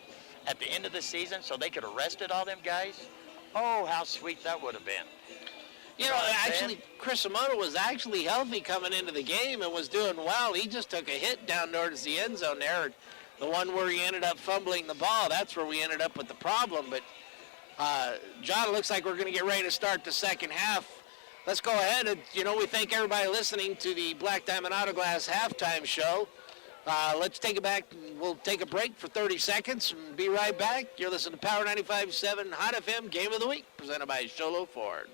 at the end of the season so they could have rested all them guys, oh, how sweet that would have been. You know, actually, Chris Emoto was actually healthy coming into the game and was doing well. He just took a hit down towards the end zone there. The one where he ended up fumbling the ball, that's where we ended up with the problem. But, John, it looks like we're going to get ready to start the second half. Let's go ahead and, we thank everybody listening to the Black Diamond Auto Glass halftime show. Let's take it back. We'll take a break for 30 seconds and be right back. You're listening to Power 95.7 Hot FM Game of the Week, presented by Sholo Ford.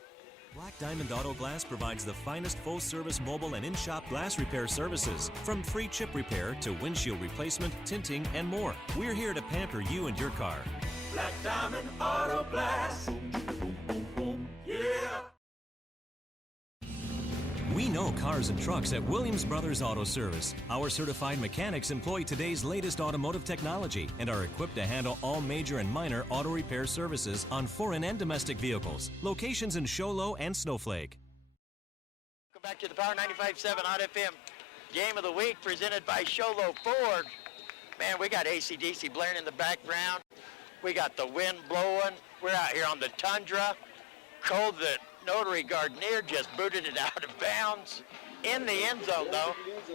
Black Diamond Auto Glass provides the finest full-service mobile and in-shop glass repair services, from free chip repair to windshield replacement, tinting, and more. We're here to pamper you and your car. Black Diamond Auto Glass. Yeah. We know cars and trucks at Williams Brothers Auto Service. Our certified mechanics employ today's latest automotive technology and are equipped to handle all major and minor auto repair services on foreign and domestic vehicles. Locations in Sholo and Snowflake. Welcome back to the Power 95.7 Hot FM Game of the Week, presented by Sholo Ford. Man, we got AC/DC blaring in the background. We got the wind blowing. We're out here on the tundra. Cold that Notary Gardner just booted it out of bounds in the end zone, though,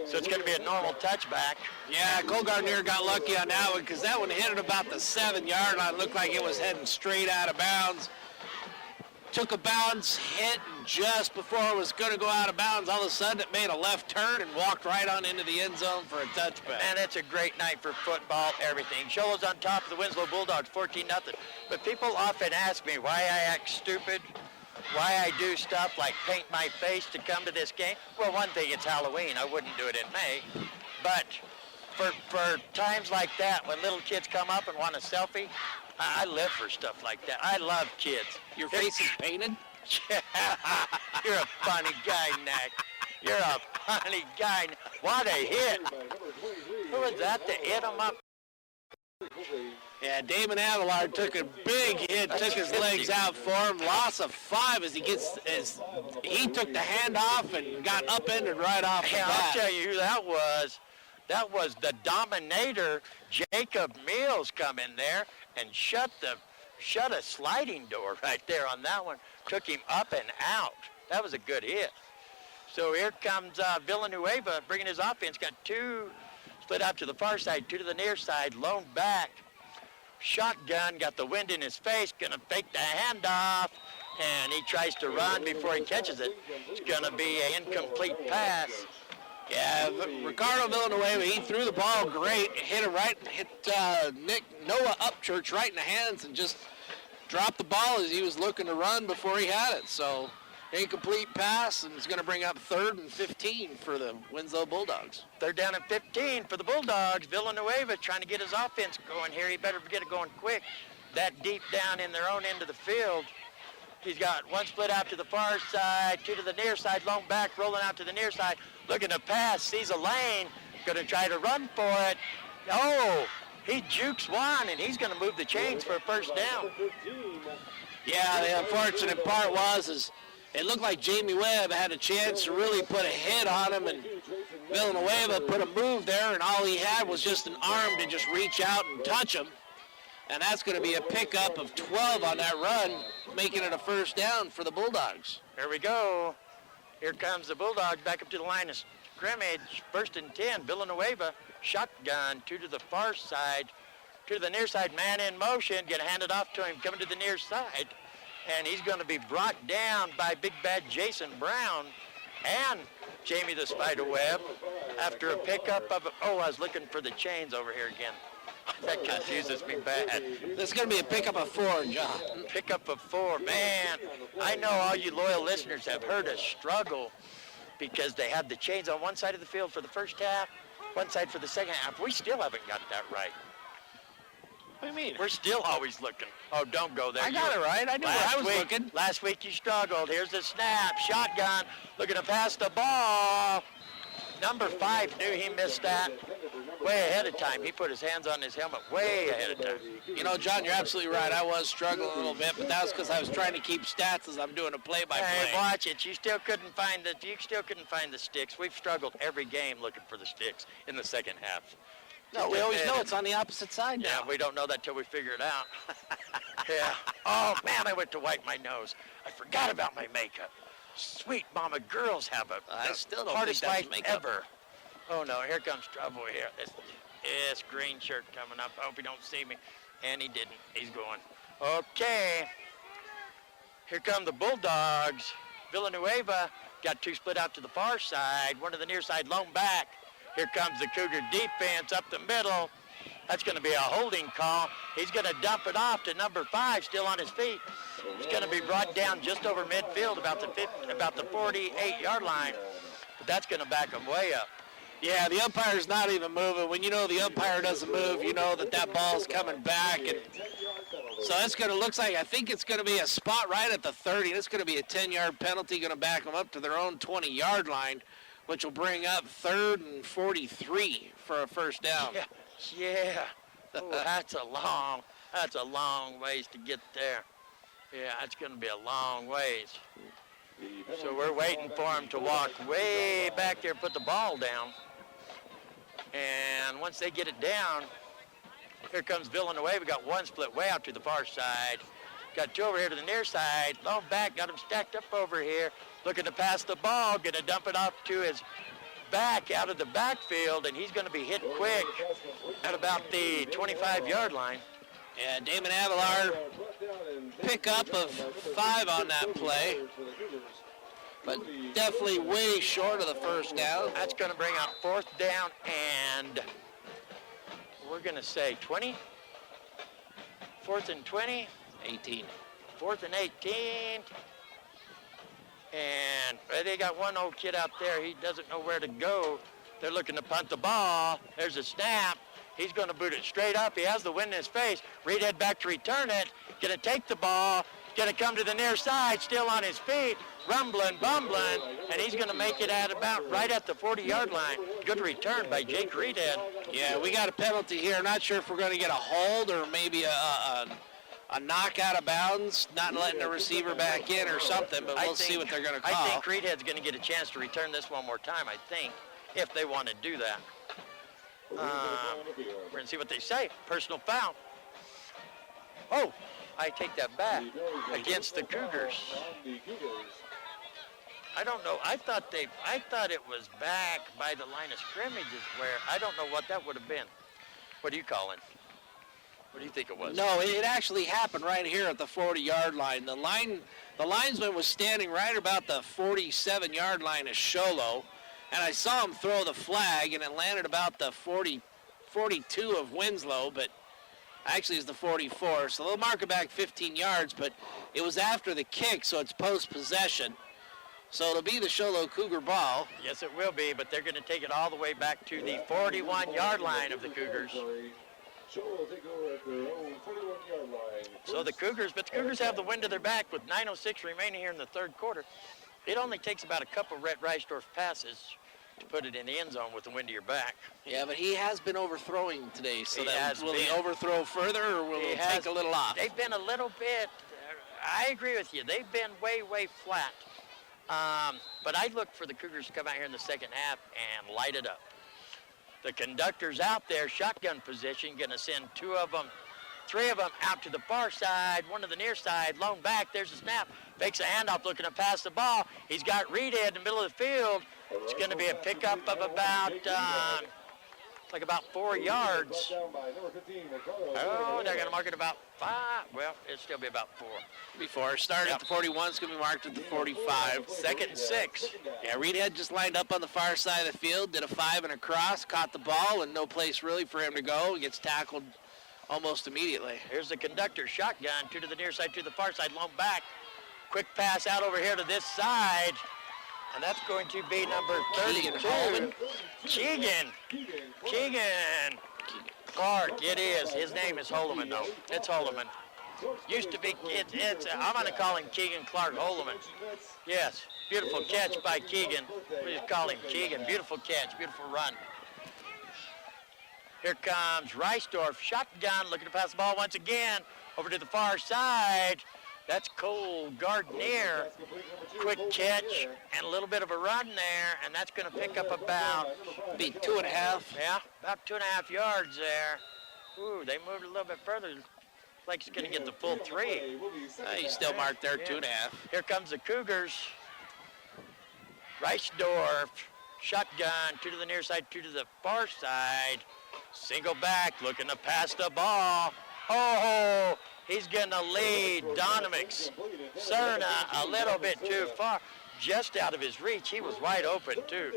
so it's going to be a normal touchback. Yeah, Cole Gardner got lucky on that one because that one hit at about the 7-yard line. Looked like it was heading straight out of bounds. Took a bounce, hit, and just before it was going to go out of bounds, all of a sudden it made a left turn and walked right on into the end zone for a touchback. And it's a great night for football, everything. Sholo's on top of the Winslow Bulldogs, 14-0. But people often ask me why I act stupid, why I do stuff like paint my face to come to this game. Well, one thing, it's Halloween. I wouldn't do it in May. But for times like that, when little kids come up and want a selfie, I live for stuff like that. I love kids. Your face is painted? You're a funny guy, Nick. You're a funny guy. What a hit. Who was that to hit him up? Yeah, Damon Avillard took a big hit, took his legs out for him. Loss of 5 as he took the handoff and got upended right off the bat. I'll tell you who that was. That was the Dominator, Jacob Mills, come in there and shut a sliding door right there on that one. Took him up and out. That was a good hit. So here comes Villanueva bringing his offense. Got 2 split out to the far side, 2 to the near side, lone back. Shotgun, got the wind in his face, gonna fake the handoff, and he tries to run before he catches it. It's gonna be an incomplete pass. Yeah, Ricardo Villanueva, he threw the ball great, hit Noah Upchurch right in the hands and just dropped the ball as he was looking to run before he had it. So incomplete pass, and it's going to bring up 3rd and 15 for the Winslow Bulldogs. 3rd down and 15 for the Bulldogs. Villanueva trying to get his offense going here. He better get it going quick. That deep down in their own end of the field. He's got 1 split out to the far side, 2 to the near side, lone back, rolling out to the near side, looking to pass, sees a lane, going to try to run for it. Oh, he jukes one, and he's going to move the chains for a 1st down. Yeah, the unfortunate part was it looked like Jamie Webb had a chance to really put a hit on him, and Villanueva put a move there, and all he had was just an arm to just reach out and touch him. And that's going to be a pickup of 12 on that run, making it a 1st down for the Bulldogs. Here we go. Here comes the Bulldogs back up to the line of scrimmage, 1st and 10. Villanueva, shotgun, 2 to the far side, 2 to the near side, man in motion, gonna hand it off to him, coming to the near side. And he's gonna be brought down by big bad Jason Brown and Jamie the Spiderweb after a pickup of, I was looking for the chains over here again. That confuses me bad. This is going to be a pickup of 4, John. Pickup of 4. Man, I know all you loyal listeners have heard us struggle because they had the chains on one side of the field for the first half, one side for the second half. We still haven't got that right. What do you mean? We're still always looking. Oh, don't go there. I got it right. I knew where I was looking. Last week you struggled. Here's the snap. Shotgun. Looking to pass the ball. Number 5 knew he missed that way ahead of time. He put his hands on his helmet way ahead of time. You know, John, you're absolutely right. I was struggling a little bit, but that was because I was trying to keep stats as I'm doing a play-by-play. Hey, watch it. You still couldn't find the sticks. We've struggled every game looking for the sticks in the second half. No, we always know it's on the opposite side now. Yeah, we don't know that till we figure it out. Yeah. Oh, man, I went to wipe my nose. I forgot about my makeup. Sweet mama, girls have I still don't hardest think that's life makeup. ever. Oh, no, here comes trouble here. This green shirt coming up. I hope he don't see me. And he didn't. He's going. Okay. Here come the Bulldogs. Villanueva got 2 split out to the far side. One to the near side, lone back. Here comes the Cougar defense up the middle. That's going to be a holding call. He's going to dump it off to number 5, still on his feet. He's going to be brought down just over midfield, about the 48-yard line. But that's going to back him way up. Yeah, the umpire's not even moving. When you know the umpire doesn't move, you know that ball's coming back. And so that's going to, looks like, I think it's going to be a spot right at the 30. It's going to be a 10-yard penalty, going to back them up to their own 20-yard line, which will bring up 3rd and 43 for a first down. Yeah. Oh, that's a long ways to get there. Yeah, that's going to be a long ways. So we're waiting for him to walk way back there and put the ball down. And once they get it down, here comes Villanueva. We got 1 split way out to the far side. Got 2 over here to the near side. Lone back, got him stacked up over here. Looking to pass the ball, gonna dump it off to his back out of the backfield, and he's gonna be hit quick at about the 25-yard line. Yeah, Damon Avalar, pickup of 5 on that play, but definitely way short of the first down. That's gonna bring out 4th down, and we're gonna say 20. 4th and 20. 18. 4th and 18. And they got one old kid out there. He doesn't know where to go. They're looking to punt the ball. There's a snap. He's going to boot it straight up. He has the wind in his face. Reed head back to return it. Going to take the ball. Going to come to the near side, still on his feet, rumbling, bumbling, and he's going to make it at about right at the 40-yard line. Good return by Jake Reedhead. Yeah, we got a penalty here. Not sure if we're going to get a hold or maybe a knock out of bounds, not letting the receiver back in or something, but we'll see what they're going to call. I think Reedhead's going to get a chance to return this one more time, I think, if they want to do that. We're going to see what they say. Personal foul. Oh, I take that back. Against the Cougars. I don't know. I thought it was back by the line of scrimmage is where, I don't know what that would have been. What are you calling? What do you think it was? No, it actually happened right here at the 40-yard line. The linesman was standing right about the 47-yard line of Sholo, and I saw him throw the flag, and it landed about the 42 of Winslow, but actually it's the 44. So they'll mark it back 15 yards, but it was after the kick, so it's post-possession. So it'll be the Sholo Cougar ball. Yes, it will be, but they're going to take it all the way back to the 41-yard line of the Cougars. So the Cougars have the wind to their back with 9:06 remaining here in the 3rd quarter. It only takes about a couple Rhett Reisdorf passes to put it in the end zone with the wind to your back. Yeah, but he has been overthrowing today, so will he overthrow further or will he take a little off? They've been a little bit, I agree with you, they've been way, way flat. But I look for the Cougars to come out here in the second half and light it up. The conductor's out there, shotgun position, going to send 2 of them, 3 of them out to the far side, 1 to the near side, lone back, there's a snap, fakes a handoff, looking to pass the ball. He's got Reedhead in the middle of the field, It's going to be a pickup of about, like about 4 yards. Oh, they're going to mark it about 5. Well, it'll still be about 4. Before start at the 41, it's going to be marked at the 45. 2nd and 6. Yeah, Reedhead just lined up on the far side of the field, did a 5 and a cross, caught the ball, and no place really for him to go. He gets tackled almost immediately. Here's the conductor, shotgun, 2 to the near side, 2 to the far side, long back. Quick pass out over here to this side, and that's going to be number 32. Keegan Clark, it is. His name is Holloman, though. It's Holloman. Used to be, I'm going to call him Keegan Clark Holloman. Yes, beautiful catch by Keegan. We just call him Keegan. Beautiful catch, beautiful run. Here comes Reisdorf, shotgun, looking to pass the ball once again over to the far side. That's Cole Gardner. Quick catch and a little bit of a run there, and that's going to pick up about, be 2.5. Yeah, about 2.5 yards there. Ooh, they moved a little bit further. Like he's going to get the full 3. He's still marked there, 2.5. Here comes the Cougars. Reisdorf, shotgun, 2 to the near side, 2 to the far side. Single back, looking to pass the ball. Oh, he's going to lead Donomix Cerna a little bit too far. Just out of his reach. He was wide open, too.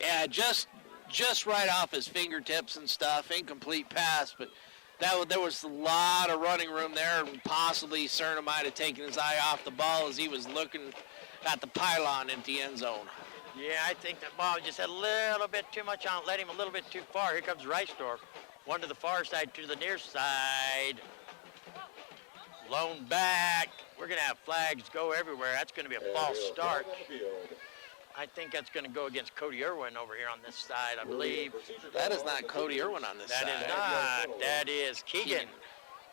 Yeah, just right off his fingertips and stuff. Incomplete pass, but there was a lot of running room there, and possibly Cerna might have taken his eye off the ball as he was looking at the pylon in the end zone. Yeah, I think that ball just had a little bit too much on it, led him a little bit too far. Here comes Reisdorf. 1 to the far side, 2 to the near side. Lone back. We're going to have flags go everywhere. That's going to be a false start. I think that's going to go against Cody Irwin over here on this side, I believe. That is not Cody Irwin on this side. That is not. That is Keegan.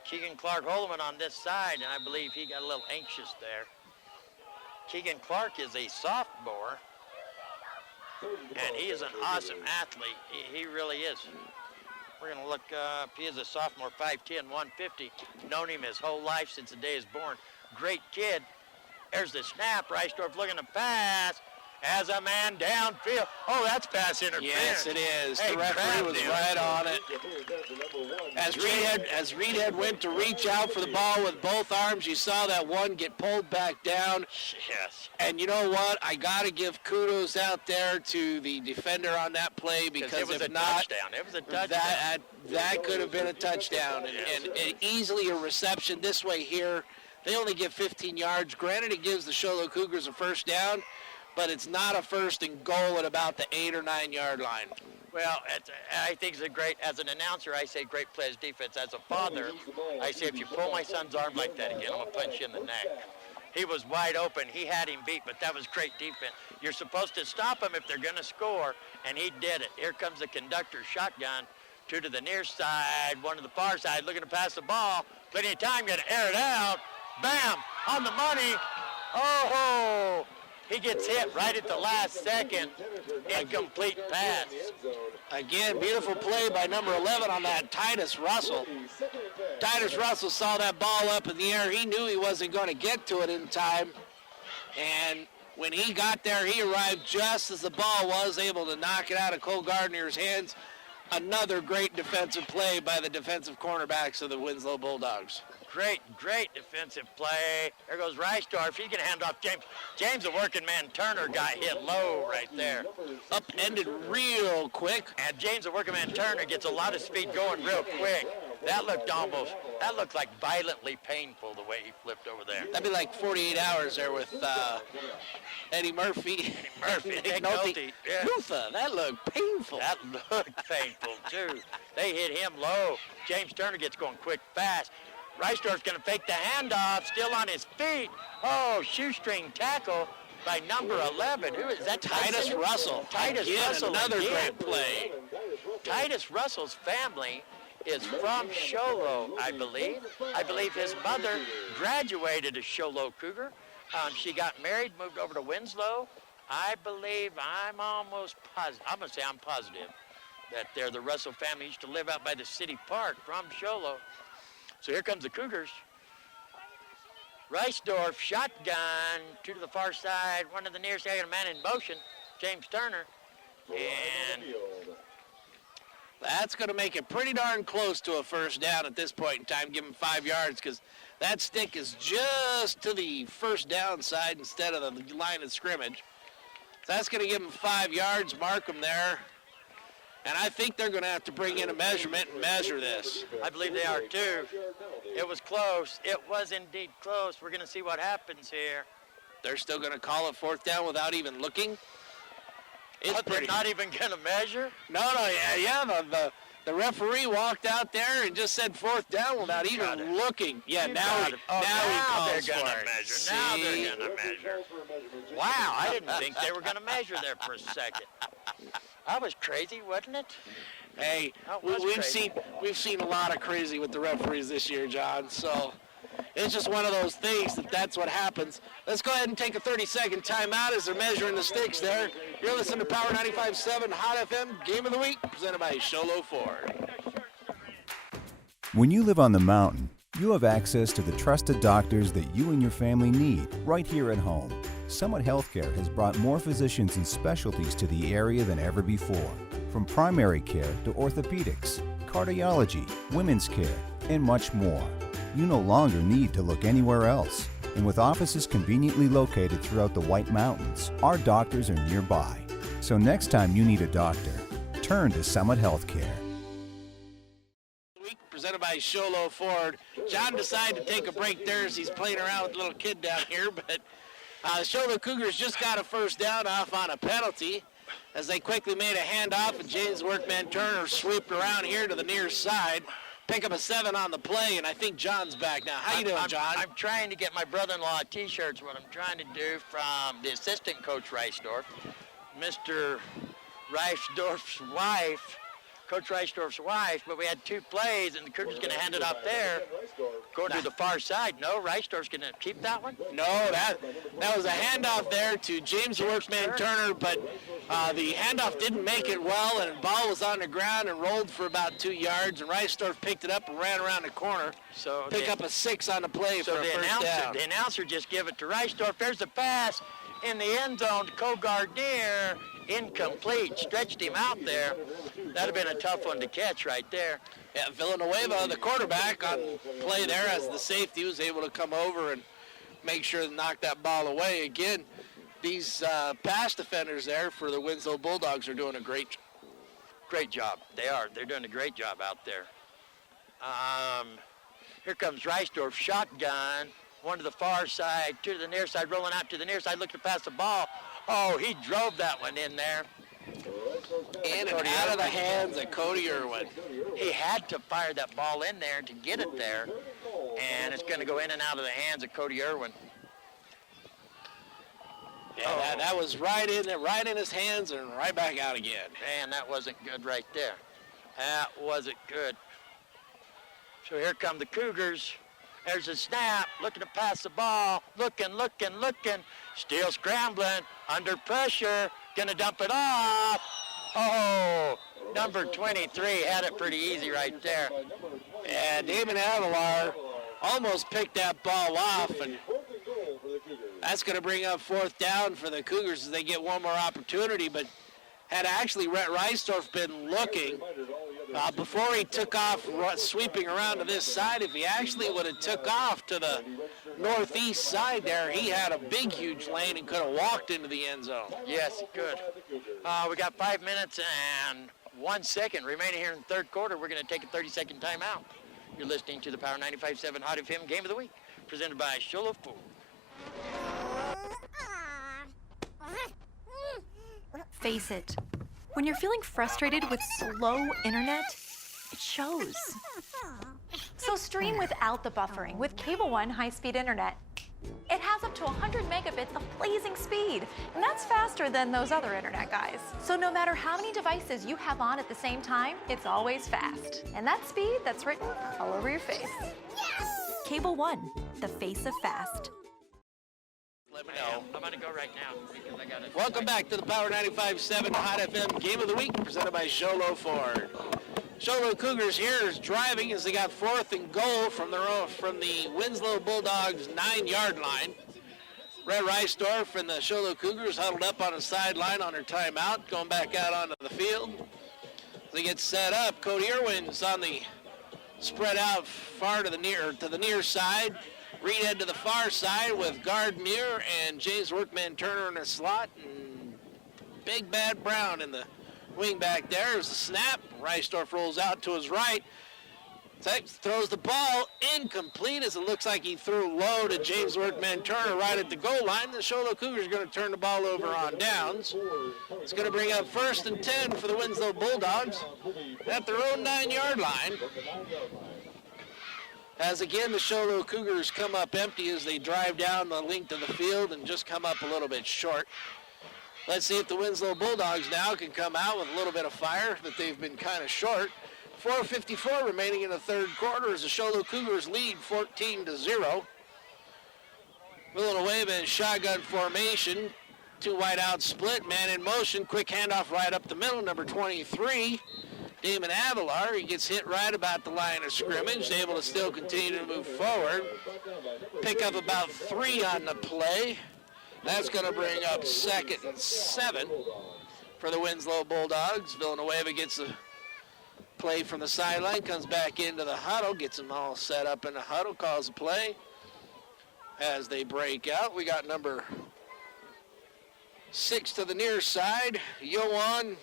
Keegan Clark Holloman on this side, and I believe he got a little anxious there. Keegan Clark is a sophomore, and he is an awesome athlete. He really is. We're going to look up. He is a sophomore, 5'10", 150. Known him his whole life since the day he was born. Great kid. There's the snap. Reisdorf looking to pass. As a man downfield. Oh, that's pass interference. Yes, it is. Hey, the referee was right on it. As Reedhead went to reach out for the ball with both arms, you saw that one get pulled back down. Yes. And you know what? I got to give kudos out there to the defender on that play, because it was if a not, touchdown. It was a touchdown. That could have been a touchdown. And easily a reception this way here. They only get 15 yards. Granted, it gives the Sholo Cougars a first down, but it's not a first and goal at about the 8 or 9 yard line. Well, I think it's a great, as an announcer, I say great play as defense. As a father, I say if you pull my son's arm like that again, I'm going to punch you in the neck. He was wide open. He had him beat, but that was great defense. You're supposed to stop them if they're going to score, and he did it. Here comes the conductor, shotgun, 2 to the near side, 1 to the far side, looking to pass the ball. Plenty of time, going to air it out. Bam! On the money. Oh! He gets hit right at the last second. Incomplete pass. Again, beautiful play by number 11 on that, Titus Russell. Titus Russell saw that ball up in the air. He knew he wasn't going to get to it in time. And when he got there, he arrived just as the ball was able to knock it out of Cole Gardner's hands. Another great defensive play by the defensive cornerbacks of the Winslow Bulldogs. Great defensive play. There goes Reisdorf. He's going to hand off James. James, the working man Turner, got hit low right there. Upended real quick. And James, the working man Turner, gets a lot of speed going real quick. That looked like violently painful the way he flipped over there. That'd be like 48 hours there with Eddie Murphy. Nick Nolte. Yeah. Luther, that looked painful. That looked painful, too. They hit him low. James Turner gets going quick, fast. Reisdorf's going to fake the handoff, still on his feet. Oh, shoestring tackle by number 11. Who is that? Titus Russell. Titus Russell. Another great play. Titus Russell's family is from Sholo, I believe. I believe his mother graduated as Sholo Cougar. She got married, moved over to Winslow. I believe, I'm almost positive, I'm going to say I'm positive that the Russell family used to live out by the city park from Sholo. So here comes the Cougars. Reisdorf shotgun to the far side. One of the near side, a man in motion, James Turner. And that's going to make it pretty darn close to a first down at this point in time. Give him 5 yards because that stick is just to the first down side instead of the line of scrimmage. So that's going to give him 5 yards, mark them there. And I think they're going to have to bring in a measurement and measure this. I believe they are too. It was close. It was indeed close. We're going to see what happens here. They're still going to call it fourth down without even looking. It's They're not even going to measure? No, the referee walked out there and just said fourth down without even looking. Yeah, now he calls they're going for to it. measure. See? Now they're going to measure. Wow, I didn't think they were going to measure there for a second. That was crazy, wasn't it? Hey, we've seen a lot of crazy with the referees this year, John. So it's just one of those things that's what happens. Let's go ahead and take a 30-second timeout as they're measuring the sticks there. You're listening to Power 95.7 Hot FM Game of the Week, presented by Sholo Ford. When you live on the mountain, you have access to the trusted doctors that you and your family need right here at home. Summit Healthcare has brought more physicians and specialties to the area than ever before. From primary care to orthopedics, cardiology, women's care, and much more. You no longer need to look anywhere else. And with offices conveniently located throughout the White Mountains, our doctors are nearby. So next time you need a doctor, turn to Summit Healthcare. Presented by Sholo Ford. John decided to take a break there as he's playing around with a little kid down here, but the Sholo Cougars just got a first down off on a penalty as they quickly made a handoff, and James Workman Turner sweeped around here to the near side, pick up a 7 on the play, and I think John's back now. How you doing, John? I'm trying to get my brother-in-law T-shirts, what I'm trying to do from the assistant coach Reisdorf, Mr. Reisdorf's wife, Coach Reisdorf's wife, but we had 2 plays, and the Cougars going to hand it up there, going to the far side. No, Reisdorf's going to keep that one? No, that was a handoff there to James Workman Turner, but the handoff didn't make it well, and the ball was on the ground and rolled for about 2 yards, and Reisdorf picked it up and ran around the corner. So pick up a 6 on the play for a first down. The announcer just gave it to Reisdorf. There's a pass in the end zone to Cougars. Incomplete. Stretched him out there. That'd have been a tough one to catch right there. Yeah, Villanueva, the quarterback, on play there as the safety, was able to come over and make sure to knock that ball away. Again, these pass defenders there for the Winslow Bulldogs are doing a great job. They are. They're doing a great job out there. Here comes Reisdorf, shotgun. One to the far side, 2 to the near side, rolling out to the near side, looking to pass the ball. Oh, he drove that one in there. In and out of the hands of Cody Irwin. He had to fire that ball in there to get it there, and it's going to go in and out of the hands of Cody Irwin. Yeah, that was right in his hands and right back out again. Man, that wasn't good right there. That wasn't good. So here come the Cougars. There's a snap, looking to pass the ball, looking, still scrambling, under pressure, gonna dump it off. Oh, number 23 had it pretty easy right there. Yeah, Damon Avalar almost picked that ball off, and that's gonna bring up fourth down for the Cougars as they get one more opportunity, but had actually Rhett Reisdorf been looking before he took off sweeping around to this side, if he actually would have took off to the northeast side there, he had a big, huge lane and could have walked into the end zone. Yes, he could. We got 5 minutes and 1 second remaining here in the third quarter. We're going to take a 30-second timeout. You're listening to the Power 95.7 Hot FM Game of the Week, presented by Sholo Ford. Face it. When you're feeling frustrated with slow internet, it shows. So stream without the buffering with Cable One high-speed internet. It has up to 100 megabits of blazing speed, and that's faster than those other internet guys. So no matter how many devices you have on at the same time, it's always fast. And that speed, that's written all over your face. Cable One, the face of fast. Let me know. I'm going to go right now because I got it. Welcome back to the Power 95.7 Hot FM Game of the Week, presented by Sholo Ford. Sholo Cougars here is driving as they got 4th and goal from the Winslow Bulldogs 9-yard line. Red Reisdorf and the Sholo Cougars huddled up on the sideline on their timeout, going back out onto the field. They get set up. Cody Irwin's on the spread out far to the near side. Reedhead to the far side with Gardner and James Workman Turner in the slot. And Big Bad Brown in the wing back there. There's the snap. Reisdorf rolls out to his right. Throws the ball incomplete as it looks like he threw low to James Workman Turner right at the goal line. The Sholo Cougars are going to turn the ball over on downs. It's going to bring up 1st and 10 for the Winslow Bulldogs at their own 9-yard line. As again, the Sholo Cougars come up empty as they drive down the length of the field and just come up a little bit short. Let's see if the Winslow Bulldogs now can come out with a little bit of fire that they've been kind of short. 4:54 remaining in the third quarter as the Sholo Cougars lead 14-0. Villanueva in shotgun formation. 2 wide out split, man in motion. Quick handoff right up the middle, number 23. Damon Avalar, he gets hit right about the line of scrimmage, able to still continue to move forward. Pick up about 3 on the play. That's going to bring up 2nd and 7 for the Winslow Bulldogs. Villanueva gets a play from the sideline, comes back into the huddle, gets them all set up in the huddle, calls a play. As they break out, we got number 6 to the near side, Yohan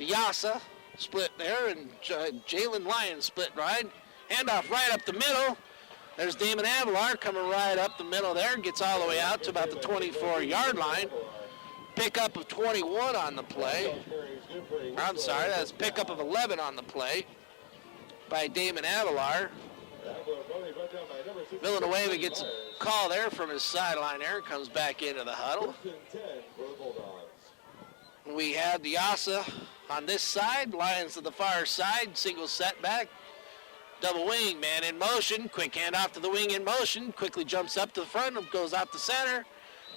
Diasa. Split there, and Jalen Lyons split right. Handoff right up the middle. There's Damon Avalar coming right up the middle there. Gets all the way out to about the 24-yard line. Pickup of 21 on the play. I'm sorry, that's pickup of 11 on the play by Damon Avalar. Villanueva gets a call there from his sideline there. Comes back into the huddle. We have Diasa on this side, Lions to the far side, single setback, double wing, man in motion, quick handoff to the wing in motion, quickly jumps up to the front, goes out the center,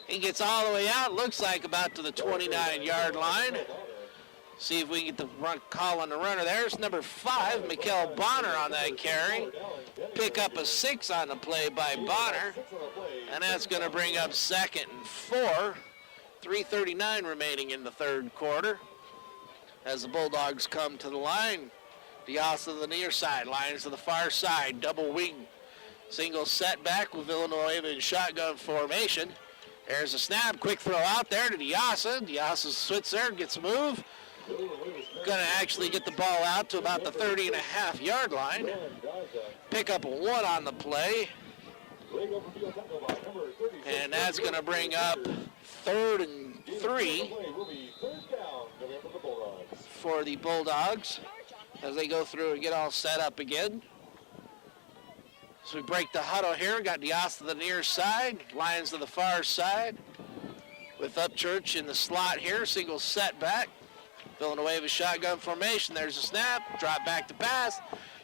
he gets all the way out, looks like about to the 29-yard line. See if we can get the call on the runner there. It's number 5, Mikael Bonner on that carry. Pick up a 6 on the play by Bonner, and that's going to bring up 2nd and 4. 3:39 remaining in the third quarter. As the Bulldogs come to the line, Diaz to the near side, Lions to the far side, double wing. Single setback with Villanueva in shotgun formation. There's a snap, quick throw out there to Diaz. Diaz swits there, gets a move. Gonna actually get the ball out to about the 30.5-yard line. Pick up a 1 on the play. And that's gonna bring up 3rd and 3 for the Bulldogs as they go through and get all set up again. So we break the huddle here. Got Diaz to the near side, Lions to the far side with Upchurch in the slot here. Single setback. Villanueva shotgun formation. There's a snap. Drop back to pass.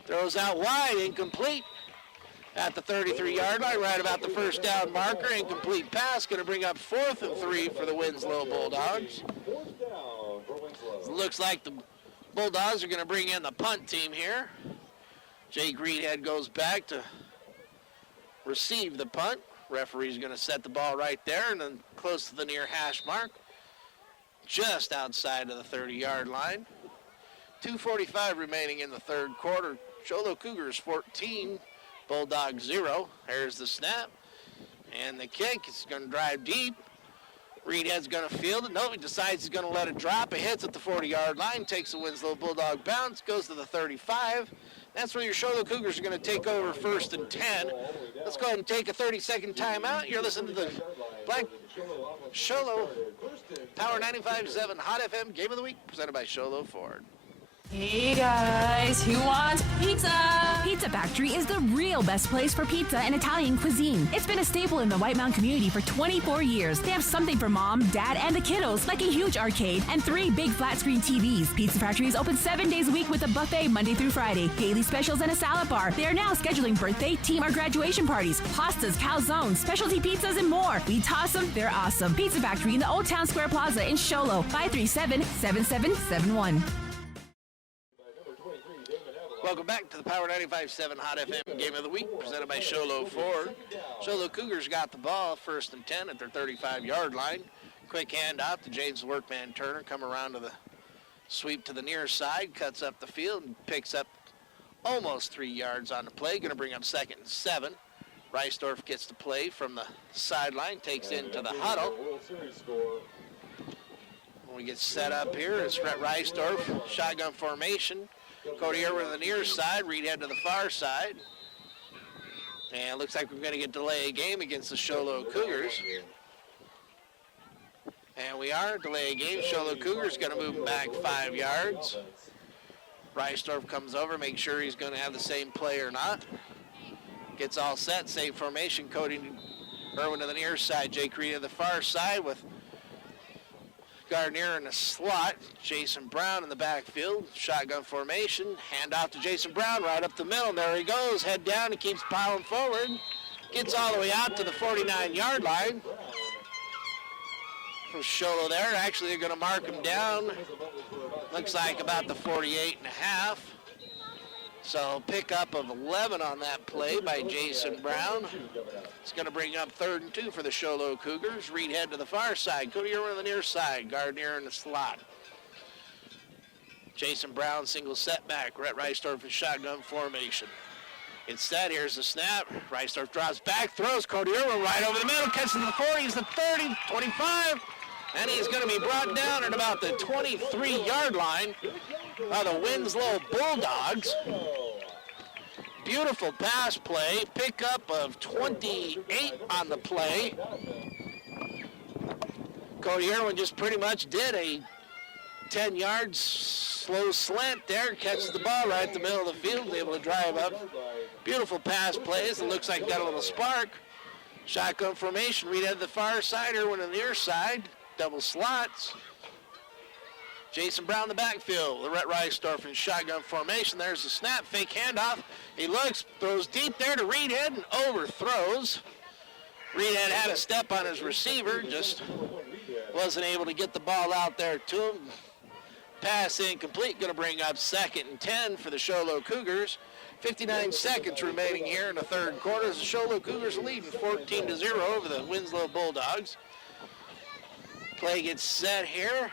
Throws out wide. Incomplete. At the 33-yard line, right about the first down marker. Incomplete pass, going to bring up 4th and 3 for the Winslow Bulldogs. Looks like the Bulldogs are going to bring in the punt team here. Jake Reedhead goes back to receive the punt. Referee's going to set the ball right there and then close to the near hash mark. Just outside of the 30-yard line. 2:45 remaining in the third quarter. Sholo Cougars 14. Bulldogs 0. There's the snap. And the kick is going to drive deep. Reedhead's going to field it. No, he decides he's going to let it drop. It hits at the 40-yard line, takes a Winslow Bulldog bounce, goes to the 35. That's where your Sholo Cougars are going to take over 1st and 10. Let's go ahead and take a 30-second timeout. You're listening to the Black Sholo Power 95.7 Hot FM Game of the Week, presented by Sholo Ford. Hey guys, who wants pizza? Pizza Factory is the real best place for pizza and Italian cuisine. It's been a staple in the White Mountain community for 24 years. They have something for mom, dad, and the kiddos, like a huge arcade and 3 big flat screen TVs. Pizza Factory is open 7 days a week with a buffet Monday through Friday, daily specials, and a salad bar. They are now scheduling birthday, team, or graduation parties, pastas, calzones, specialty pizzas, and more. We toss them, they're awesome. Pizza Factory in the Old Town Square Plaza in Sholo, 537-7771. Welcome back to the Power 95.7 Hot FM Game of the Week, presented by Sholo Ford. Sholo Cougars got the ball, 1st and 10 at their 35-yard line. Quick handoff to James Workman Turner, come around to the sweep to the near side, cuts up the field, and picks up almost 3 yards on the play. Going to bring up 2nd and 7. Reisdorf gets the play from the sideline, takes into the huddle. When we get set up here, it's Rhett Reisdorf, shotgun formation. Cody Irwin to the near side, Reed head to the far side. And it looks like we're going to get delay a game against the Sholo Cougars. And we are delay a game. Sholo Cougars going to move him back 5 yards. Reisdorf comes over, makes sure he's going to have the same play or not. Gets all set, same formation. Cody Irwin to the near side, Jake Reed to the far side with Gardner in the slot. Jason Brown in the backfield. Shotgun formation. Hand off to Jason Brown right up the middle. There he goes. Head down. He keeps piling forward. Gets all the way out to the 49-yard line. From Sholo there. Actually, they're going to mark him down. Looks like about the 48.5. So pickup of 11 on that play by Jason Brown. It's going to bring up 3rd and 2 for the Sholo Cougars. Reed head to the far side. Cody Irwin on the near side. Gardner in the slot. Jason Brown single setback. Rhett Reisdorf in shotgun formation. It's set. Here's the snap. Reisdorf drops back. Throws Cody Irwin right over the middle. Catches the 40. He's the 30, 25. And he's going to be brought down at about the 23-yard line by the Winslow Bulldogs. Beautiful pass play. Pickup of 28 on the play. Cody Irwin just pretty much did a 10-yard slow slant there. Catches the ball right at the middle of the field. Able to drive up. Beautiful pass plays. It looks like got a little spark. Shotgun formation. Reed at the far side. Irwin on the near side. Double slots. Jason Brown in the backfield. The Rhett Reisdorf in shotgun formation. There's the snap. Fake handoff. He looks, throws deep there to Reedhead and overthrows. Reedhead had a step on his receiver. Just wasn't able to get the ball out there to him. Pass incomplete. Going to bring up 2nd and 10 for the Sholo Cougars. 59 seconds remaining here in the 3rd quarter. The Sholo Cougars leading 14-0 over the Winslow Bulldogs. Play gets set here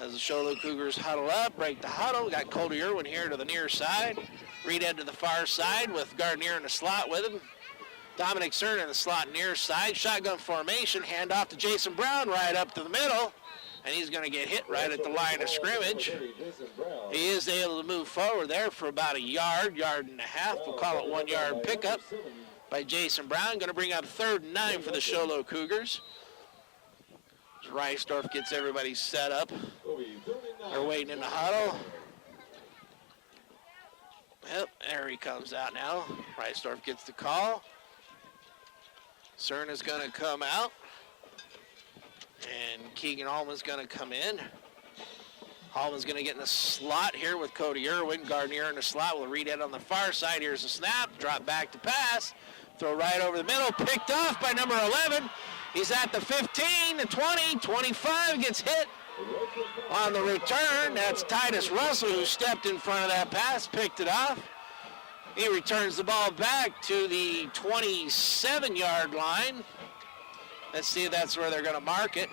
as the Sholo Cougars huddle up, break the huddle. Got Cody Irwin here to the near side. Reed head to the far side with Gardner in the slot with him. Dominic Cern in the slot near side. Shotgun formation. Hand off to Jason Brown right up to the middle. And he's going to get hit right at the line of scrimmage. He is able to move forward there for about a yard, yard and a half. We'll call it 1-yard pickup by Jason Brown. Going to bring up 3rd and 9 for the Sholo Cougars. Reisdorf gets everybody set up. They're waiting in the huddle. Yep, there he comes out now. Reisdorf gets the call. Cern is going to come out. And Keegan Hallman's going to come in. Hallman's going to get in the slot here with Cody Irwin. Gardner in the slot with Reed on the far side. Here's the snap. Drop back to pass. Throw right over the middle. Picked off by number 11. He's at the 15, the 20, 25, gets hit on the return. That's Titus Russell who stepped in front of that pass, picked it off. He returns the ball back to the 27-yard line. Let's see if that's where they're going to mark it.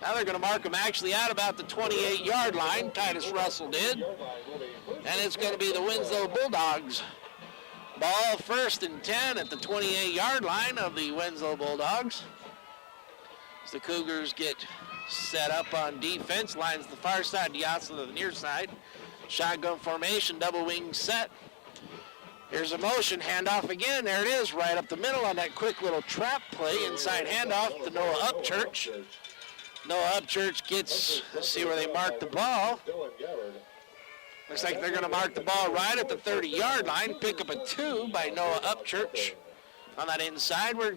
Now they're going to mark him actually out about the 28-yard line. Titus Russell did. And it's going to be the Winslow Bulldogs. Ball 1st and 10 at the 28-yard line of the Winslow Bulldogs. As the Cougars get set up on defense, lines the far side, Diaz to the near side. Shotgun formation, double wing set. Here's a motion, handoff again. There it is, right up the middle on that quick little trap play. Inside handoff to Noah Upchurch. Noah Upchurch gets, let's see where they mark the ball. Looks like they're going to mark the ball right at the 30-yard line. Pick up a 2 by Noah Upchurch on that inside. We're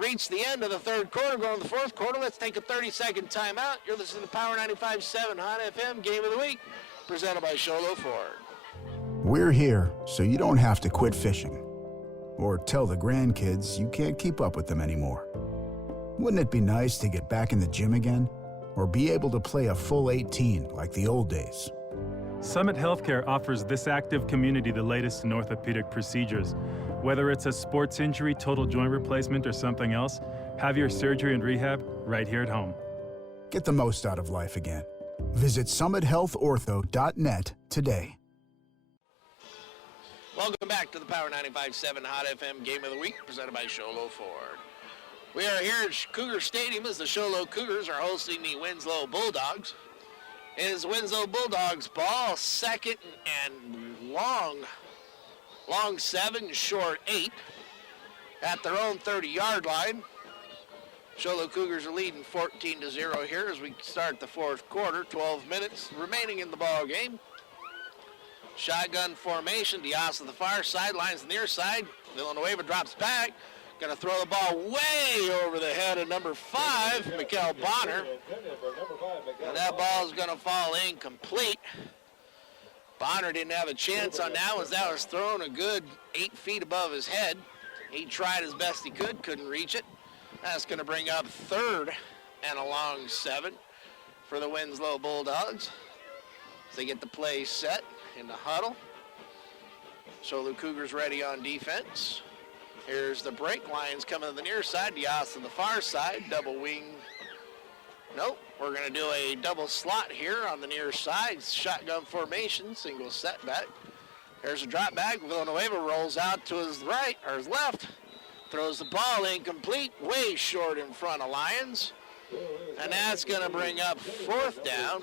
reached the end of the 3rd quarter, going to the 4th quarter. Let's take a 30-second timeout. You're listening to Power 95.7 Hot FM Game of the Week, presented by Sholo Ford. We're here so you don't have to quit fishing or tell the grandkids you can't keep up with them anymore. Wouldn't it be nice to get back in the gym again or be able to play a full 18 like the old days? Summit Healthcare offers this active community the latest in orthopedic procedures. Whether it's a sports injury, total joint replacement, or something else, have your surgery and rehab right here at home. Get the most out of life again. Visit summithealthortho.net today. Welcome back to the Power 95.7 Hot FM Game of the Week, presented by Sholo Ford. We are here at Cougar Stadium as the Sholo Cougars are hosting the Winslow Bulldogs. It is Winslow Bulldogs ball, second and long 7, short 8, at their own 30-yard line. Sholo Cougars are leading 14-0 here as we start the fourth quarter. 12 minutes remaining in the ball game. Shotgun formation. Diaz to the far side, lines the near side. Villanueva drops back. Going to throw the ball way over the head of number 5, Mikael Bonner. And that ball is going to fall incomplete. Bonner didn't have a chance on that one. That was thrown a good 8 feet above his head. He tried as best he could, couldn't reach it. That's going to bring up 3rd and a long 7 for the Winslow Bulldogs. As they get the play set in the huddle. Sholo Cougars ready on defense. Here's the break. Lions coming to the near side. Diaz to the far side. Double wing. Nope. We're going to do a double slot here on the near side. Shotgun formation. Single setback. Here's a drop back. Villanueva rolls out to his right, or his left. Throws the ball incomplete. Way short in front of Lions. And that's going to bring up 4th down.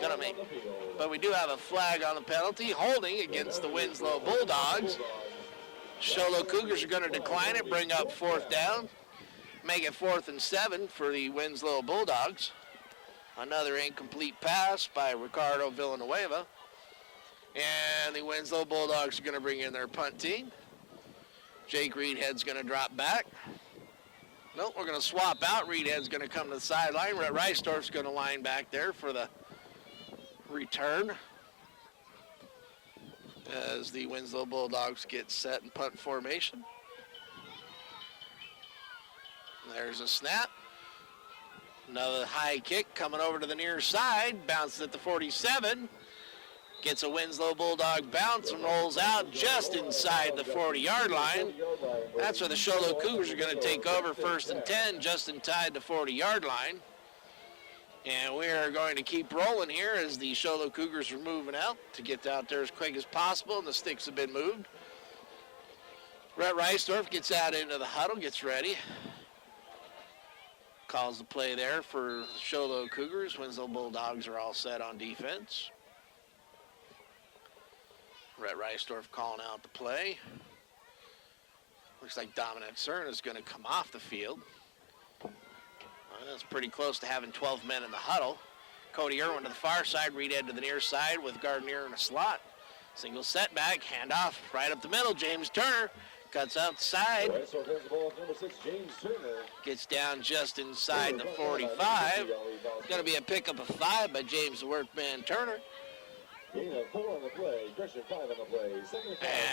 Gonna make. But we do have a flag on the penalty. Holding against the Winslow Bulldogs. Sholo Cougars are going to decline it, bring up 4th down, make it 4th and 7 for the Winslow Bulldogs. Another incomplete pass by Ricardo Villanueva. And the Winslow Bulldogs are going to bring in their punt team. Jake Reedhead's going to drop back. Nope, we're going to swap out. Reedhead's going to come to the sideline. Rhett Reisdorf's going to line back there for the return. As the Winslow Bulldogs get set in punt formation. There's a snap. Another high kick coming over to the near side. Bounces at the 47. Gets a Winslow Bulldog bounce and rolls out just inside the 40-yard line. That's where the Sholo Cougars are going to take over 1st and 10 just inside the 40-yard line. And we are going to keep rolling here as the Sholo Cougars are moving out to get out there as quick as possible, and the sticks have been moved. Rhett Reisdorf gets out into the huddle, gets ready. Calls the play there for the Sholo Cougars. Winslow Bulldogs are all set on defense. Rhett Reisdorf calling out the play. Looks like Dominic Cern is going to come off the field. That's pretty close to having 12 men in the huddle. Cody Irwin to the far side, Reedhead to the near side with Gardner in a slot. Single setback, handoff right up the middle. James Turner cuts outside. Gets down just inside the 45. Going to be a pickup of 5 by James the Workman Turner. And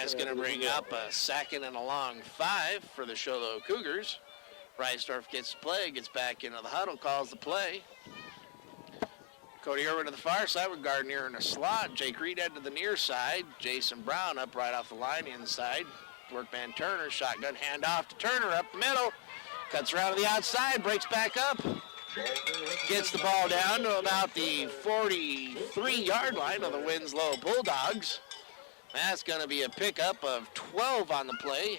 it's going to bring up a 2nd and a long 5 for the Sholo Cougars. Reisdorf gets the play, gets back into the huddle, calls the play. Cody Irwin to the far side with Gardner in a slot. Jake Reedhead to the near side. Jason Brown up right off the line inside. Workman Turner, shotgun handoff to Turner up the middle. Cuts around to the outside, breaks back up. Gets the ball down to about the 43-yard line of the Winslow Bulldogs. That's going to be a pickup of 12 on the play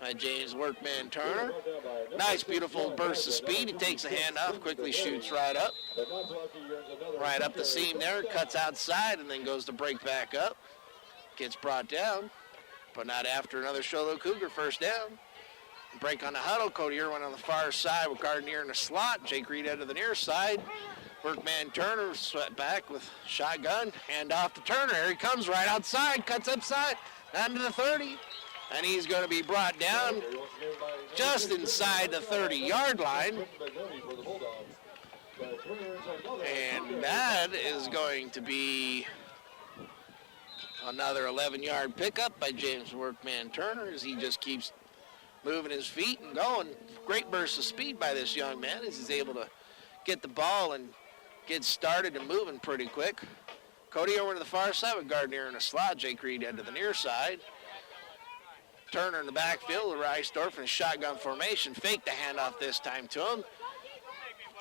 by James Workman Turner. Nice, beautiful burst of speed. He takes a handoff, quickly shoots right up. Right up the seam there, cuts outside, and then goes to break back up. Gets brought down, but not after another Sholo Cougar 1st down. Break on the huddle. Cody Irwin on the far side with Gardner in the slot. Jake Reedhead to the near side. Workman Turner swept back with shotgun. Hand off to Turner. Here he comes right outside. Cuts upside. Down to the 30. And he's going to be brought down just inside the 30-yard line. And that is going to be another 11-yard pickup by James Workman Turner as he just keeps moving his feet and going. Great burst of speed by this young man as he's able to get the ball and get started and moving pretty quick. Cody over to the far side with Gardner in a slot. Jake Reed into the near side. Turner in the backfield. Reisdorf in a shotgun formation. Fake the handoff this time to him.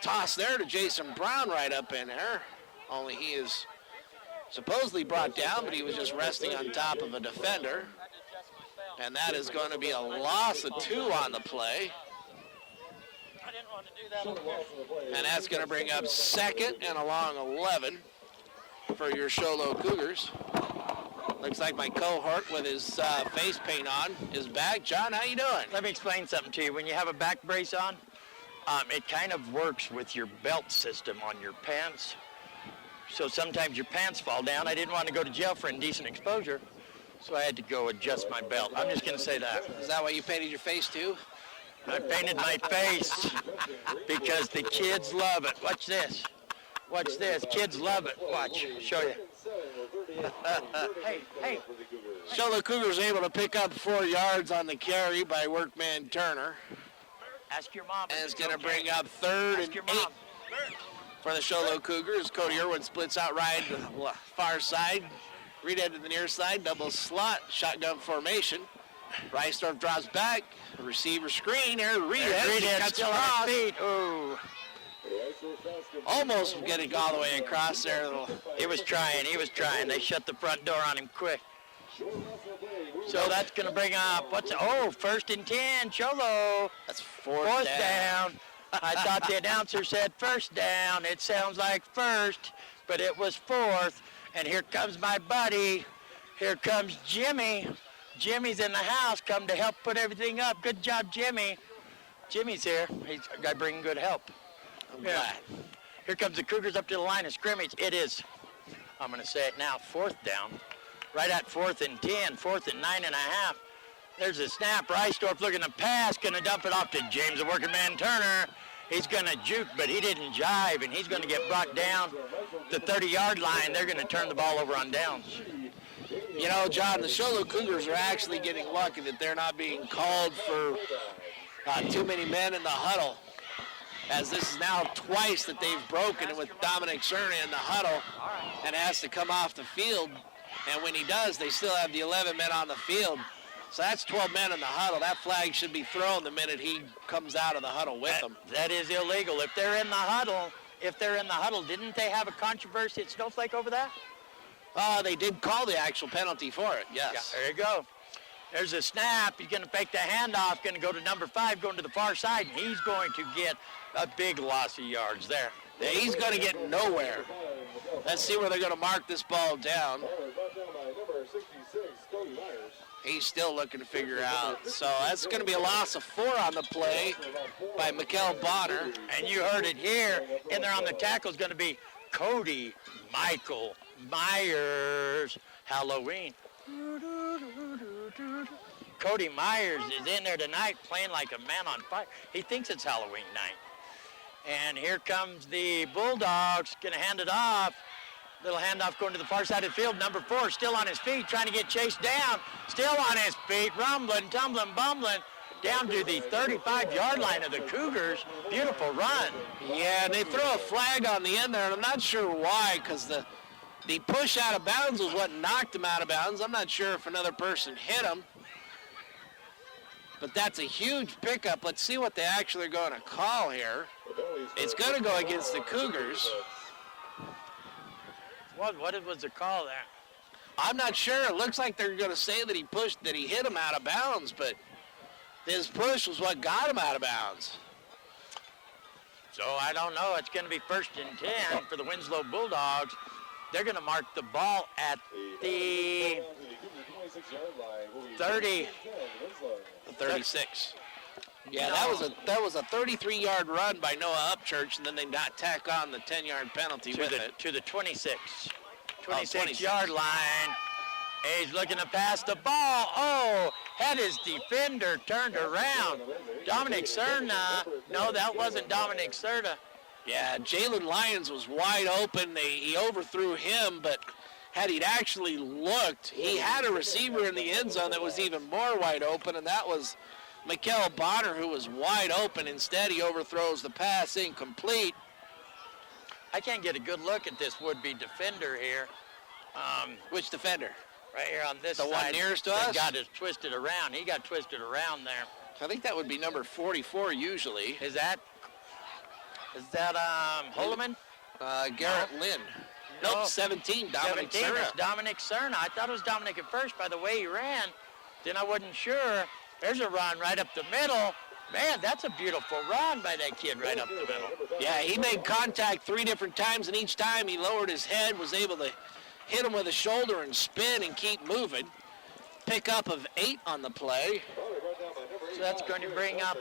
Toss there to Jason Brown right up in there. Only he is supposedly brought down, but he was just resting on top of a defender. And that is going to be a loss of 2 on the play. And that's going to bring up 2nd and a long 11 for your Sholo Cougars. Looks like my cohort with his face paint on is back. John, how you doing? Let me explain something to you. When you have a back brace on, it kind of works with your belt system on your pants. So sometimes your pants fall down. I didn't want to go to jail for indecent exposure, so I had to go adjust my belt. I'm just going to say that. Is that why you painted your face too? I painted my face because the kids love it. Watch this. Watch this. Kids love it. Watch. Show you. Hey. Sholo Cougars able to pick up 4 yards on the carry by workman Turner. Ask your mom. And it's going to bring up 3rd and 8 for the Sholo Cougars. Cody Irwin splits out right to the far side. Reed to the near side. Double slot. Shotgun formation. Reisdorf drops back. Receiver screen here. Reed cuts still on his feet. Ooh. Almost getting all the way across there. He was trying. They shut the front door on him quick. So that's going to bring up, 1st and 10, Cholo. That's fourth down. I thought the announcer said 1st down. It sounds like 1st, but it was 4th. And here comes my buddy. Here comes Jimmy. Jimmy's in the house, come to help put everything up. Good job, Jimmy. Jimmy's here. He's got bringing good help. I'm glad. Here comes the Cougars up to the line of scrimmage. It is, I'm going to say it now, 4th down. Right at 4th and 10, 4th and 9.5. There's a snap. Reisdorf looking to pass, going to dump it off to James, the working man Turner. He's going to juke, but he didn't jive, and he's going to get brought down the 30-yard line. They're going to turn the ball over on downs. You know, John, the Sholo Cougars are actually getting lucky that they're not being called for too many men in the huddle, as this is now twice that they've broken it with Dominic Cerna in the huddle and has to come off the field. And when he does, they still have the 11 men on the field. So that's 12 men in the huddle. That flag should be thrown the minute he comes out of the huddle with them. That is illegal. If they're in the huddle, didn't they have a controversy at Snowflake over that? They did call the actual penalty for it, yes. Yeah, there you go. There's a snap. He's going to fake the handoff, going to go to number 5, going to the far side, and he's going to get a big loss of yards there. Yeah, he's going to get nowhere. Let's see where they're going to mark this ball down. He's still looking to figure out. So that's going to be a loss of 4 on the play by Mikel Bonner. And you heard it here. In there on the tackle is going to be Cody Michael Myers. Halloween. Cody Myers is in there tonight playing like a man on fire. He thinks it's Halloween night. And here comes the Bulldogs, going to hand it off. Little handoff going to the far side of the field. Number 4 still on his feet, trying to get chased down. Still on his feet, rumbling, tumbling, bumbling, down to the 35-yard line of the Cougars. Beautiful run. Yeah, and they throw a flag on the end there, and I'm not sure why, because the push out of bounds was what knocked him out of bounds. I'm not sure if another person hit him. But that's a huge pickup. Let's see what they actually are going to call here. It's going to go against the Cougars. What was the call there? I'm not sure. It looks like they're going to say that he hit him out of bounds, but his push was what got him out of bounds. So I don't know. It's going to be 1st and 10 for the Winslow Bulldogs. They're going to mark the ball at the 30. 36. Yeah, that was a 33-yard run by Noah Upchurch, and then they tack on the 10-yard penalty with it. To the 26-yard line. He's looking to pass the ball. Oh, had his defender turned around. Dominic Cerna. No, that wasn't Dominic Cerna. Yeah, Jalen Lyons was wide open. He overthrew him, but had he actually looked, he had a receiver in the end zone that was even more wide open, and that was Mikel Bonner, who was wide open. Instead, he overthrows the pass, incomplete. I can't get a good look at this would-be defender here. Which defender? Right here on this The side. one nearest to that us? got us twisted around. He got twisted around there. I think that would be number 44 usually. Is that Holloman? Garrett Lynn. No. Nope, 17, Dominic 17 Serra. is Dominic Serna. I thought it was Dominic at first by the way he ran. Then I wasn't sure. There's a run right up the middle. Man, that's a beautiful run by that kid right up the middle. Yeah, he made contact 3 different times, and each time he lowered his head, was able to hit him with a shoulder and spin and keep moving. Pickup of 8 on the play. So that's going to bring up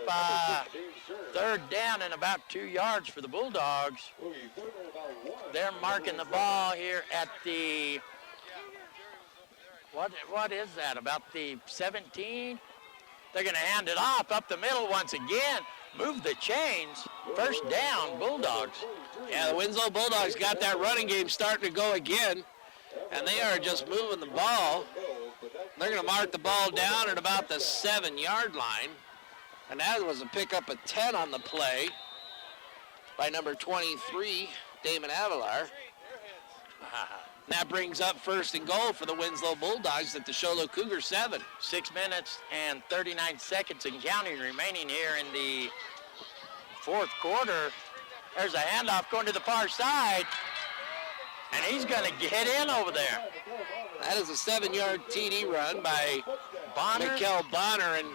3rd down and about 2 yards for the Bulldogs. They're marking the ball here at the, what is that, about the 17? They're going to hand it off up the middle once again. Move the chains. 1st down, Bulldogs. Yeah, the Winslow Bulldogs got that running game starting to go again, and they are just moving the ball. They're going to mark the ball down at about the 7-yard line, and that was a pickup of 10 on the play by number 23, Damon Avalar. That brings up 1st and goal for the Winslow Bulldogs at the Show Low Cougars 7. 6 minutes and 39 seconds and counting remaining here in the 4th quarter. There's a handoff going to the far side, and he's going to get in over there. That is a 7-yard TD run by Mikael Bonner, and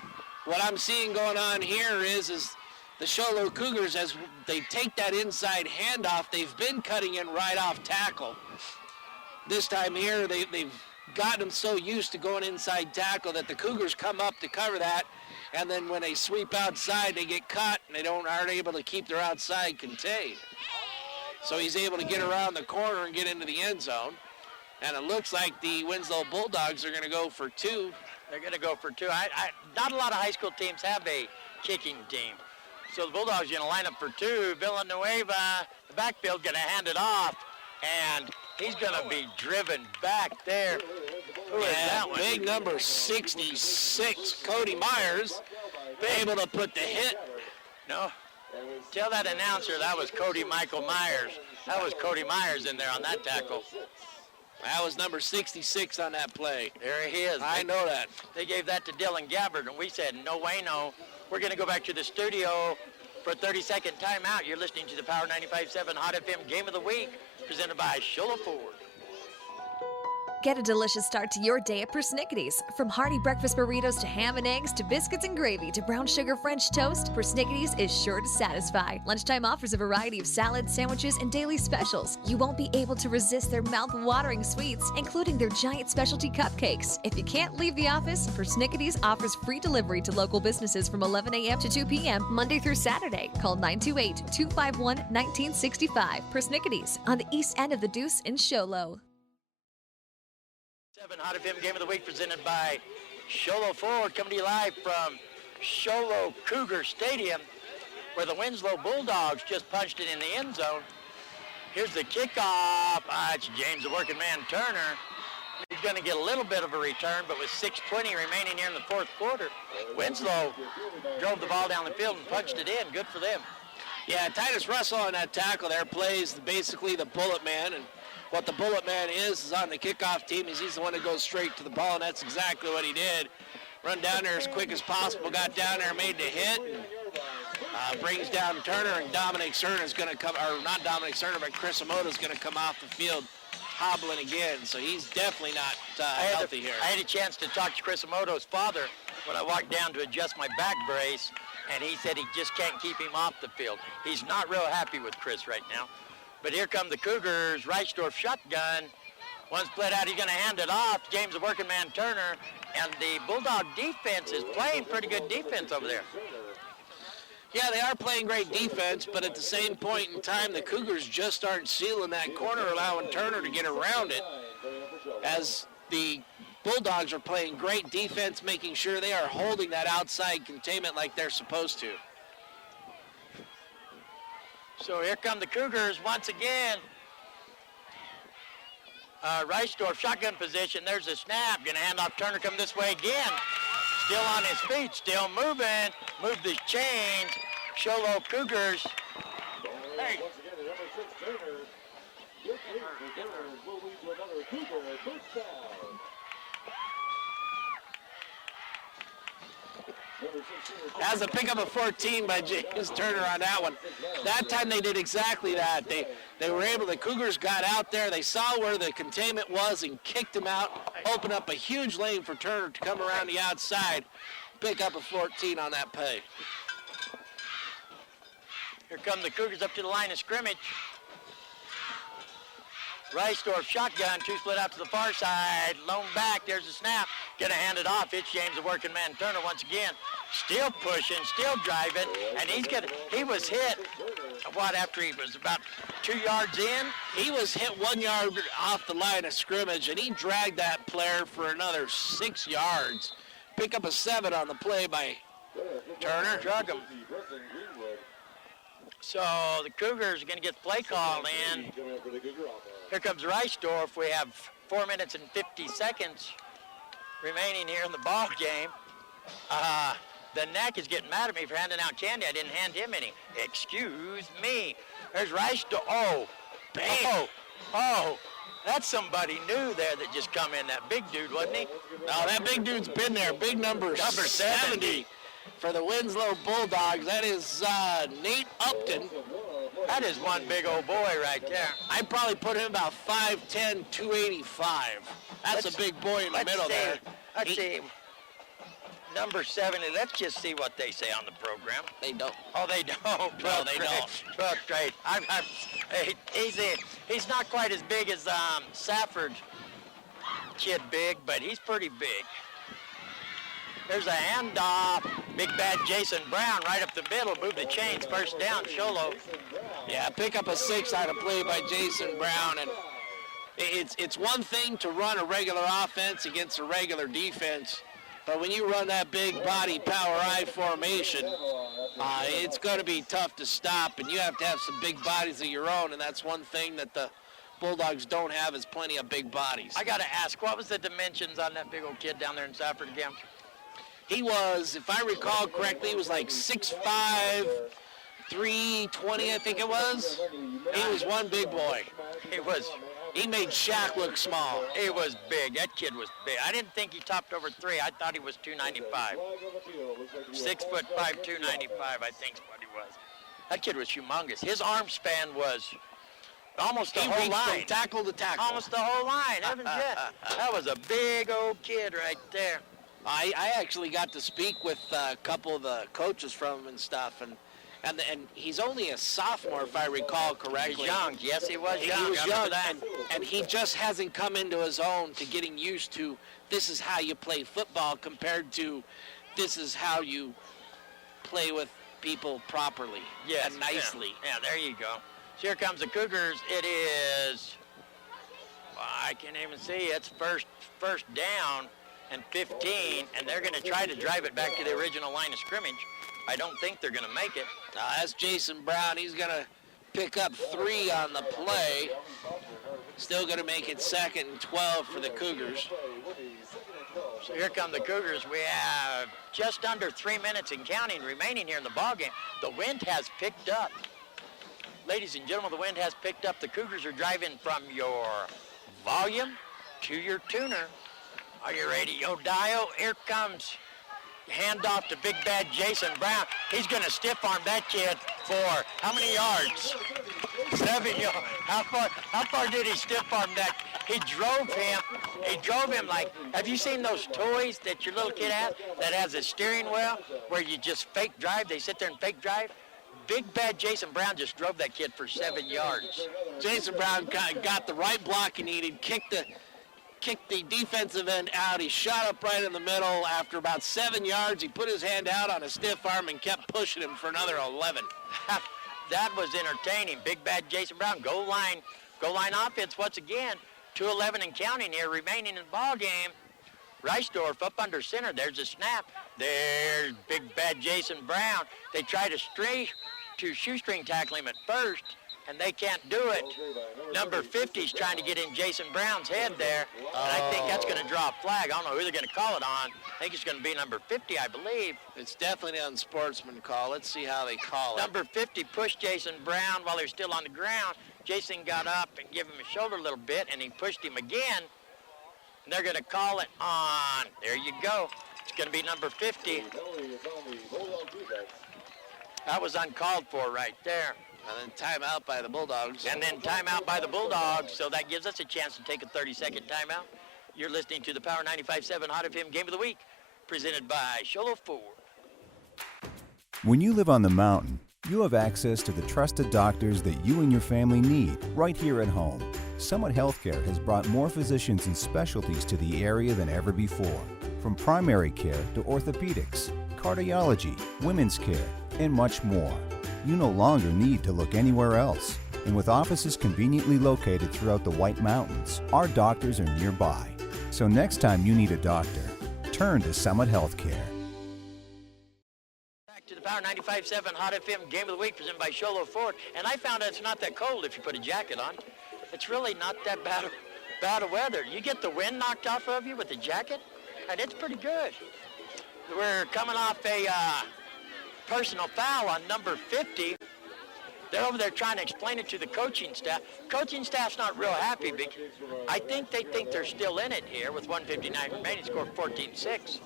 what I'm seeing going on here is the Show Low Cougars, as they take that inside handoff, they've been cutting in right off tackle. This time here, they've gotten them so used to going inside tackle that the Cougars come up to cover that, and then when they sweep outside, they get caught, and they aren't able to keep their outside contained. So he's able to get around the corner and get into the end zone, and it looks like the Winslow Bulldogs are going to go for 2. They're going to go for 2. Not a lot of high school teams have a kicking team. So the Bulldogs are going to line up for 2. Villanueva, the backfield, going to hand it off, and he's going to be driven back there. Who is that one? Big number 66, Cody Myers, able to put the hit. No, tell that announcer that was Cody Michael Myers. That was Cody Myers in there on that tackle. That was number 66 on that play. There he is. I know that. They gave that to Dylan Gabbard, and we said, no way, no. We're going to go back to the studio for a 30-second timeout. You're listening to the Power 95.7 Hot FM Game of the Week, presented by Shola Ford. Get a delicious start to your day at Persnickity's. From hearty breakfast burritos to ham and eggs to biscuits and gravy to brown sugar French toast, Persnickity's is sure to satisfy. Lunchtime offers a variety of salads, sandwiches, and daily specials. You won't be able to resist their mouth-watering sweets, including their giant specialty cupcakes. If you can't leave the office, Persnickity's offers free delivery to local businesses from 11 a.m. to 2 p.m. Monday through Saturday. Call 928-251-1965. Persnickity's on the east end of the Deuce in Sholo. Hot FM Game of the Week presented by Sholo Ford, coming to you live from Sholo Cougar Stadium, where the Winslow Bulldogs just punched it in the end zone. Here's the kickoff. It's James, the working man, Turner. He's going to get a little bit of a return, but with 6:20 remaining here in the 4th quarter, Winslow drove the ball down the field and punched it in. Good for them. Yeah, Titus Russell on that tackle there plays basically the bullet man, and what the bullet man is on the kickoff team is he's the one that goes straight to the ball, and that's exactly what he did. Run down there as quick as possible, got down there, made the hit, and brings down Turner, and Dominic Cerna is going to come, or not Dominic Cerna, but Chris Emoto is going to come off the field hobbling again, so he's definitely not healthy here. I had a chance to talk to Chris Emoto's father when I walked down to adjust my back brace, and he said he just can't keep him off the field. He's not real happy with Chris right now. But here come the Cougars, Reichdorf shotgun. One split out, he's going to hand it off. James, the working man, Turner. And the Bulldog defense is playing pretty good defense over there. Yeah, they are playing great defense, but at the same point in time, the Cougars just aren't sealing that corner, allowing Turner to get around it. As the Bulldogs are playing great defense, making sure they are holding that outside containment like they're supposed to. So here come the Cougars once again. Reichdorf shotgun position. There's a snap. Going to hand off. Turner come this way again. Still on his feet. Still moving. Move the chains. Sholo Cougars. Hey. That's a pickup of 14 by James Turner on that one. That time they did exactly that. They were able, the Cougars got out there, they saw where the containment was and kicked him out, opened up a huge lane for Turner to come around the outside, pick up a 14 on that play. Here come the Cougars up to the line of scrimmage. Reisdorf shotgun, two split out to the far side, lone back, there's a snap, gonna hand it off. It's James, the working man Turner once again. Still pushing, still driving, and he was hit, after he was about 2 yards in? He was hit 1 yard off the line of scrimmage, and he dragged that player for another 6 yards. Pick up a 7 on the play by Turner. Drug him. So the Cougars are gonna get the play call in. Here comes Reisdorf. We have 4 minutes and 50 seconds remaining here in the ball game. The neck is getting mad at me for handing out candy. I didn't hand him any. Excuse me. There's Reisdorf. Oh, bam. Oh, that's somebody new there that just come in. That big dude, wasn't he? No, that big dude's been there. Big number 70 for the Winslow Bulldogs. That is Nate Upton. That is one big old boy right there. I'd probably put him about 5'10", 285. That's a big boy in the middle there. Let's see. Number 70, let's just see what they say on the program. They don't. Oh, they don't. No, they don't. Truck trade. He's not quite as big as Safford kid big, but he's pretty big. There's a handoff. Big bad Jason Brown right up the middle. Move the chains. First down, Sholo. Yeah, pick up a 6 on a play by Jason Brown. And it's one thing to run a regular offense against a regular defense, but when you run that big body power I formation, it's going to be tough to stop, and you have to have some big bodies of your own, and that's one thing that the Bulldogs don't have is plenty of big bodies. I got to ask, what was the dimensions on that big old kid down there in Safford again? He was, if I recall correctly, he was like 6'5", 320, I think it was. He was one big boy. He made Shaq look small. He was big. That kid was big. I didn't think he topped over 3. I thought he was 295. 6'5", 295, I think is what he was. That kid was humongous. His arm span was almost the whole line. From tackle to tackle. Almost the whole line. That was a big old kid right there. I actually got to speak with a couple of the coaches from him and stuff, and he's only a sophomore, if I recall correctly. He's young. Yes, he was young. He was young, and he just hasn't come into his own to getting used to this is how you play football compared to this is how you play with people properly and nicely. Yeah, there you go. So here comes the Cougars. It is, I can't even see. It's first down and 15, and they're going to try to drive it back to the original line of scrimmage. I don't think they're going to make it. That's Jason Brown. He's going to pick up 3 on the play. Still going to make it 2nd and 12 for the Cougars. So here come the Cougars. We have just under 3 minutes and counting remaining here in the ballgame. The wind has picked up. Ladies and gentlemen, the wind has picked up. The Cougars are driving from your volume to your tuner. Are you ready? Yo, dial. Here comes handoff to big bad Jason Brown. He's going to stiff arm that kid for how many yards? 7 yards. How far did he stiff arm that? He drove him like, have you seen those toys that your little kid has that has a steering wheel where you just fake drive? They sit there and fake drive. Big bad Jason Brown just drove that kid for 7 yards. Jason Brown got the right block he needed, kicked the defensive end out. He shot up right in the middle. After about 7 yards, he put his hand out on a stiff arm and kept pushing him for another 11. That was entertaining. Big bad Jason Brown, goal line offense once again. 2:11 and counting here, remaining in the ball game. Reisdorf up under center. There's a snap. There's big bad Jason Brown. They try to shoestring tackle him at first, and they can't do it. Number 50 is trying to get in Jason Brown's head there, and I think that's going to draw a flag. I don't know who they're going to call it on. I think it's going to be number 50, I believe. It's definitely an unsportsman call. Let's see how they call it. Number 50 pushed Jason Brown while he was still on the ground. Jason got up and gave him his shoulder a little bit, and he pushed him again. And they're going to call it on. There you go. It's going to be number 50. That was uncalled for right there. And then timeout by the Bulldogs. And then timeout by the Bulldogs, so that gives us a chance to take a 30-second timeout. You're listening to the Power 95.7 Hot FM Game of the Week, presented by Sholo Ford. When you live on the mountain, you have access to the trusted doctors that you and your family need right here at home. Summit Healthcare has brought more physicians and specialties to the area than ever before. From primary care to orthopedics, cardiology, women's care, and much more. You no longer need to look anywhere else. And with offices conveniently located throughout the White Mountains, our doctors are nearby. So next time you need a doctor, turn to Summit Healthcare. Back to the Power 95.7 Hot FM Game of the Week, presented by Sholo Ford. And I found out it's not that cold if you put a jacket on. It's really not that bad of weather. You get the wind knocked off of you with the jacket, and it's pretty good. We're coming off a personal foul on number 50. They're over there trying to explain it to the coaching staff. Coaching staff's not real happy because I think they think they're still in it here with 1:59 remaining, score 14-6.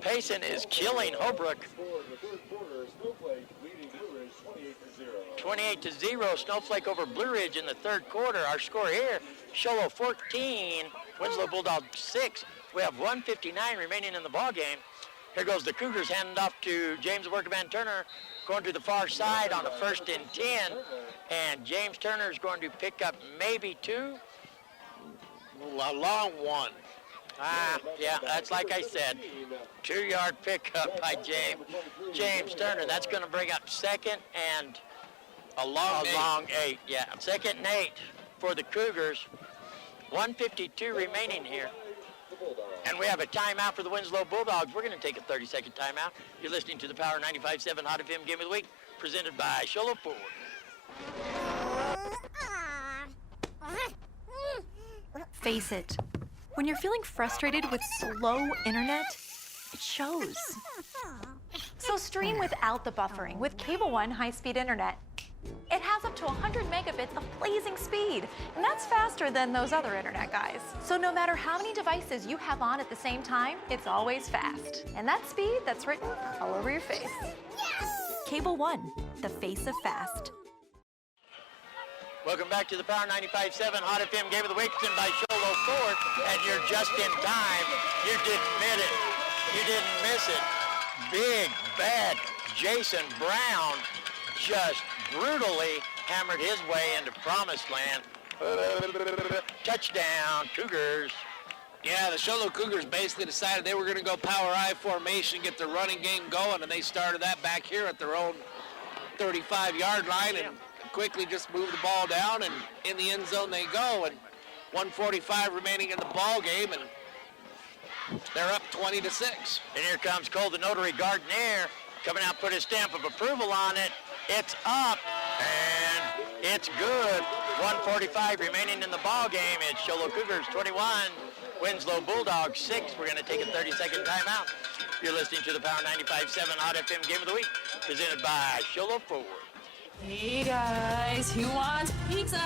Payson is killing Holbrook. 28-0, Snowflake over Blue Ridge in the third quarter. Our score here, Sholo 14, Winslow Bulldogs 6. We have 1:59 remaining in the ball game. Here goes the Cougars, handing off to James Workman Turner, going to the far side on a 1st and 10. And James Turner is going to pick up maybe 2. A long one. Yeah, that's like I said. 2-yard pickup by James Turner. That's going to bring up 2nd and a long 8. Yeah, 2nd and 8 for the Cougars. 1:52 remaining here. And we have a timeout for the Winslow Bulldogs. We're going to take a 30-second timeout. You're listening to the Power 95.7 Hot FM Game of the Week, presented by Sholo Ford. Face it. When you're feeling frustrated with slow internet, it shows. So stream without the buffering with Cable One high-speed internet. It has up to 100 megabits of blazing speed, and that's faster than those other internet guys. So no matter how many devices you have on at the same time, it's always fast. And that speed, that's written all over your face. Cable One, the face of fast. Welcome back to the Power 95.7 Hot FM Game of the Week, presented by Sholo Ford, and you're just in time. You didn't miss it. You didn't miss it. Big, bad Jason Brown just brutally hammered his way into promised land. Touchdown, Cougars. Yeah, the Sholo Cougars basically decided they were going to go power I formation, get their running game going, and they started that back here at their own 35-yard line and quickly just moved the ball down, and in the end zone they go, and 1:45 remaining in the ball game, and they're up 20-6. And here comes Cole, the notary Gardner, coming out, put his stamp of approval on it. It's up, and it's good. 1:45 remaining in the ball game. It's Sholo Cougars 21, Winslow Bulldogs 6. We're going to take a 30-second timeout. You're listening to the Power 95.7 Hot FM Game of the Week, presented by Sholo Ford. Hey guys, who wants pizza?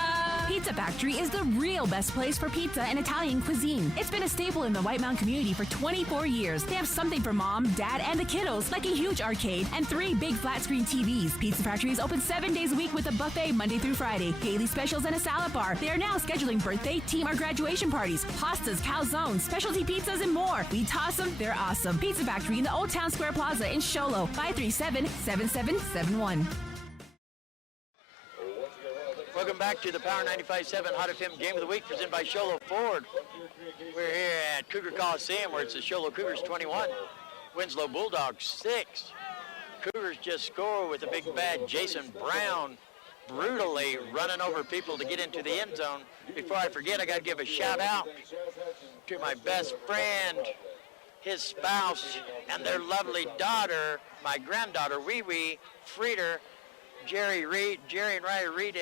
Pizza Factory is the real best place for pizza and Italian cuisine. It's been a staple in the White Mountain community for 24 years. They have something for mom, dad, and the kiddos, like a huge arcade and 3 big flat screen TVs. Pizza Factory is open 7 days a week with a buffet Monday through Friday, daily specials, and a salad bar. They are now scheduling birthday, team, or graduation parties, pastas, calzones, specialty pizzas, and more. We toss them, they're awesome. Pizza Factory in the Old Town Square Plaza in Sholo, 537-7771. Welcome back to the Power 95.7 Hot FM Game of the Week, presented by Sholo Ford. We're here at Cougar Coliseum, where it's the Sholo Cougars 21, Winslow Bulldogs 6. Cougars just score with a big bad Jason Brown brutally running over people to get into the end zone. Before I forget, I got to give a shout out to my best friend, his spouse, and their lovely daughter, my granddaughter, Wee Wee Frieder. Jerry and Riley Reed,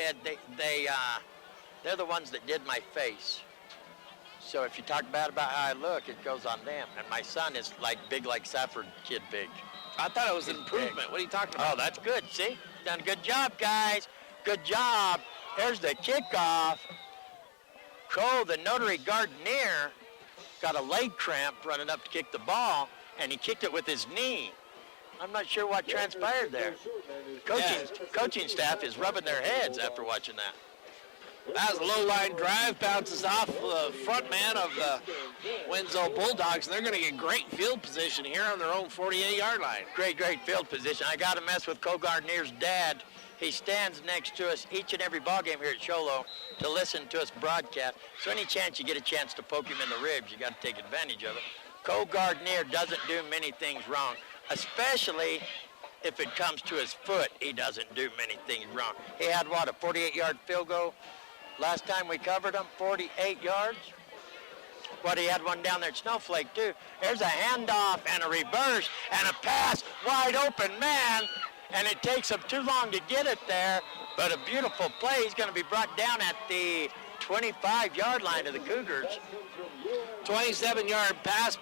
they're the ones that did my face. So if you talk bad about how I look, it goes on them. And my son is like big like Safford kid big. I thought it was an improvement. What are you talking about? Oh, that's good. See? Done a good job, guys. Good job. There's the kickoff. Cole, the Notary Gardenier, got a leg cramp running up to kick the ball, and he kicked it with his knee. I'm not sure what transpired there. Coaching staff is rubbing their heads after watching that. That was a low-line drive, bounces off the front man of the Winslow Bulldogs, and they're going to get great field position here on their own 48-yard line. Great field position. I got to mess with Cole Gardner's dad. He stands next to us each and every ball game here at Sholo to listen to us broadcast. So any chance you get a chance to poke him in the ribs, you got to take advantage of it. Cole Gardner doesn't do many things wrong, especially if it comes to his foot. He doesn't do many things wrong. He had, what, a 48-yard field goal? Last time we covered him, 48 yards. What, he had one down there at Snowflake, too. There's a handoff and a reverse and a pass, wide open man, and it takes him too long to get it there, but a beautiful play. He's going to be brought down at the 25-yard line of the Cougars. 27-yard pass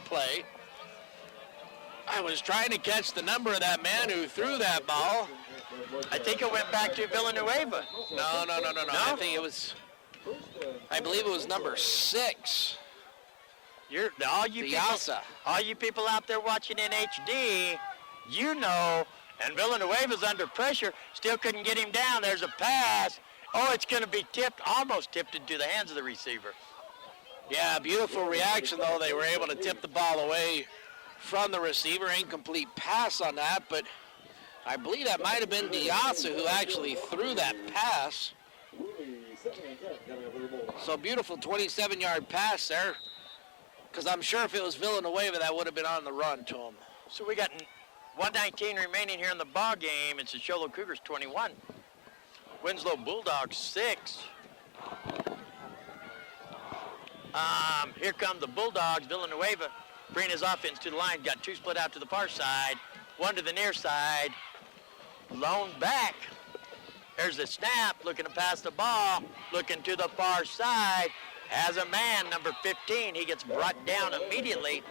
play. I was trying to catch the number of that man who threw that ball. I think it went back to Villanueva. No. I believe it was number 6. All you people out there watching in HD, you know, and Villanueva's under pressure, still couldn't get him down. There's a pass. Oh, it's going to be almost tipped into the hands of the receiver. Yeah, beautiful reaction, though. They were able to tip the ball away from the receiver. Incomplete pass on that, but I believe that might have been Diasa who actually threw that pass. So beautiful 27-yard pass there, because I'm sure if it was Villanueva, that would have been on the run to him. So we got 1:19 remaining here in the ball game. It's the Sholo Cougars 21. Winslow Bulldogs 6. Here come the Bulldogs. Villanueva bringing his offense to the line. Got 2 split out to the far side, 1 to the near side. Lone back. There's the snap, looking to pass the ball, looking to the far side. Has a man, number 15. He gets brought down immediately.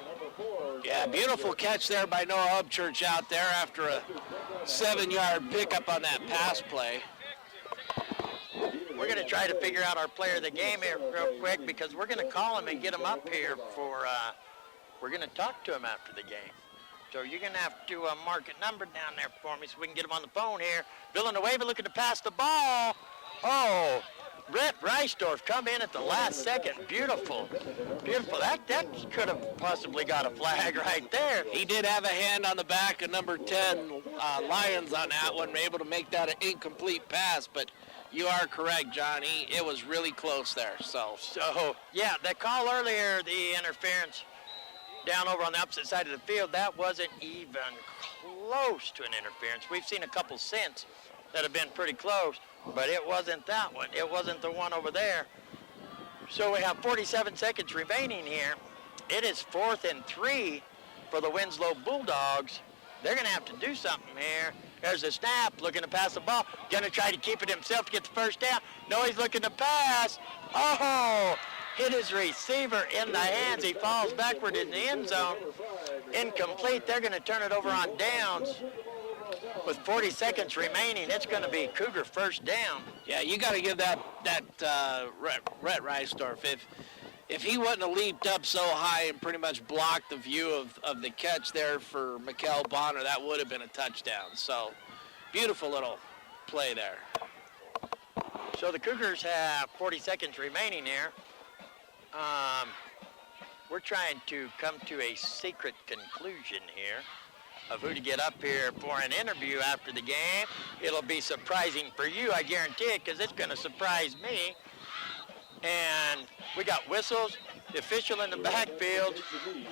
Yeah, beautiful catch there by Noah Upchurch out there after a 7-yard pickup on that pass play. We're going to try to figure out our player of the game here real quick, because we're going to call him and get him up here for, we're going to talk to him after the game. So you're going to have to mark a number down there for me so we can get him on the phone here. Villanueva looking to pass the ball. Oh, Brett Reisdorf come in at the last second. Beautiful. That could have possibly got a flag right there. He did have a hand on the back of number 10, Lyons, on that one, able to make that an incomplete pass, but you are correct, John. It was really close there. So yeah, that call earlier, the interference down over on the opposite side of the field, that wasn't even close to an interference. We've seen a couple since that have been pretty close, but it wasn't that one. It wasn't the one over there. So we have 47 seconds remaining here. It is 4th and 3 for the Winslow Bulldogs. They're going to have to do something here. There's a snap, looking to pass the ball. Going to try to keep it himself to get the first down. No, he's looking to pass. Oh! Hit his receiver in the hands. He falls backward in the end zone. Incomplete. They're going to turn it over on downs. With 40 seconds remaining, it's going to be Cougar first down. Yeah, you got to give that Rhett Reisdorf. If he wouldn't have leaped up so high and pretty much blocked the view of the catch there for Mikkel Bonner, that would have been a touchdown. So beautiful little play there. So the Cougars have 40 seconds remaining here. We're trying to come to a secret conclusion here of who to get up here for an interview after the game. It'll be surprising for you, I guarantee it, because it's going to surprise me. And we got whistles, the official in the backfield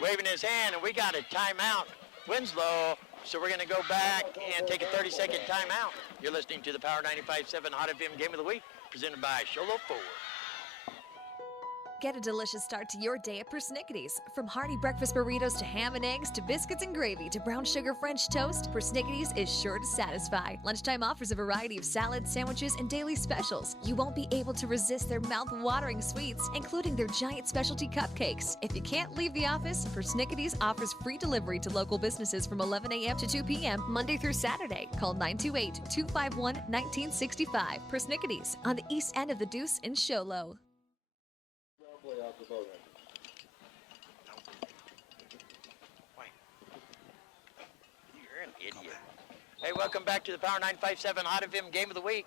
waving his hand, and we got a timeout, Winslow. So we're going to go back and take a 30-second timeout. You're listening to the Power 95.7 Hot FM Game of the Week, presented by Sholo Ford. Get a delicious start to your day at Persnickity's. From hearty breakfast burritos to ham and eggs to biscuits and gravy to brown sugar French toast, Persnickity's is sure to satisfy. Lunchtime offers a variety of salads, sandwiches, and daily specials. You won't be able to resist their mouth-watering sweets, including their giant specialty cupcakes. If you can't leave the office, Persnickity's offers free delivery to local businesses from 11 a.m. to 2 p.m. Monday through Saturday. Call 928-251-1965. Persnickity's on the east end of the Deuce in Sholo. You're an idiot. Hey, welcome back to the Power 957 Hot FM Game of the Week,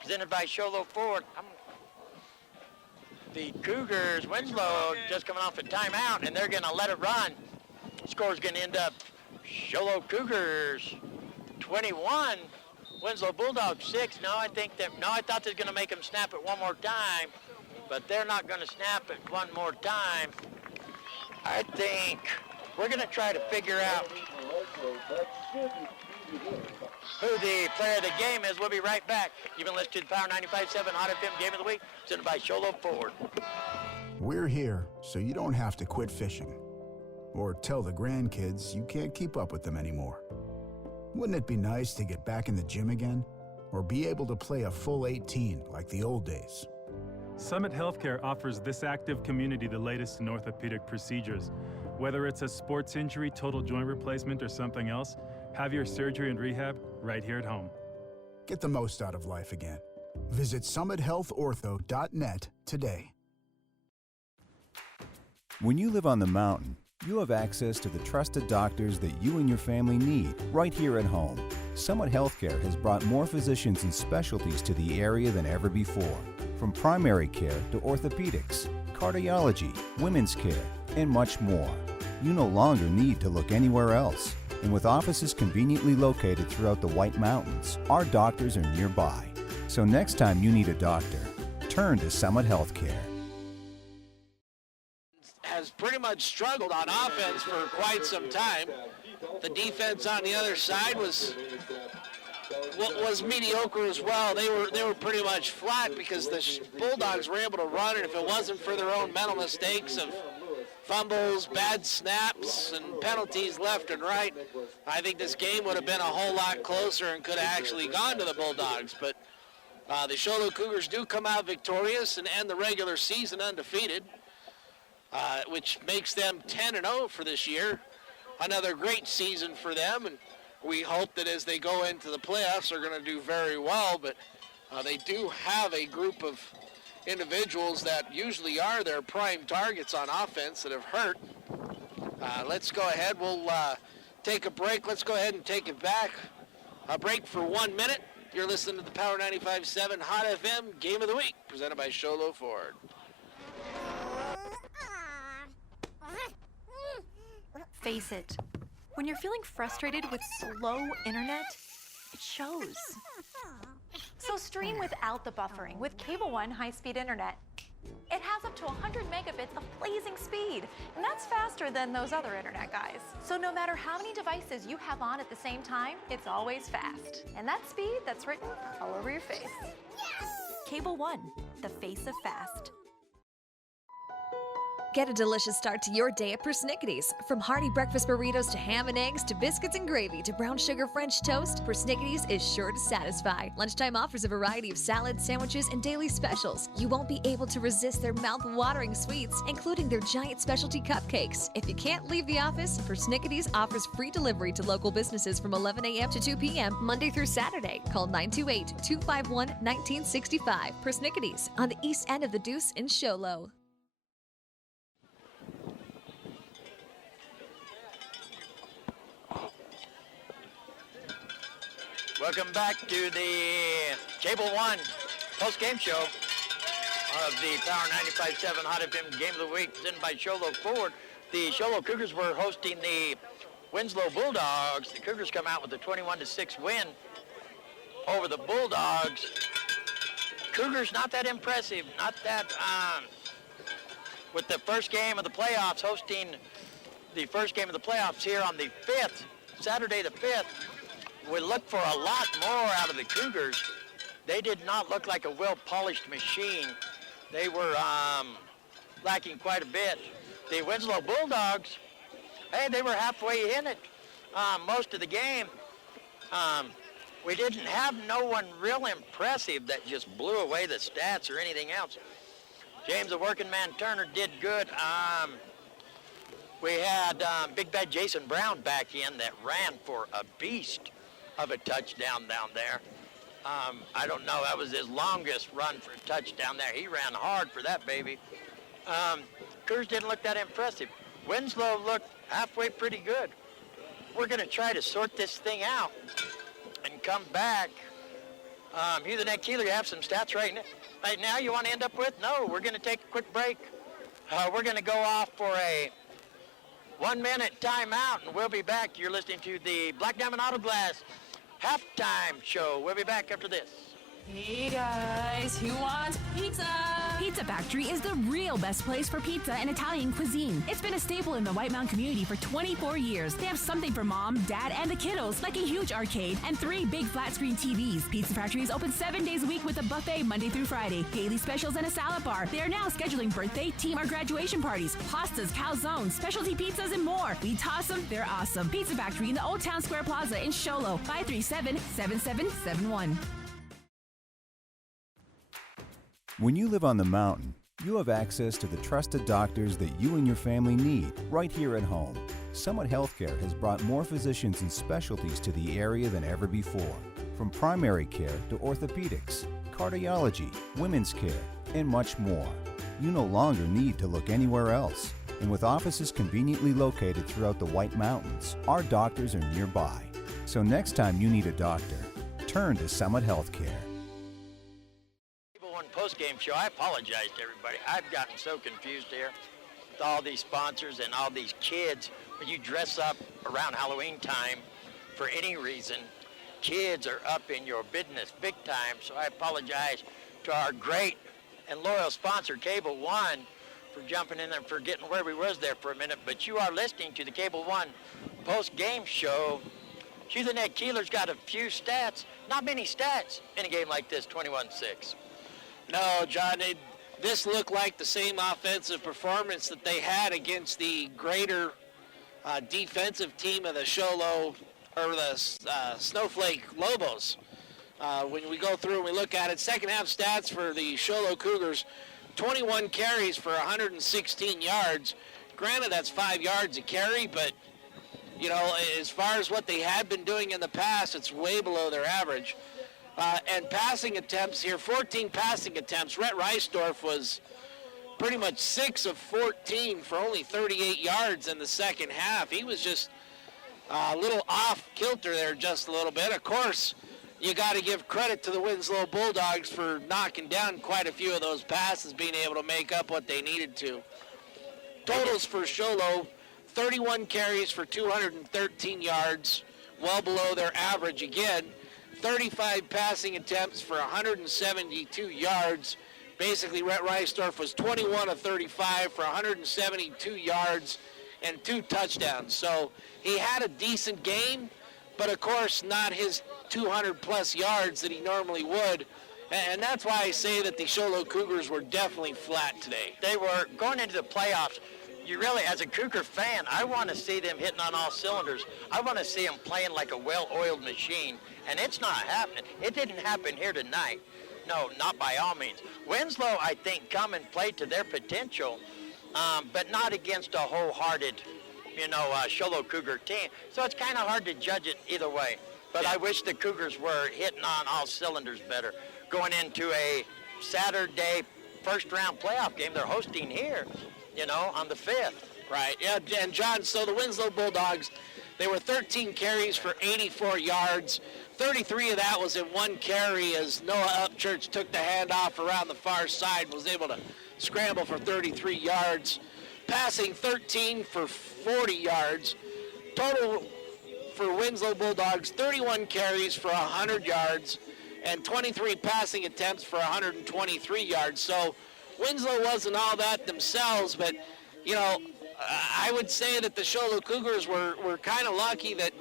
presented by Sholo Ford. The Cougars, Winslow, just coming off a timeout, and they're going to let it run. Score's going to end up Sholo Cougars 21, Winslow Bulldogs 6. I thought they were going to make them snap it one more time, but they're not going to snap it one more time. I think we're going to try to figure out who the player of the game is. We'll be right back. You've been listening to the Power 95.7 Hot FM Game of the Week, presented by Sholo Ford. We're here so you don't have to quit fishing or tell the grandkids you can't keep up with them anymore. Wouldn't it be nice to get back in the gym again or be able to play a full 18 like the old days? Summit Healthcare offers this active community the latest in orthopedic procedures. Whether it's a sports injury, total joint replacement, or something else, have your surgery and rehab right here at home. Get the most out of life again. Visit summithealthortho.net today. When you live on the mountain, you have access to the trusted doctors that you and your family need right here at home. Summit Healthcare has brought more physicians and specialties to the area than ever before. From primary care to orthopedics, cardiology, women's care, and much more. You no longer need to look anywhere else. And with offices conveniently located throughout the White Mountains, our doctors are nearby. So next time you need a doctor, turn to Summit Healthcare. Has pretty much struggled on offense for quite some time. The defense on the other side was mediocre as well. They were pretty much flat because the Bulldogs were able to run, and if it wasn't for their own mental mistakes of fumbles, bad snaps, and penalties left and right, I think this game would have been a whole lot closer and could have actually gone to the Bulldogs. But the Sholo Cougars do come out victorious and end the regular season undefeated, which makes them 10-0 for this year. Another great season for them, and we hope that as they go into the playoffs, they're going to do very well. But they do have a group of individuals that usually are their prime targets on offense that have hurt. Let's go ahead. We'll take a break. Let's go ahead and take it back. A break for 1 minute. You're listening to the Power 95.7 Hot FM Game of the Week, presented by Sholo Ford. Face it. When you're feeling frustrated with slow internet, it shows. So stream without the buffering with Cable One high-speed internet. It has up to 100 megabits of blazing speed, and that's faster than those other internet guys. So no matter how many devices you have on at the same time, it's always fast. And that speed, that's written all over your face. Cable One, the face of fast. Get a delicious start to your day at Persnickity's. From hearty breakfast burritos to ham and eggs to biscuits and gravy to brown sugar French toast, Persnickity's is sure to satisfy. Lunchtime offers a variety of salads, sandwiches, and daily specials. You won't be able to resist their mouth-watering sweets, including their giant specialty cupcakes. If you can't leave the office, Persnickity's offers free delivery to local businesses from 11 a.m. to 2 p.m. Monday through Saturday. Call 928-251-1965. Persnickity's on the east end of the Deuce in Sholo. Welcome back to the Cable One post-game show of the Power 95.7 Hot FM Game of the Week, presented by Sholo Ford. The Sholo Cougars were hosting the Winslow Bulldogs. The Cougars come out with a 21-6 win over the Bulldogs. Cougars not that impressive, not that, with the first game of the playoffs, hosting the first game of the playoffs here on the 5th, Saturday the 5th. We look for a lot more out of the Cougars. They did not look like a well-polished machine. They were lacking quite a bit. The Winslow Bulldogs, hey, they were halfway in it most of the game. We didn't have no one real impressive that just blew away the stats or anything else. James, the working man Turner, did good. We had Big Bad Jason Brown back in that ran for a beast of a touchdown down there. I don't know, that was his longest run for a touchdown there. He ran hard for that baby. Cougars didn't look that impressive. Winslow looked halfway pretty good. We're going to try to sort this thing out and come back. You, the Ned Keeler, you have some stats right now you want to end up with? No, we're going to take a quick break. We're going to go off for a 1-minute timeout, and we'll be back. You're listening to the Black Diamond Auto Glass halftime show. We'll be back after this. Hey guys, who wants pizza? Pizza Factory is the real best place for pizza and Italian cuisine. It's been a staple in the White Mountain community for 24 years. They have something for mom, dad, and the kiddos, like a huge arcade and 3 big flat screen TVs. Pizza Factory is open 7 days a week with a buffet Monday through Friday, daily specials, and a salad bar. They are now scheduling birthday, team, or graduation parties, pastas, calzones, specialty pizzas, and more. We toss them, they're awesome. Pizza Factory in the Old Town Square Plaza in Show Low, 537-7771. When you live on the mountain, you have access to the trusted doctors that you and your family need right here at home. Summit Healthcare has brought more physicians and specialties to the area than ever before. From primary care to orthopedics, cardiology, women's care, and much more. You no longer need to look anywhere else. And with offices conveniently located throughout the White Mountains, our doctors are nearby. So next time you need a doctor, turn to Summit Healthcare. Post-game show. I apologize to everybody. I've gotten so confused here with all these sponsors and all these kids. When you dress up around Halloween time for any reason, kids are up in your business big time. So I apologize to our great and loyal sponsor, Cable One, for jumping in and forgetting where we was there for a minute. But you are listening to the Cable One post-game show. The Ned Keeler's got a few stats. Not many stats in a game like this, 21-6. No, John, this looked like the same offensive performance that they had against the greater defensive team of the Snowflake Lobos. When we go through and we look at it, second half stats for the Show Low Cougars, 21 carries for 116 yards. Granted, that's 5 yards a carry, but, you know, as far as what they had been doing in the past, it's way below their average. And passing attempts here, 14 passing attempts. Rhett Reisdorf was pretty much 6 of 14 for only 38 yards in the second half. He was just a little off kilter there just a little bit. Of course, you got to give credit to the Winslow Bulldogs for knocking down quite a few of those passes, being able to make up what they needed to. Totals for Show Low, 31 carries for 213 yards, well below their average again. 35 passing attempts for 172 yards. Basically, Rhett Reisdorf was 21 of 35 for 172 yards and 2 touchdowns. So he had a decent game, but of course not his 200-plus yards that he normally would. And that's why I say that the Show Low Cougars were definitely flat today. They were going into the playoffs. You really, as a Cougar fan, I want to see them hitting on all cylinders. I want to see them playing like a well-oiled machine, and it's not happening. It didn't happen here tonight. No, not by all means. Winslow, I think, come and play to their potential, but not against a wholehearted, Show Low Cougar team. So it's kind of hard to judge it either way. But I wish the Cougars were hitting on all cylinders better. Going into a Saturday first-round playoff game they're hosting here, on the 5th. Right, yeah, and John, so the Winslow Bulldogs, they were 13 carries for 84 yards. 33 of that was in 1 carry as Noah Upchurch took the handoff around the far side and was able to scramble for 33 yards. Passing 13 for 40 yards. Total for Winslow Bulldogs, 31 carries for 100 yards and 23 passing attempts for 123 yards. So Winslow wasn't all that themselves, but, I would say that the Show Low Cougars were kind of lucky that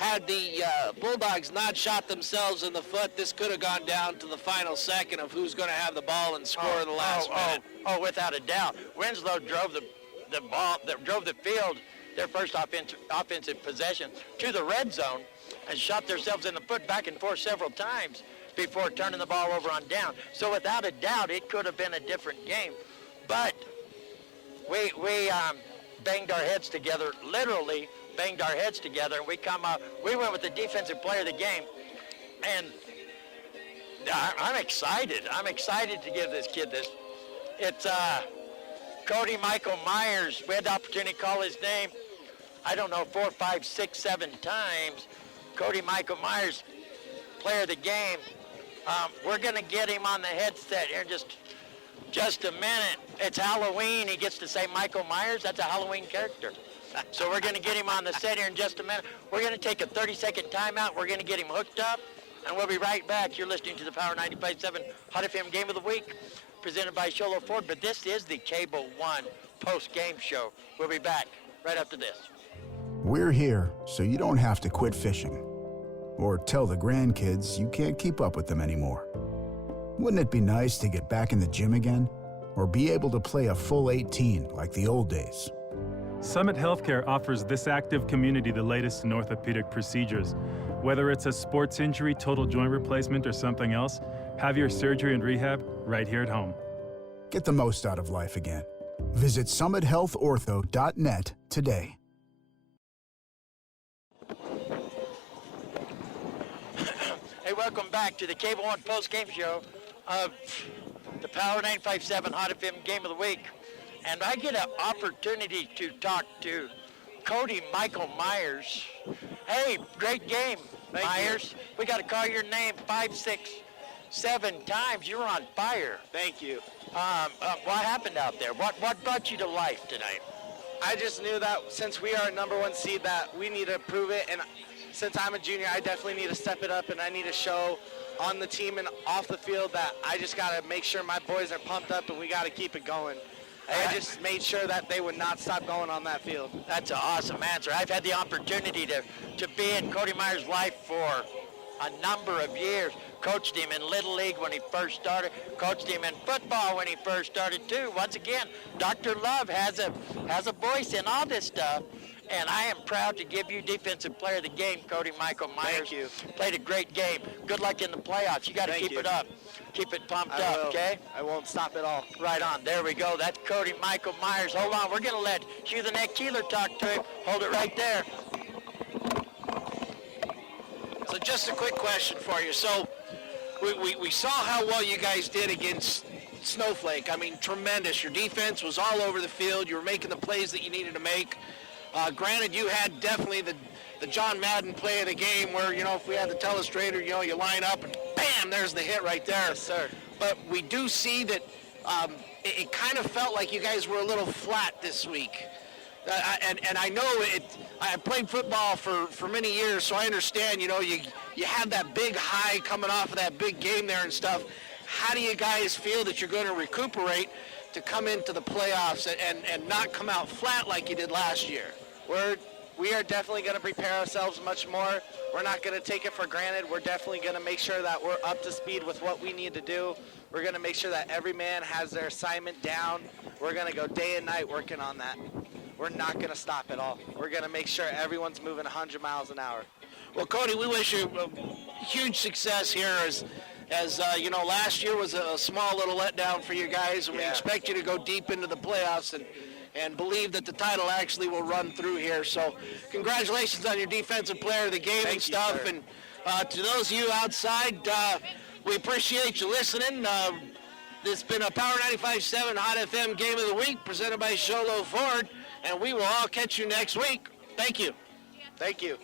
had the Bulldogs not shot themselves in the foot, this could have gone down to the final second of who's going to have the ball and score in the last minute. Oh, without a doubt. Winslow drove the ball, drove the field, their first offensive possession, to the red zone and shot themselves in the foot back and forth several times before turning the ball over on down. So without a doubt, it could have been a different game. But we banged our heads together, literally banged our heads together, and we went with the defensive player of the game. And I'm excited. I'm excited to give this kid this. It's Cody Michael Myers. We had the opportunity to call his name, I don't know, 4, 5, 6, 7 times. Cody Michael Myers, player of the game. We're going to get him on the headset here in just a minute. It's Halloween. He gets to say Michael Myers. That's a Halloween character. So we're going to get him on the set here in just a minute. We're going to take a 30-second timeout. We're going to get him hooked up, and we'll be right back. You're listening to the Power 95.7 Hot FM Game of the Week, presented by Sholo Ford. But this is the Cable One post-game show. We'll be back right after this. We're here so you don't have to quit fishing or tell the grandkids you can't keep up with them anymore. Wouldn't it be nice to get back in the gym again or be able to play a full 18 like the old days? Summit Healthcare offers this active community the latest in orthopedic procedures. Whether it's a sports injury, total joint replacement, or something else, have your surgery and rehab right here at home. Get the most out of life again. Visit summithealthortho.net today. Hey, welcome back to the Cable One post-game show of the Power 95.7 Hot FM Game of the Week. And I get an opportunity to talk to Cody Michael Myers. Hey, great game, Myers. We got to call your name 5, 6, 7 times. You're on fire. Thank you. What happened out there? What brought you to life tonight? I just knew that since we are number 1 seed that we need to prove it, and since I'm a junior, I definitely need to step it up, and I need to show on the team and off the field that I just got to make sure my boys are pumped up and we got to keep it going. I just made sure that they would not stop going on that field. That's an awesome answer. I've had the opportunity to be in Cody Myers' life for a number of years. Coached him in Little League when he first started. Coached him in football when he first started too. Once again, Dr. Love has a voice in all this stuff. And I am proud to give you Defensive Player of the Game, Cody Michael Myers. Thank you. Played a great game. Good luck in the playoffs. You got to keep it up. Keep it pumped I up, will. okay? I won't stop at all. Right on. There we go. That's Cody Michael Myers. Hold on. We're going to let Hugh the Neck Keeler talk to him. Hold it right there. So just a quick question for you. So we saw how well you guys did against Snowflake. I mean, tremendous. Your defense was all over the field. You were making the plays that you needed to make. Granted, you had definitely the John Madden play of the game where, if we had the telestrator, you line up and bam, there's the hit right there. Yes, sir. But we do see that it kind of felt like you guys were a little flat this week. And I know I played football for many years, so I understand, you had that big high coming off of that big game there and stuff. How do you guys feel that you're going to recuperate to come into the playoffs and not come out flat like you did last year? We are definitely going to prepare ourselves much more. We're not going to take it for granted. We're definitely going to make sure that we're up to speed with what we need to do. We're going to make sure that every man has their assignment down. We're going to go day and night working on that. We're not going to stop at all. We're going to make sure everyone's moving 100 miles an hour. Well, Cody, we wish you huge success here as last year was a small little letdown for you guys, and we expect you to go deep into the playoffs and believe that the title actually will run through here. So congratulations on your Defensive Player of the Game and stuff. And to those of you outside, we appreciate you listening. This has been a Power 95.7 Hot FM Game of the Week presented by Sholo Ford, and we will all catch you next week. Thank you. Thank you.